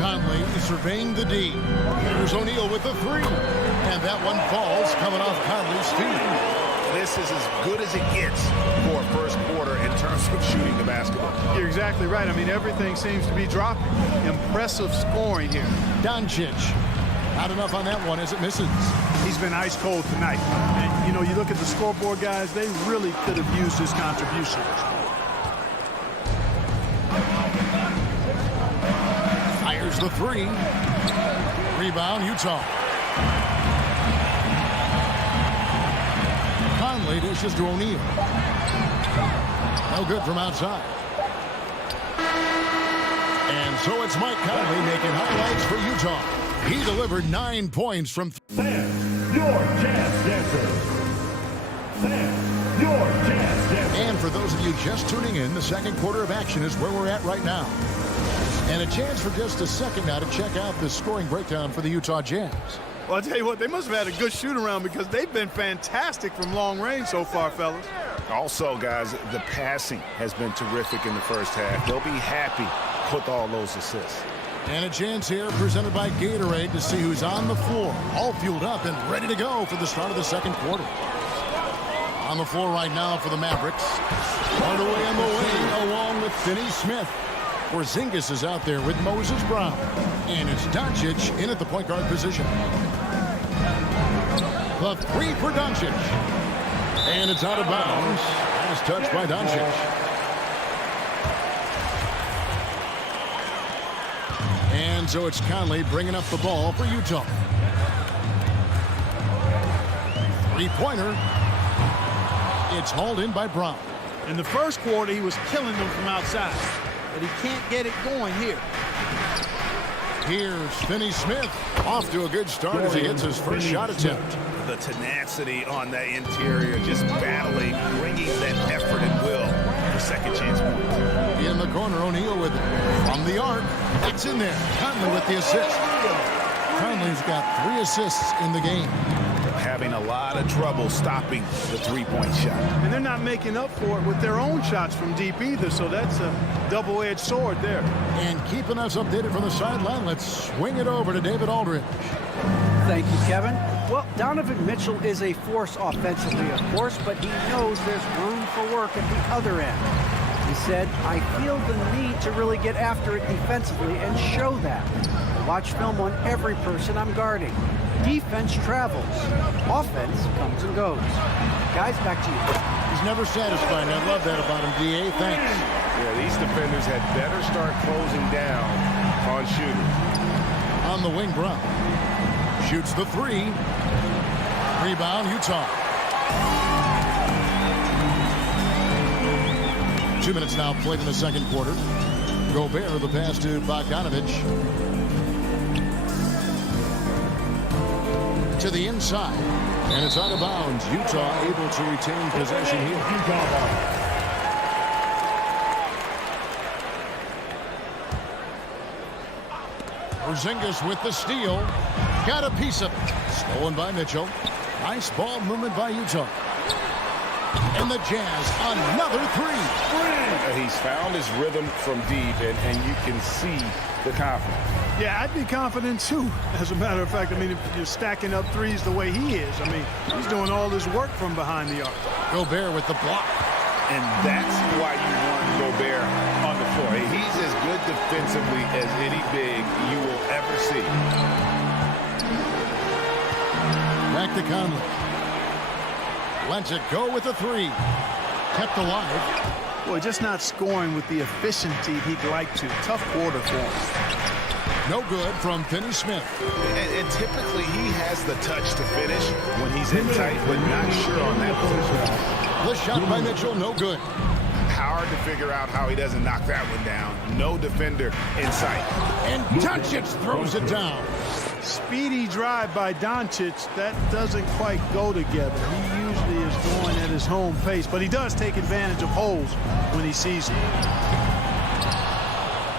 Conley surveying the D. Here's O'Neal with the three. And that one falls coming off Conley's feet. This is as good as it gets for a first quarter in terms of shooting the basketball. You're exactly right. I mean, everything seems to be dropping. Impressive scoring here. Doncic. Not enough on that one as it misses. He's been ice cold tonight. And, you know, you look at the scoreboard, guys, they really could have used his contribution. Fires the three. Rebound, Utah. Conley dishes to O'Neal. No good from outside. And so it's Mike Conley making highlights for Utah. He delivered 9 points from... Sam, your jazz dancer. Sam, your jazz dancer. And for those of you just tuning in, the second quarter of action is where we're at right now. And a chance for just a second now to check out the scoring breakdown for the Utah Jazz. Well, I'll tell you what, they must have had a good shoot-around because they've been fantastic from long range so far, fellas. Also, guys, the passing has been terrific in the first half. They'll be happy with all those assists. And a chance here presented by Gatorade to see who's on the floor, all fueled up and ready to go for the start of the second quarter. On the floor right now for the Mavericks. Hardaway on the way, along with Finney-Smith. Porzingis is out there with Moses Brown. And it's Doncic in at the point guard position. The three for Doncic. And it's out of bounds. Nice touch by Doncic. And so it's Conley bringing up the ball for Utah. Three-pointer. It's hauled in by Brown. In the first quarter, he was killing them from outside. But he can't get it going here. Here's Finney-Smith. Off to a good start as he hits his first shot attempt. The tenacity on that interior, just battling, bringing that effort and will for second chance points. In the corner, O'Neal with it. From the arc, it's in there. Conley with the assist. Conley's got 3 assists in the game. having a lot of trouble stopping the three-point shot. And they're not making up for it with their own shots from deep either, so that's a double-edged sword there. And keeping us updated from the sideline, let's swing it over to David Aldridge. Thank you, Kevin. Well, Donovan Mitchell is a force offensively, of course, but he knows there's room for work at the other end. He said, I feel the need to really get after it defensively and show that. I watch film on every person I'm guarding. Defense travels. Offense comes and goes. Guys, back to you. He's never satisfied. I love that about him, D.A. Thanks. Yeah, these defenders had better start closing down on shooters. On the wing, Brown. Shoots the three. Rebound, Utah. 2 minutes now played in the second quarter. Gobert, the pass to Bogdanovich. To the inside. And it's out of bounds. Utah able to retain possession here. Porzingis with the steal. Got a piece of it. Stolen by Mitchell. Nice ball movement by Utah. And the Jazz, another three. He's found his rhythm from deep, and you can see the confidence. Yeah, I'd be confident too. As a matter of fact, I mean, if you're stacking up threes the way he is, I mean, he's doing all his work from behind the arc. Gobert with the block. And that's why you want Gobert on the floor. He's as good defensively as any big you will ever see. Back to Conley. Lets it go with the three. Kept alive. Boy, just not scoring with the efficiency he'd like to. Tough quarter for him. No good from Finney Smith. And typically he has the touch to finish when he's in tight, but not sure on that position. The shot by Mitchell, no good. Hard to figure out how he doesn't knock that one down. No defender in sight. And Doncic throws it down. Speedy drive by Doncic, that doesn't quite go together. He usually is going at his home pace, but he does take advantage of holes when he sees them.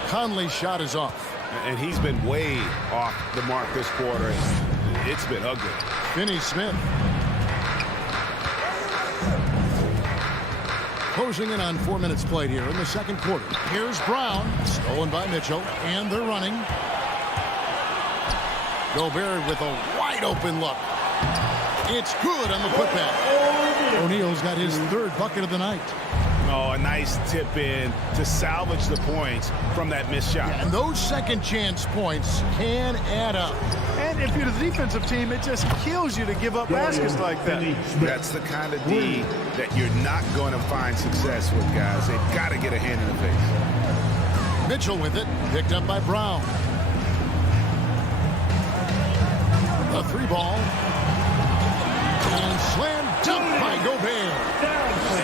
Conley's shot is off. And he's been way off the mark this quarter. It's been ugly. Finney Smith. Closing in on 4 minutes played here in the second quarter. Here's Brown, stolen by Mitchell, and they're running. Gobert with a wide open look. It's good on the putback. O'Neal's got his third bucket of the night. Oh, a nice tip in to salvage the points from that missed shot. Yeah, and those second chance points can add up. And if you're the defensive team, it just kills you to give up baskets like that. That's the kind of D that you're not going to find success with, guys. They've got to get a hand in the face. Mitchell with it, picked up by Brown. A three ball. And slam dunk by Gobert.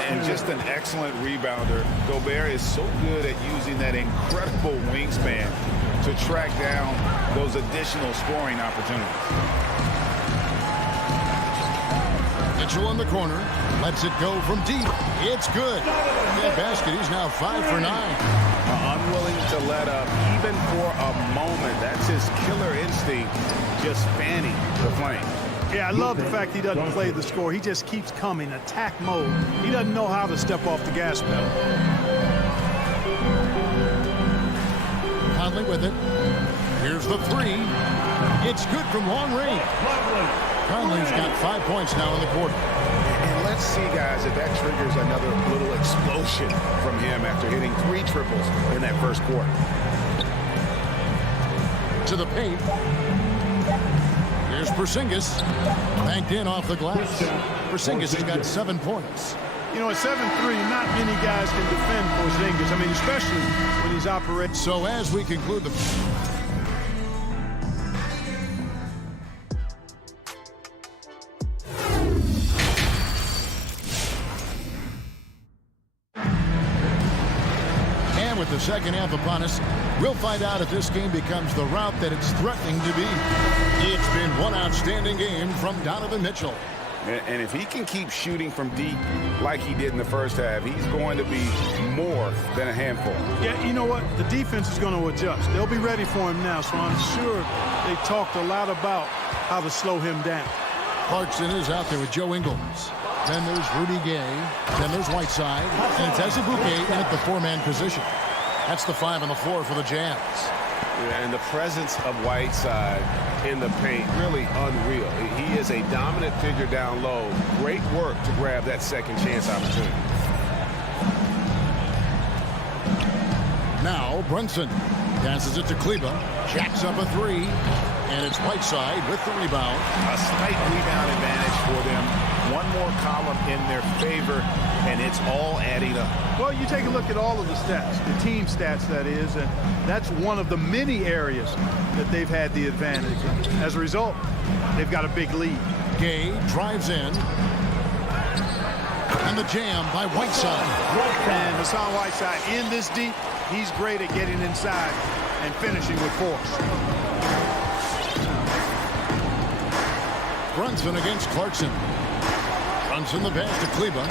And just an excellent rebounder. Gobert is so good at using that incredible wingspan to track down those additional scoring opportunities. Mitchell in the corner. Lets it go from deep. It's good. That basket, he's now 5 for 9. Unwilling to let up even for a moment. That's his killer instinct, just fanning the flame. Yeah, I love the fact he doesn't play the score. He just keeps coming, attack mode. He doesn't know how to step off the gas pedal. Conley with it. Here's the three. It's good from long range. Conley's got 5 points now in the quarter. And let's see, guys, if that triggers another little explosion from him after hitting 3 triples in that first quarter. To the paint. Here's Porzingis. Banked in off the glass. Porzingis has got 7 points. You know, at 7'3", not many guys can defend Porzingis. I mean, especially when he's operating. So as we conclude the... And with the second half upon us, we'll find out if this game becomes the route that it's threatening to be. It's been one outstanding game from Donovan Mitchell. And if he can keep shooting from deep like he did in the first half, he's going to be more than a handful. Yeah, you know what? The defense is going to adjust. They'll be ready for him now, so I'm sure they talked a lot about how to slow him down. Clarkson is out there with Joe Ingles. Then there's Rudy Gay. Then there's Whiteside. And it's Azubuike in at the 4-man position. That's the 5 on the floor for the Jazz. And the presence of Whiteside in the paint, really unreal. He is a dominant figure down low. Great work to grab that second chance opportunity. Now Brunson passes it to Kleba. Jacks up a 3. And it's Whiteside with the rebound. A slight rebound advantage for them. One more column in their favor, and it's all adding up. Well, you take a look at all of the stats, the team stats, that is, and that's one of the many areas that they've had the advantage. And as a result, they've got a big lead. Gay drives in. And the jam by Whiteside. And Hassan Whiteside in this deep, he's great at getting inside and finishing with force. Brunson against Clarkson. Brunson the pass to Kleba.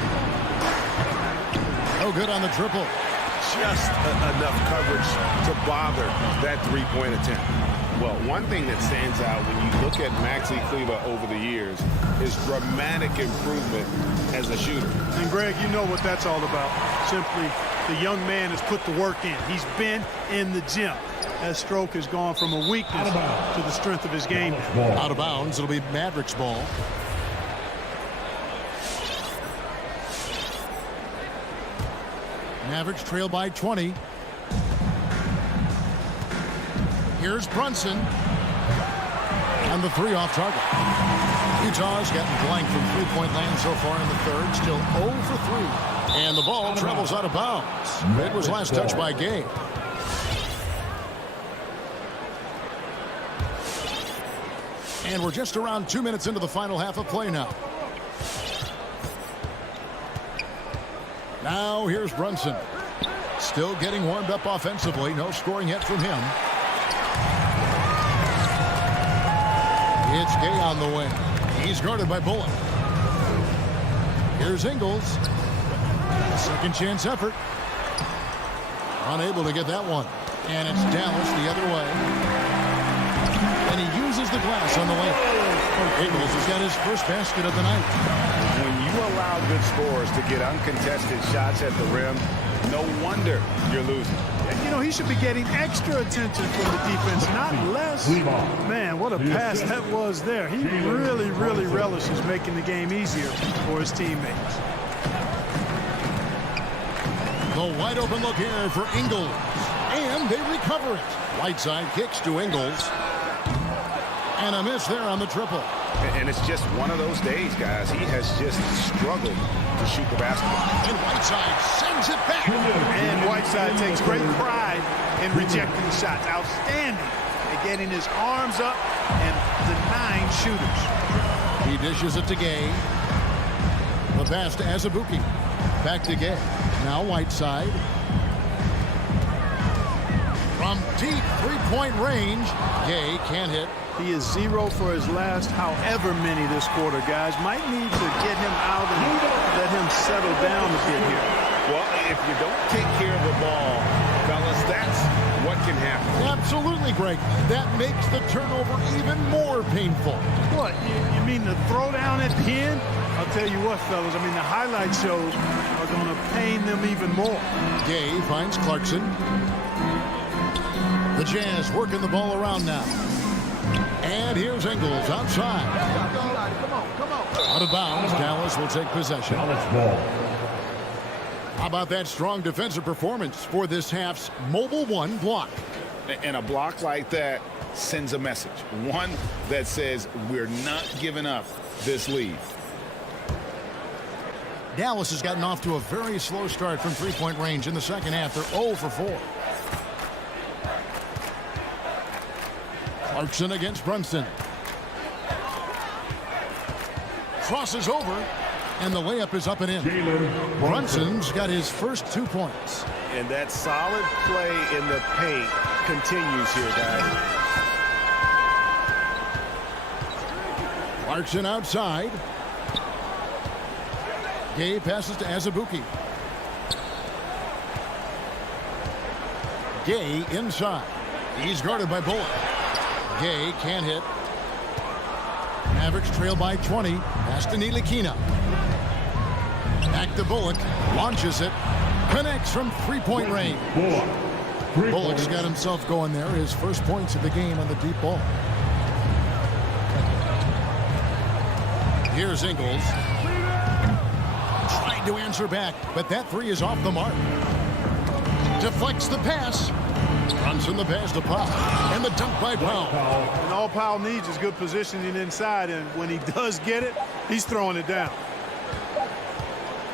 No good on the triple. Just enough coverage to bother that three-point attempt. Well, one thing that stands out when you look at Maxi Kleba over the years is dramatic improvement as a shooter. And Greg, you know what that's all about. Simply, the young man has put the work in. He's been in the gym. That stroke has gone from a weakness to the strength of his game. Out of bounds, it'll be Mavericks ball. Mavericks trail by 20. Here's Brunson. And the 3 off target. Utah's gotten blank from three-point land so far in the third. Still 0 for 3. And the ball travels out of bounds. It was last touched by Gay. And we're just around 2 minutes into the final half of play now. Now here's Brunson. Still getting warmed up offensively. No scoring yet from him. It's Gay on the wing. He's guarded by Bullock. Here's Ingles. Second chance effort. Unable to get that one. And it's Dallas the other way. And he uses the glass on the way. Ingles has got his first basket of the night. When you allow good scorers to get uncontested shots at the rim, no wonder you're losing. You know, he should be getting extra attention from the defense, not less. Man, what a pass that was there. He really, really relishes making the game easier for his teammates. The wide open look here for Ingles. And they recover it. Whiteside kicks to Ingles. And a miss there on the triple. And it's just one of those days, guys. He has just struggled to shoot the basketball. And Whiteside sends it back. And Whiteside takes great pride in rejecting shots. Outstanding at getting his arms up and denying shooters. He dishes it to Gay. The pass to Azubuike. Back to Gay. Now Whiteside. From deep three-point range, Gay can't hit. He is 0 for his last however many this quarter, guys. Might need to get him out and let him settle down a bit here. Well, if you don't take care of the ball, fellas, that's what can happen. Absolutely, Greg. That makes the turnover even more painful. What? You mean the throwdown at the end? I'll tell you what, fellas. I mean, the highlight shows are going to pain them even more. Gay finds Clarkson. The Jazz working the ball around now. And here's Ingles outside. Out of bounds. Dallas will take possession. How about that strong defensive performance for this half's Mobile One block? And a block like that sends a message. One that says we're not giving up this lead. Dallas has gotten off to a very slow start from three-point range in the second half. They're 0 for 4. Clarkson against Brunson. Crosses over, and the layup is up and in. Brunson's got his first 2 points. And that solid play in the paint continues here, guys. Clarkson outside. Gay passes to Azubuike. Gay inside. He's guarded by Bullock. Gay can't hit. Mavericks trail by 20. Pass to Ntilikina. Back to Bullock. Launches it. Connects from three-point range. Bullock's got himself going there. His first points of the game on the deep ball. Here's Ingles. Tried to answer back, but that three is off the mark. Deflects the pass. Runs in the pass to Powell. And the dunk by Powell. And all Powell needs is good positioning inside, and when he does get it, he's throwing it down.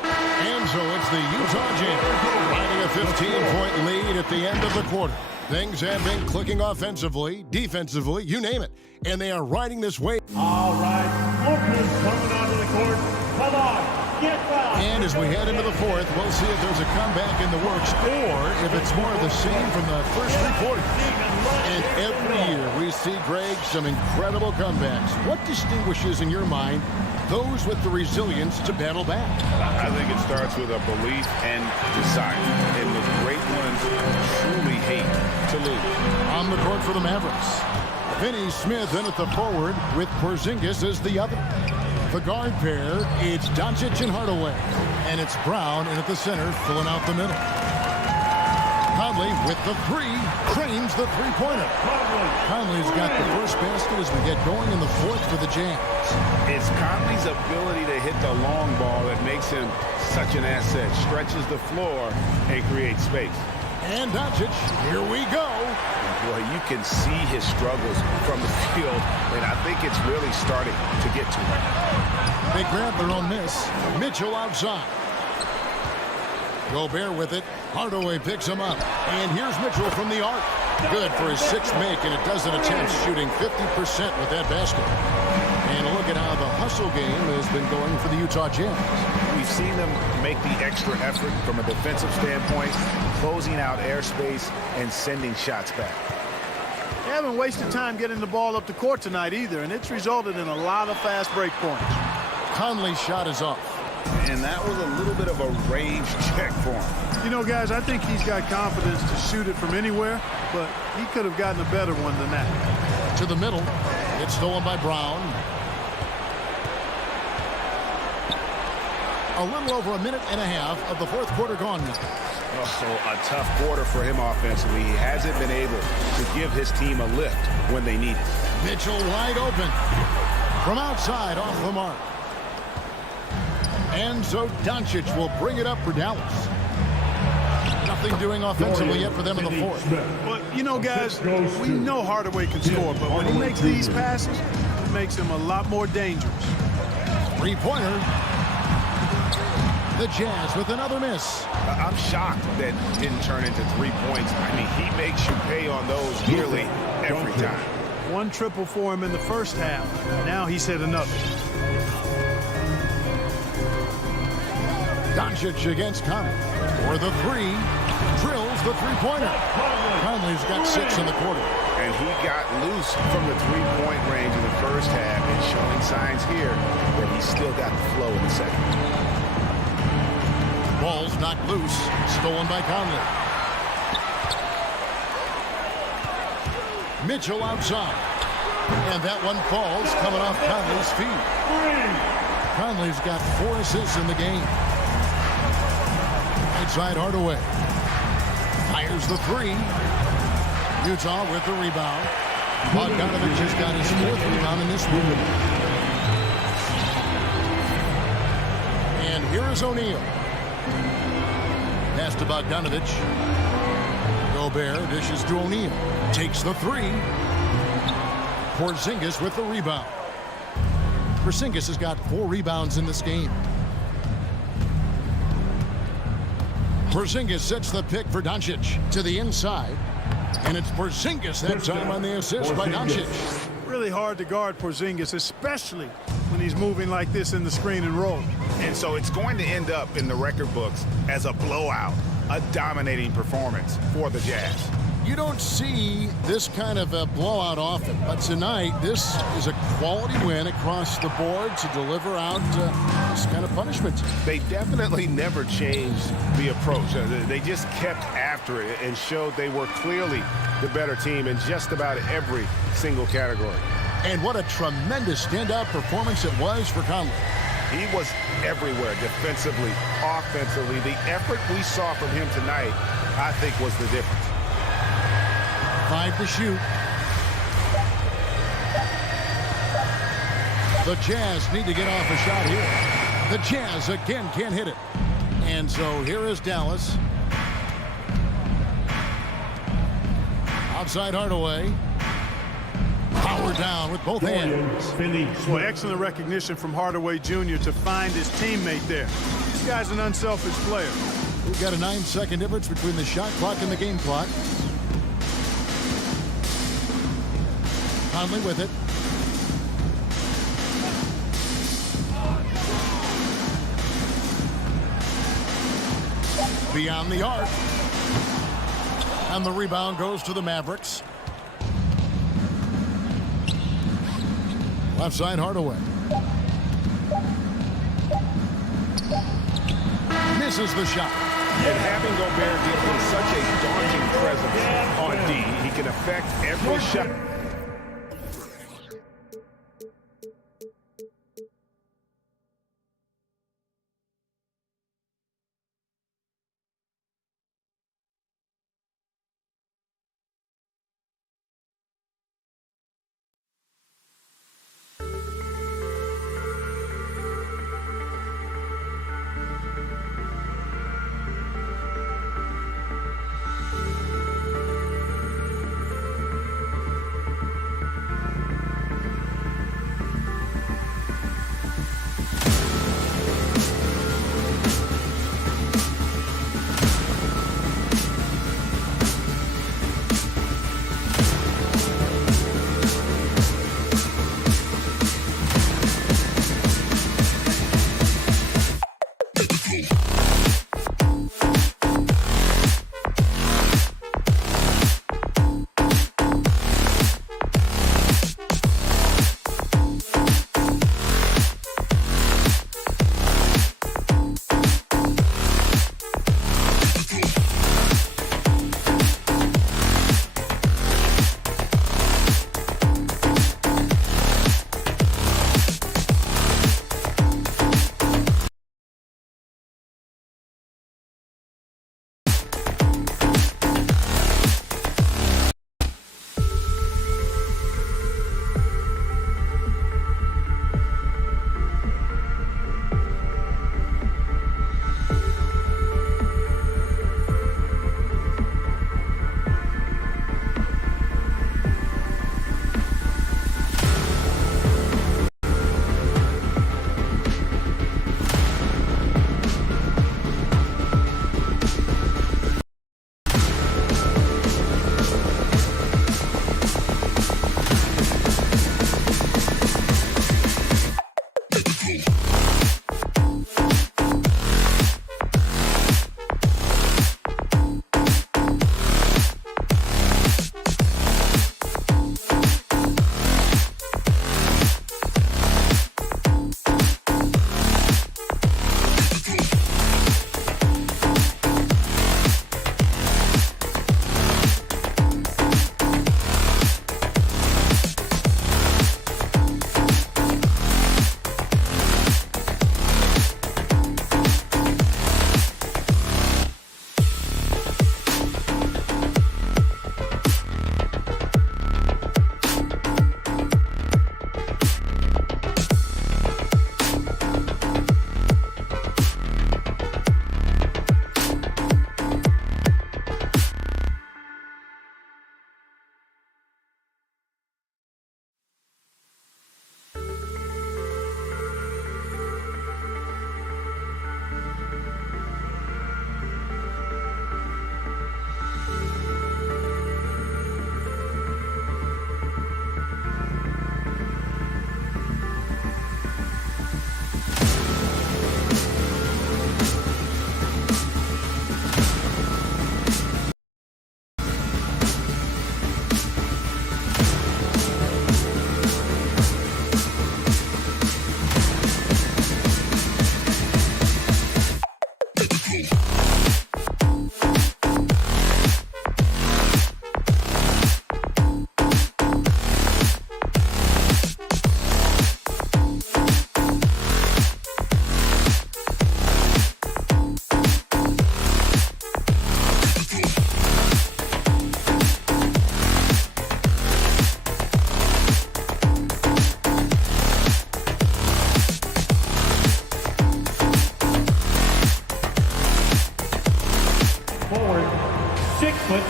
And so it's the Utah Jazz riding a 15-point lead at the end of the quarter. Things have been clicking offensively, defensively, you name it. And they are riding this wave. All right, Walker's coming onto the court. Come on, get down. And as we head into the fourth, we'll see if there's a comeback in the works or if it's more of the same from the first three quarters. And every year we see, Greg, some incredible comebacks. What distinguishes in your mind those with the resilience to battle back? I think it starts with a belief and desire. And the great ones truly hate to lose. On the court for the Mavericks, Finney Smith in at the forward with Porzingis as the other. The guard pair, it's Doncic and Hardaway. And it's Brown in at the center, filling out the middle. Conley with the three, trains the three-pointer. Conley's got the first basket as we get going in the fourth for the Jazz. It's Conley's ability to hit the long ball that makes him such an asset. Stretches the floor and creates space. And Doncic, here we go. Boy, you can see his struggles from the field, and I think it's really starting to get to him. They grab their own miss. Mitchell outside. Gobert with it. Hardaway picks him up. And here's Mitchell from the arc. Good for his sixth make, and a dozen attempts, shooting 50% with that basket. And look at how the hustle game has been going for the Utah Jazz. We've seen them make the extra effort from a defensive standpoint, closing out airspace and sending shots back. They haven't wasted time getting the ball up the court tonight either, and it's resulted in a lot of fast break points. Conley's shot is off. And that was a little bit of a range check for him. You know, guys, I think he's got confidence to shoot it from anywhere, but he could have gotten a better one than that. To the middle. It's stolen by Brown. A little over a minute and a half of the fourth quarter gone now. Oh, a tough quarter for him offensively. He hasn't been able to give his team a lift when they need it. Mitchell wide open. From outside, off the mark. And so Doncic will bring it up for Dallas. Nothing doing offensively yet for them in the fourth. Well, you know, guys, we know Hardaway can score, but when he makes these passes, it makes him a lot more dangerous. Three-pointer. The Jazz with another miss. I'm shocked that didn't turn into 3 points. I mean, he makes you pay on those nearly every time. One triple for him in the first half. Now he's hit another. Doncic against Conley. For the three. Drills the three-pointer. Conley's got 6 in the quarter. And he got loose from the three-point range in the first half and showing signs here that he's still got the flow in the second. Ball's knocked loose. Stolen by Conley. Mitchell outside. And that one falls coming off Conley's feet. Conley's got 4 assists in the game. Outside Hardaway. Fires the three. Utah with the rebound. Bogdanovich has got his 4th rebound in this one. And here is O'Neal. Pass to Bogdanovich. Gobert dishes to O'Neal. Takes the three. Porzingis with the rebound. Porzingis has got 4 rebounds in this game. Porzingis sets the pick for Doncic to the inside. And it's Porzingis that time on the assist by Doncic. Really hard to guard Porzingis, especially when he's moving like this in the screen and roll. And so it's going to end up in the record books as a blowout, a dominating performance for the Jazz. You don't see this kind of a blowout often, but tonight this is a quality win across the board to deliver out this kind of punishment. They definitely never changed the approach. They just kept after it and showed they were clearly the better team in just about every single category. And what a tremendous standout performance it was for Conley. He was everywhere defensively, offensively. The effort we saw from him tonight, I think, was the difference. 5 to shoot. The Jazz need to get off a shot here. The Jazz again can't hit it. And so here is Dallas. Outside Hardaway. Power down with both hands. Well, excellent recognition from Hardaway Jr. to find his teammate there. This guy's an unselfish player. We've got a 9-second difference between the shot clock and the game clock. Conley with it. Beyond the arc. And the rebound goes to the Mavericks. Left side Hardaway. Misses the shot. And having Gobert give him such a daunting presence on D, he can affect every shot.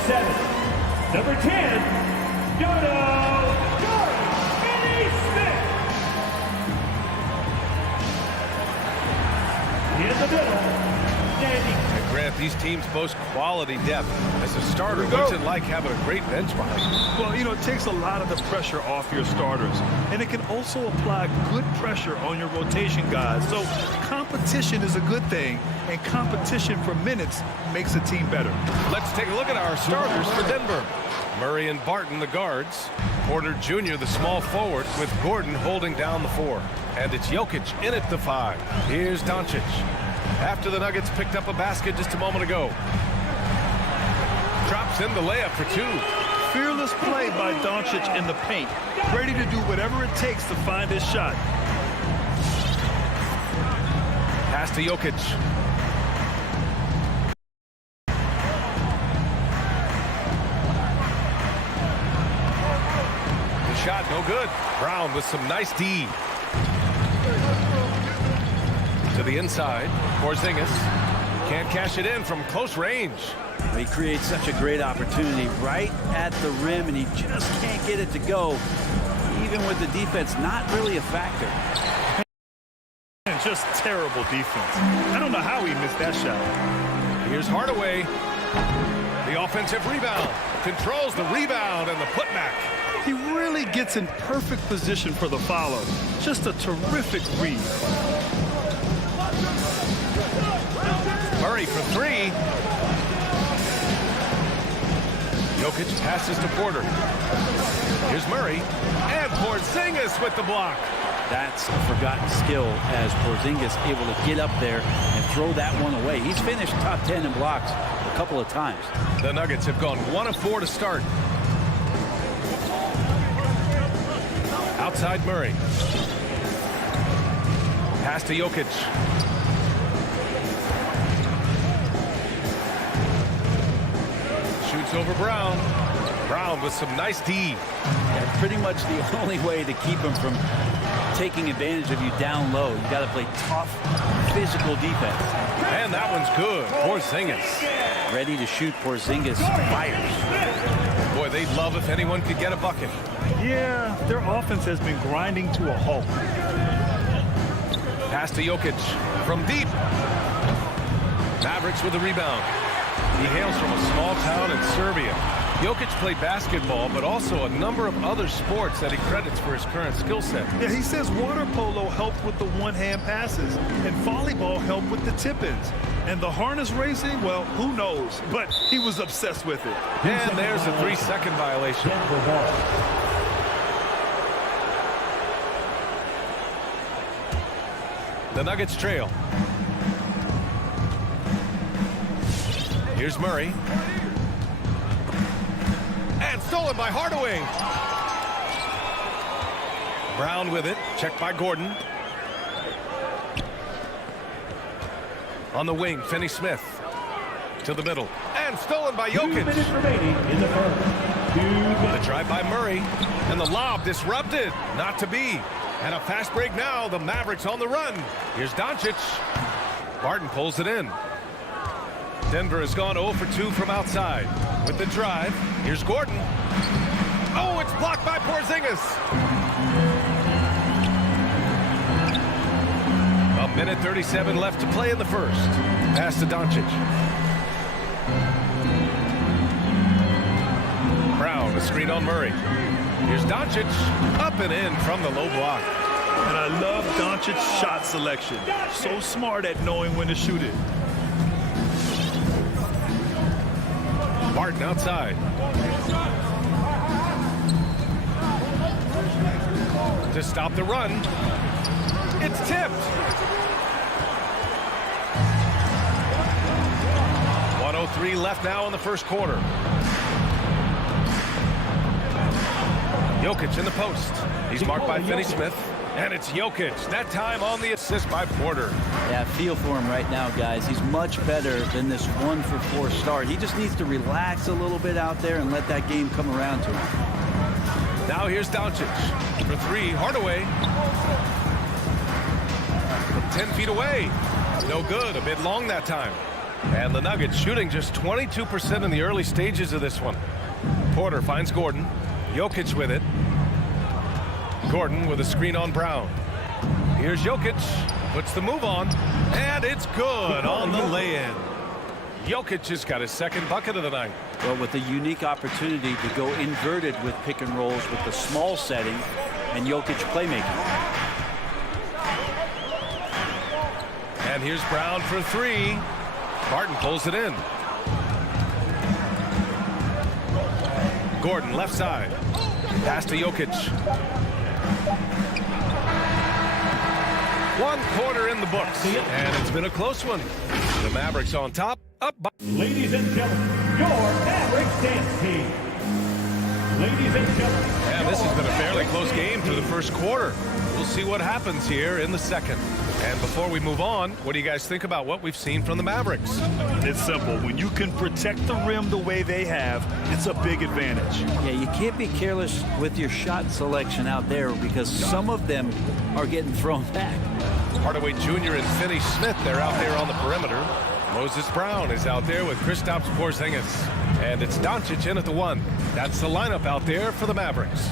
7, number 10, Donovan Mitchell. In the middle, standing. Grant, these teams boast quality depth. As a starter, what's it like having a great bench behind you? Well, you know, it takes a lot of the pressure off your starters, and it can also apply good pressure on your rotation guys. So competition is a good thing, and competition for minutes makes a team better. Let's take a look at our starters for Denver. Murray and Barton, the guards. Porter Jr., the small forward, with Gordon holding down the 4. And it's Jokic in at the 5. Here's Doncic. After the Nuggets picked up a basket just a moment ago. Drops in the layup for 2. Fearless play by Doncic in the paint. Ready to do whatever it takes to find his shot. Pass to Jokic. The shot no good. Brown with some nice D. To the inside. Porzingis can't cash it in from close range. He creates such a great opportunity right at the rim, and he just can't get it to go. Even with the defense not really a factor. And just terrible defense. I don't know how he missed that shot. Here's Hardaway. The offensive rebound. Controls the rebound and the putback. He really gets in perfect position for the follow. Just a terrific read. Murray for 3. Jokic passes to Porter. Here's Murray. And Porzingis with the block. That's a forgotten skill as Porzingis able to get up there and throw that one away. He's finished top 10 in blocks a couple of times. The Nuggets have gone 1 of 4 to start. Outside Murray. Pass to Jokic. Shoots over Brown. Brown with some nice D. And pretty much the only way to keep him from taking advantage of you down low. You got to play tough, physical defense. And that one's good. Porzingis. Ready to shoot. Porzingis fires. Boy, they'd love if anyone could get a bucket. Yeah, their offense has been grinding to a halt. Pass to Jokic from deep. Mavericks with the rebound. He hails from a small town in Serbia. Jokic played basketball, but also a number of other sports that he credits for his current skill set. Yeah, he says water polo helped with the one-hand passes, and volleyball helped with the tip-ins. And the harness racing, well, who knows? But he was obsessed with it. And there's a 3-second violation. The Nuggets trail. Here's Murray. And stolen by Hardaway. Brown with it. Checked by Gordon. On the wing, Finney-Smith. To the middle. And stolen by Jokic. 2 minutes remaining in the first. 2 minutes. The drive by Murray. And the lob disrupted. Not to be. And a fast break now. The Mavericks on the run. Here's Doncic. Barton pulls it in. Denver has gone 0 for 2 from outside. With the drive, here's Gordon. Oh, it's blocked by Porzingis. A minute 37 left to play in the first. Pass to Doncic. Brown, a screen on Murray. Here's Doncic. Up and in from the low block. And I love Doncic's shot selection. So smart at knowing when to shoot it. Barton outside. To stop the run. It's tipped. 1:03 left now in the first quarter. Jokic in the post. He's marked by Finney-Smith. And it's Jokic. That time on the assist by Porter. Yeah, feel for him right now, guys. He's much better than this 1 for 4 start. He just needs to relax a little bit out there and let that game come around to him. Now here's Doncic. For 3, Hardaway. From 10 feet away. No good. A bit long that time. And the Nuggets shooting just 22% in the early stages of this one. Porter finds Gordon. Jokic with it. Gordon with a screen on Brown. Here's Jokic. Puts the move on. And it's good on the lay-in. Jokic has got his second bucket of the night. Well, with a unique opportunity to go inverted with pick and rolls with the small setting and Jokic playmaking. And here's Brown for three. Barton pulls it in. Gordon left side. Pass to Jokic. 1 quarter in the books. And it's been a close one. The Mavericks on top. Up by. Ladies and gentlemen, your Mavericks dance team. Ladies and gentlemen. And this has been a fairly close game through the first quarter. We'll see what happens here in the second. And before we move on, what do you guys think about what we've seen from the Mavericks? It's simple. When you can protect the rim the way they have, it's a big advantage. Yeah, you can't be careless with your shot selection out there because some of them are getting thrown back. Hardaway Jr. and Finney Smith, they're out there on the perimeter. Moses Brown is out there with Kristaps Porzingis. And it's Doncic in at the 1. That's the lineup out there for the Mavericks.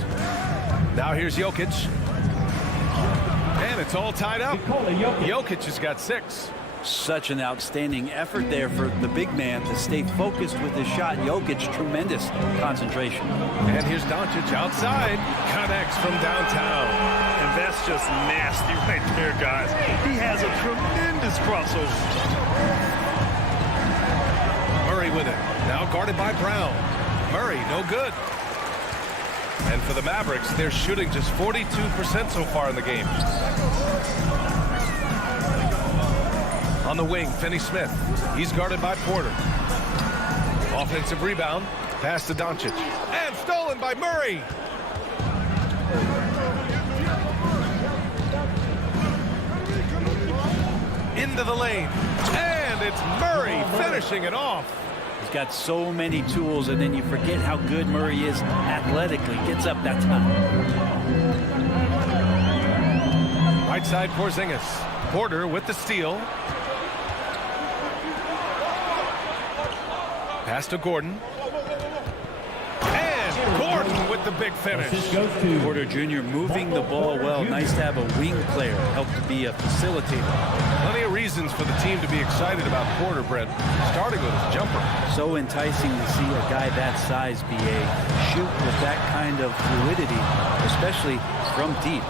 Now here's Jokic. And it's all tied up. Jokic has got 6. Such an outstanding effort there for the big man to stay focused with his shot. Jokic, tremendous concentration. And here's Doncic outside. Connects from downtown. And that's just nasty right there, guys. He has a tremendous crossover. Murray with it. Now guarded by Brown. Murray, no good. And for the Mavericks, they're shooting just 42% so far in the game. On the wing, Finney Smith. He's guarded by Porter. Offensive rebound. Pass to Doncic. And stolen by Murray. Into the lane. And it's Murray finishing it off. He's got so many tools, and then you forget how good Murray is athletically. Gets up that time. Right side, Porzingis. Porter with the steal. Pass to Gordon. And Gordon with the big finish. Porter Jr. moving the ball well. Nice to have a wing player help to be a facilitator. Plenty of reasons for the team to be excited about Porter, Brett, starting with his jumper. So enticing to see a guy that size be a shoot with that kind of fluidity, especially from deep.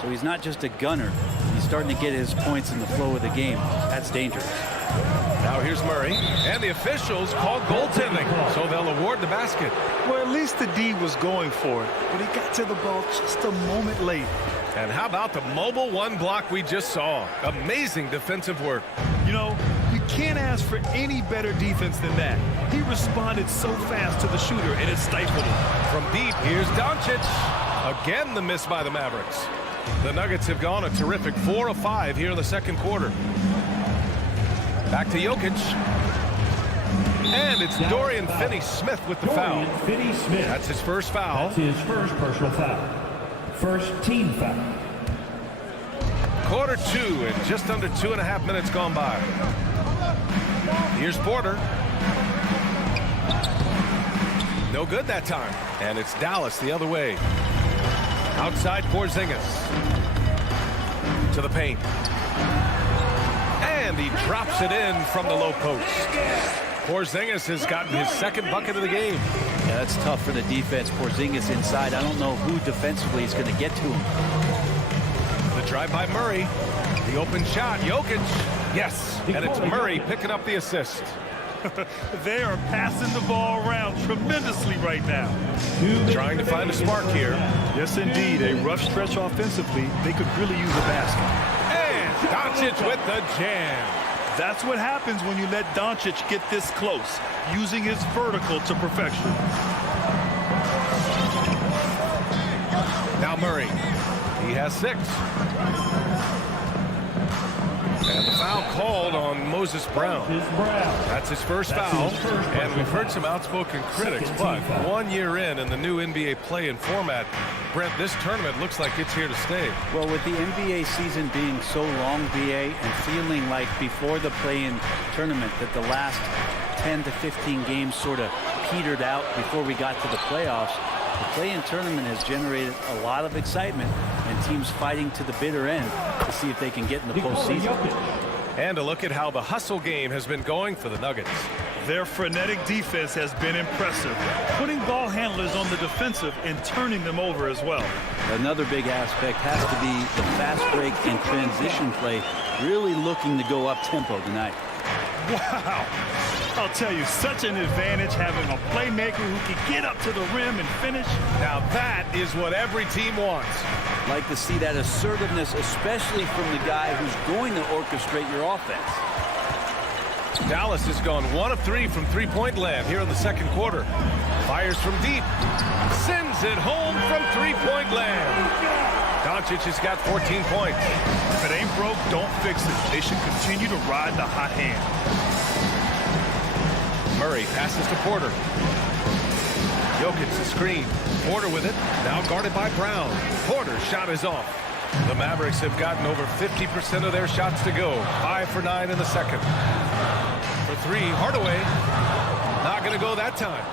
So he's not just a gunner. He's starting to get his points in the flow of the game. That's dangerous. Now here's Murray, and the officials call goaltending, so they'll award the basket. Well, at least the D was going for it, but he got to the ball just a moment late. And how about the mobile 1 block we just saw? Amazing defensive work. You know, you can't ask for any better defense than that. He responded so fast to the shooter, and it stifled him. From deep, here's Doncic. Again, the miss by the Mavericks. The Nuggets have gone a terrific 4 of 5 here in the second quarter. Back to Jokic. And it's Dorian Finney-Smith with the foul. Finney-Smith. That's his first foul. That's his first personal foul. First team foul. Quarter 2 and just under 2.5 minutes gone by. Here's Porter. No good that time. And it's Dallas the other way. Outside Porzingis. To the paint. And he drops it in from the low post. Porzingis has gotten his second bucket of the game. Yeah, that's tough for the defense. Porzingis inside. I don't know who defensively is going to get to him. The drive by Murray. The open shot. Jokic. Yes. And it's Murray picking up the assist. They are passing the ball around tremendously right now. Trying to find a spark here. Yes, indeed. A rough stretch offensively. They could really use a basket. And Doncic with the jam. That's what happens when you let Doncic get this close, using his vertical to perfection. Now Murray. He has 6. And the foul called on Moses Brown. That's his first foul, and we've heard some outspoken critics, but 1 year in the new NBA play-in format, Brent, this tournament looks like it's here to stay. Well, with the NBA season being so long, BA, and feeling like before the play-in tournament that the last 10 to 15 games sort of petered out before we got to the playoffs, the play-in tournament has generated a lot of excitement and teams fighting to the bitter end to see if they can get in the postseason. And a look at how the hustle game has been going for the Nuggets. Their frenetic defense has been impressive, putting ball handlers on the defensive and turning them over as well. Another big aspect has to be the fast break and transition play, really looking to go up-tempo tonight. Wow. I'll tell you, such an advantage having a playmaker who can get up to the rim and finish. Now that is what every team wants. Like to see that assertiveness, especially from the guy who's going to orchestrate your offense. Dallas has gone 1 of 3 from three-point land here in the second quarter. Fires from deep. Sends it home from three-point land. Doncic has got 14 points. If it ain't broke, don't fix it. They should continue to ride the hot hand. Murray passes to Porter. Jokic the screen. Porter with it. Now guarded by Brown. Porter's shot is off. The Mavericks have gotten over 50% of their shots to go. 5 for 9 in the second. For 3, Hardaway. Not going to go that time.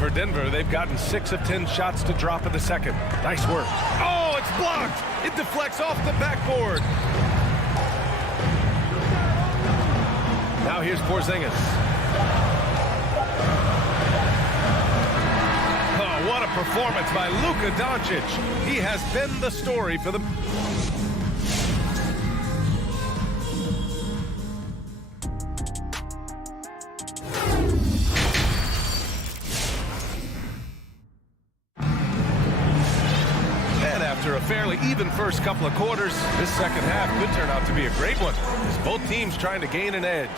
For Denver, they've gotten 6 of 10 shots to drop in the second. Nice work. Oh, it's blocked. It deflects off the backboard. Now here's Porzingis. Oh, what a performance by Luka Doncic. He has been the story for the... After a fairly even first couple of quarters, this second half could turn out to be a great one, as both teams trying to gain an edge.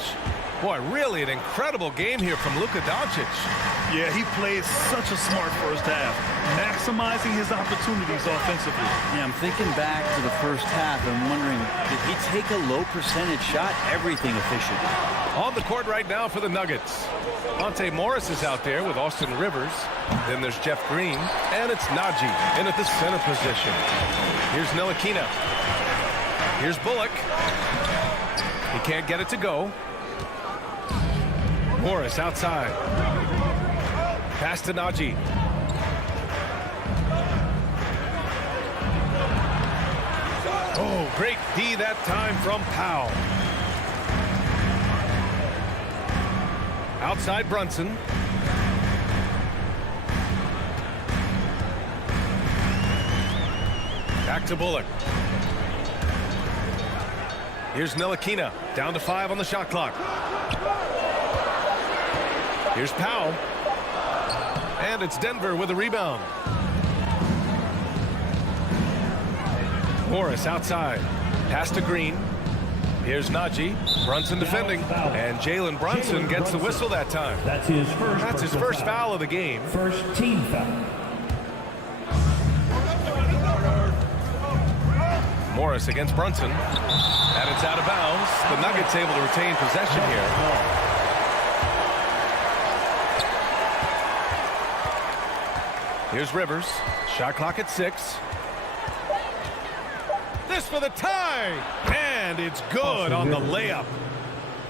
Boy, really an incredible game here from Luka Doncic. Yeah, he played such a smart first half, maximizing his opportunities offensively. Yeah, I'm thinking back to the first half and wondering, did he take a low percentage shot? Everything efficient. On the court right now for the Nuggets. Monte Morris is out there with Austin Rivers. Then there's Jeff Green. And it's Najee in at the center position. Here's Ntilikina. Here's Bullock. He can't get it to go. Morris outside. Pass to Najee. Oh, great D that time from Powell. Outside Brunson. Back to Bullock. Here's Ntilikina. Down to 5 on the shot clock. Here's Powell. And it's Denver with a rebound. Morris outside. Pass to Green. Here's Najee. Brunson defending. And Jalen Brunson gets the whistle that time. That's his first foul of the game. First team foul. Morris against Brunson. And it's out of bounds. The Nuggets able to retain possession here. Here's Rivers. Shot clock at 6. This for the tie. And it's good on the layup.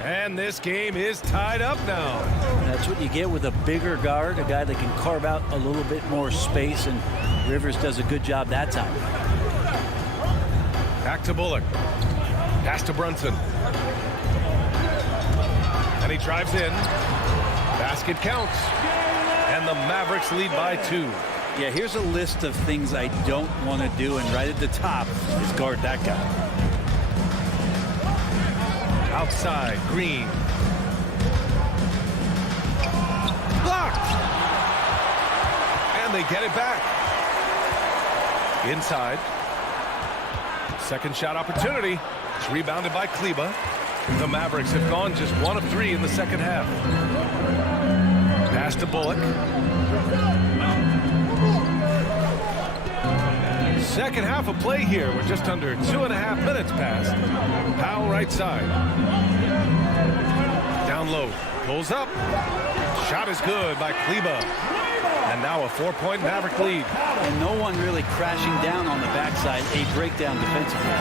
And this game is tied up now. That's what you get with a bigger guard, a guy that can carve out a little bit more space, and Rivers does a good job that time. Back to Bullock. Pass to Brunson. And he drives in. Basket counts. And the Mavericks lead by 2. Yeah, here's a list of things I don't want to do, and right at the top is guard that guy. Outside, Green. Blocked! And they get it back. Inside. Second shot opportunity. It's rebounded by Kleba. The Mavericks have gone just 1 of 3 in the second half. Pass to Bullock. Second half of play here. We're just under 2.5 minutes past. Powell right side. unload. Pulls up. Shot is good by Kleba. And now a 4-point Maverick lead. And no one really crashing down on the backside. A breakdown defensively.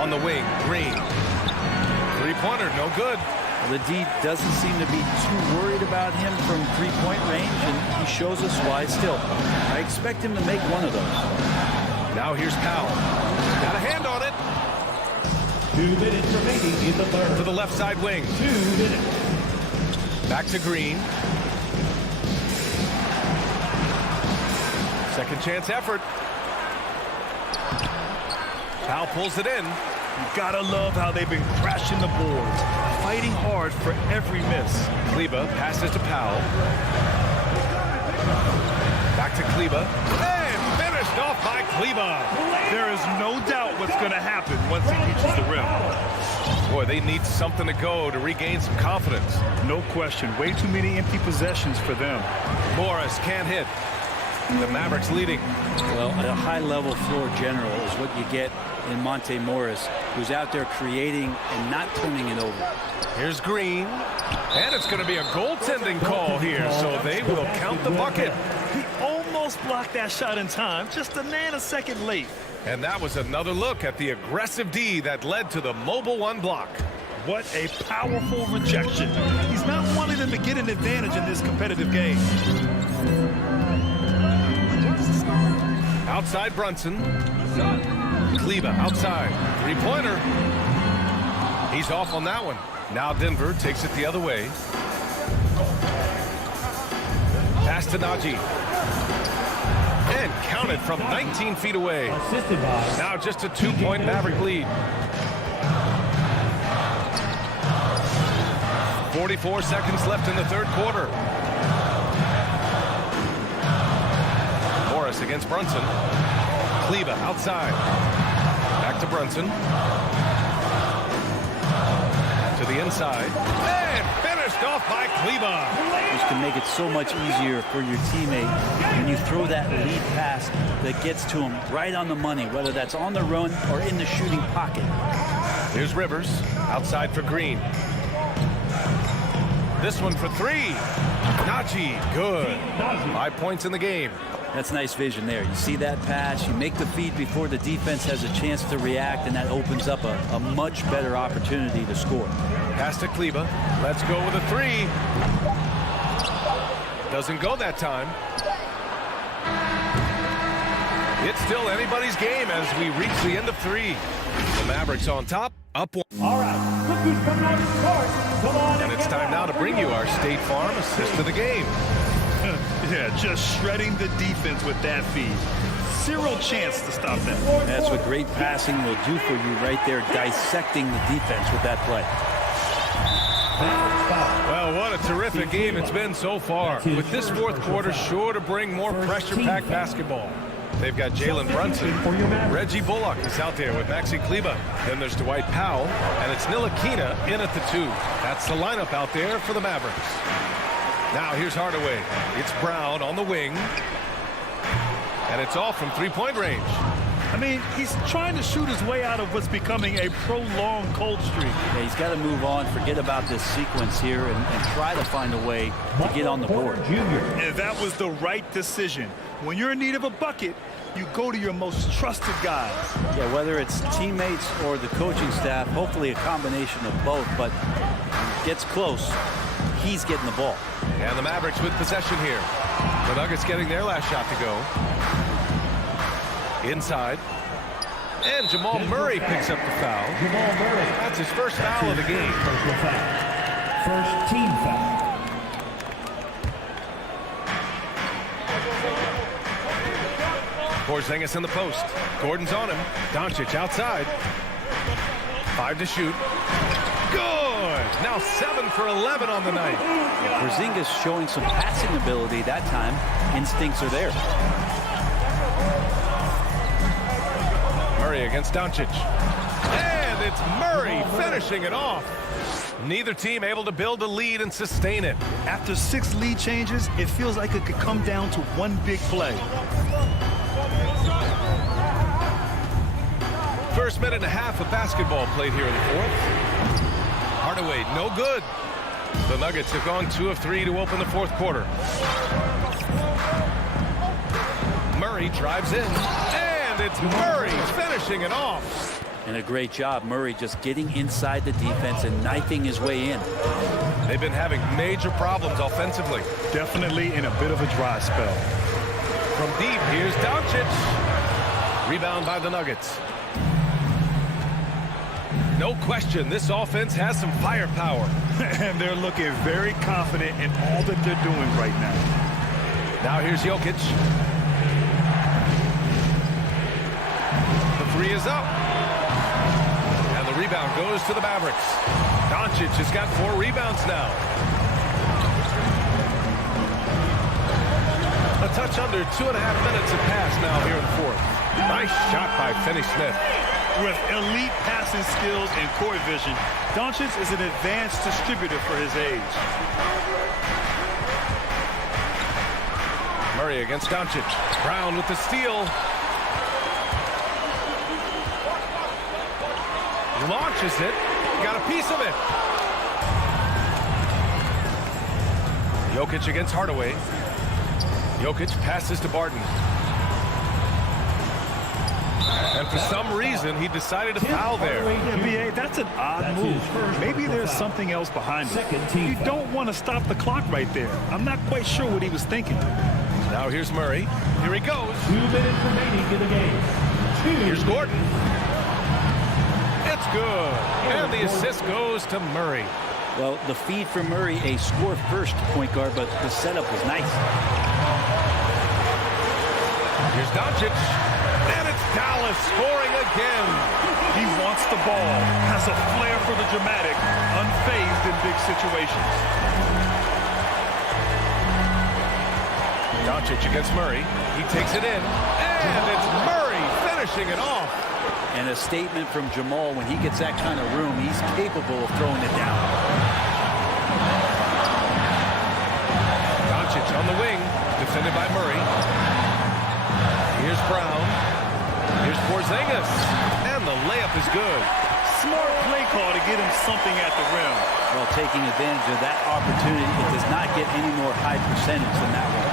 On the wing, Green. Three-pointer, no good. The D doesn't seem to be too worried about him from three-point range, and he shows us why still. I expect him to make one of those. Now here's Powell. Got a hand on it. 2 minutes remaining in the third. To the left side wing. 2 minutes. Back to Green. Second chance effort. Powell pulls it in. You gotta love how they've been crashing the boards, fighting hard for every miss. Kleba passes to Powell. Back to Kleba. And finished off by Kleba. There is no doubt what's going to happen once he reaches the rim. Boy, they need something to go to regain some confidence. No question. Way too many empty possessions for them. Morris can't hit. The Mavericks leading. Well, a high-level floor general is what you get in Monte Morris, who's out there creating and not turning it over. Here's Green. And it's going to be a goaltending call here, so they will count the bucket. He almost blocked that shot in time, just a nanosecond late. And that was another look at the aggressive D that led to the mobile one block. What a powerful rejection. He's not wanting them to get an advantage in this competitive game. Outside Brunson. Kleba outside. Three-pointer. He's off on that one. Now Denver takes it the other way. Pass to Najee. And counted from 19 feet away. Now just a 2-point Maverick lead. 44 seconds left in the third quarter. Morris against Brunson. Kleba outside. Back to Brunson. To the inside. And finished off by Kleba. Which can make it so much easier for your teammate when you throw that lead pass that gets to him right on the money, whether that's on the run or in the shooting pocket. Here's Rivers. Outside for Green. This one for three. Najee, good. 5 points in the game. That's nice vision there. You see that pass, you make the feed before the defense has a chance to react, and that opens up a much better opportunity to score. Pass to Kleba. Let's go with a three. Doesn't go that time. It's still anybody's game as we reach the end of three. The Mavericks on top, up one. All right, look who's coming out of the court. Come on. And it's time now to bring you our State Farm assist of the game. Yeah, just shredding the defense with that feed. Zero chance to stop them. That's what great passing will do for you right there, dissecting the defense with that play. Well, what a terrific game it's been so far. With this fourth quarter sure to bring more pressure-packed basketball. They've got Jalen Brunson. Reggie Bullock is out there with Maxi Kleba. Then there's Dwight Powell, and it's Ntilikina in at the 2. That's the lineup out there for the Mavericks. Now here's Hardaway. It's Brown on the wing. And it's all from three-point range. I mean, he's trying to shoot his way out of what's becoming a prolonged cold streak. Yeah, he's got to move on, forget about this sequence here, and try to find a way to get on the board. And that was the right decision. When you're in need of a bucket, you go to your most trusted guys. Yeah, whether it's teammates or the coaching staff, hopefully a combination of both, but gets close, he's getting the ball. And the Mavericks with possession here. The Nuggets getting their last shot to go. Inside. And Jamal Murray picks up the foul. Jamal Murray. That's his first foul of the game. First team foul. Porzingis in the post. Gordon's on him. Doncic outside. 5 to shoot. Good. Now 7 for 11 on the night. Porzingis showing some passing ability that time. Instincts are there. Murray against Doncic. And it's Murray finishing it off. Neither team able to build a lead and sustain it. After 6 lead changes, it feels like it could come down to one big play. First minute and a half of basketball played here in the fourth. Hardaway, no good. The Nuggets have gone 2 of 3 to open the fourth quarter. Murray drives in, and it's Murray finishing it off. And a great job, Murray just getting inside the defense and knifing his way in. They've been having major problems offensively. Definitely in a bit of a dry spell. From deep, here's Doncic. Rebound by the Nuggets. No question, this offense has some firepower. And they're looking very confident in all that they're doing right now. Now here's Jokic. The three is up. And the rebound goes to the Mavericks. Doncic has got 4 rebounds now. A touch under 2.5 minutes have passed now here in the fourth. Nice shot by Finney-Smith. With elite passing skills and court vision, Doncic is an advanced distributor for his age. Murray against Doncic. Brown with the steal. Launches it. Got a piece of it. Jokic against Hardaway. Jokic passes to Barton. And for some reason, he decided to foul there. NBA, that's an odd move. Maybe there's something else behind it. You don't want to stop the clock right there. I'm not quite sure what he was thinking. Now here's Murray. Here he goes. 2 minutes remaining in the game. Here's Gordon. It's good. And the assist goes to Murray. Well, the feed for Murray, a score-first point guard, but the setup was nice. Here's Doncic. And it's Dallas scoring again. He wants the ball, has a flair for the dramatic, unfazed in big situations. Doncic against Murray. He takes it in. And it's Murray finishing it off. And a statement from Jamal, when he gets that kind of room, he's capable of throwing it down. Doncic on the wing, defended by Murray. Here's Brown. Here's Porzingis. And the layup is good. Smart play call to get him something at the rim. Well, taking advantage of that opportunity, it does not get any more high percentage than that one.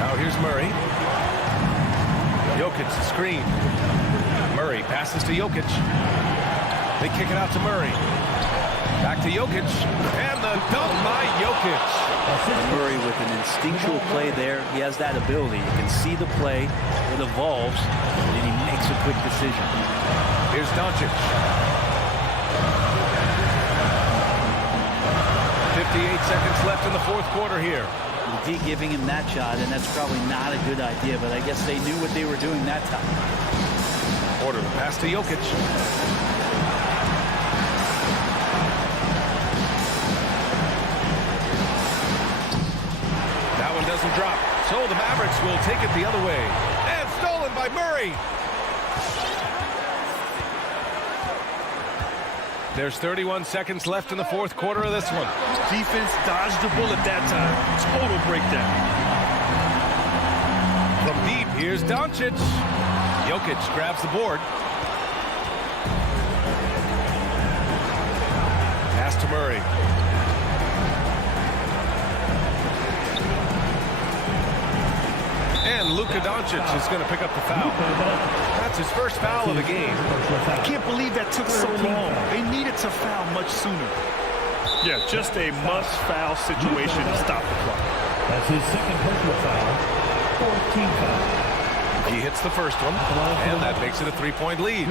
Now here's Murray. Jokic screen. Murray passes to Jokic. They kick it out to Murray. Back to Jokic. And the dunk by Jokic. Murray with an instinctual play there. He has that ability. You can see the play. It evolves. And he makes a quick decision. Here's Doncic. 58 seconds left in the fourth quarter here. D giving him that shot, and that's probably not a good idea, but I guess they knew what they were doing that time. Order the pass to Jokic. That one doesn't drop. So the Mavericks will take it the other way. And stolen by Murray. There's 31 seconds left in the fourth quarter of this one. Defense dodged the bullet that time. Total breakdown. From deep, here's Doncic. Jokic grabs the board. Pass to Murray. And Luka Doncic is going to pick up the foul. That's his first foul of the game. I can't believe that took so long. They needed to foul much sooner. Yeah, just a must-foul situation to stop the clock. That's his second personal foul. 14th foul. He hits the first one, and that makes it a 3-point lead.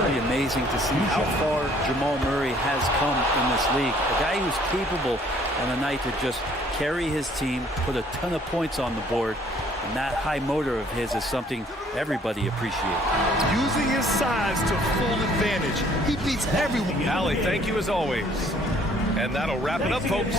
Pretty amazing to see how far Jamal Murray has come in this league. A guy who's capable on a night to just carry his team, put a ton of points on the board, and that high motor of his is something everybody appreciates. Using his size to full advantage. He beats everyone. Allie, thank you as always. And that'll wrap it up, folks.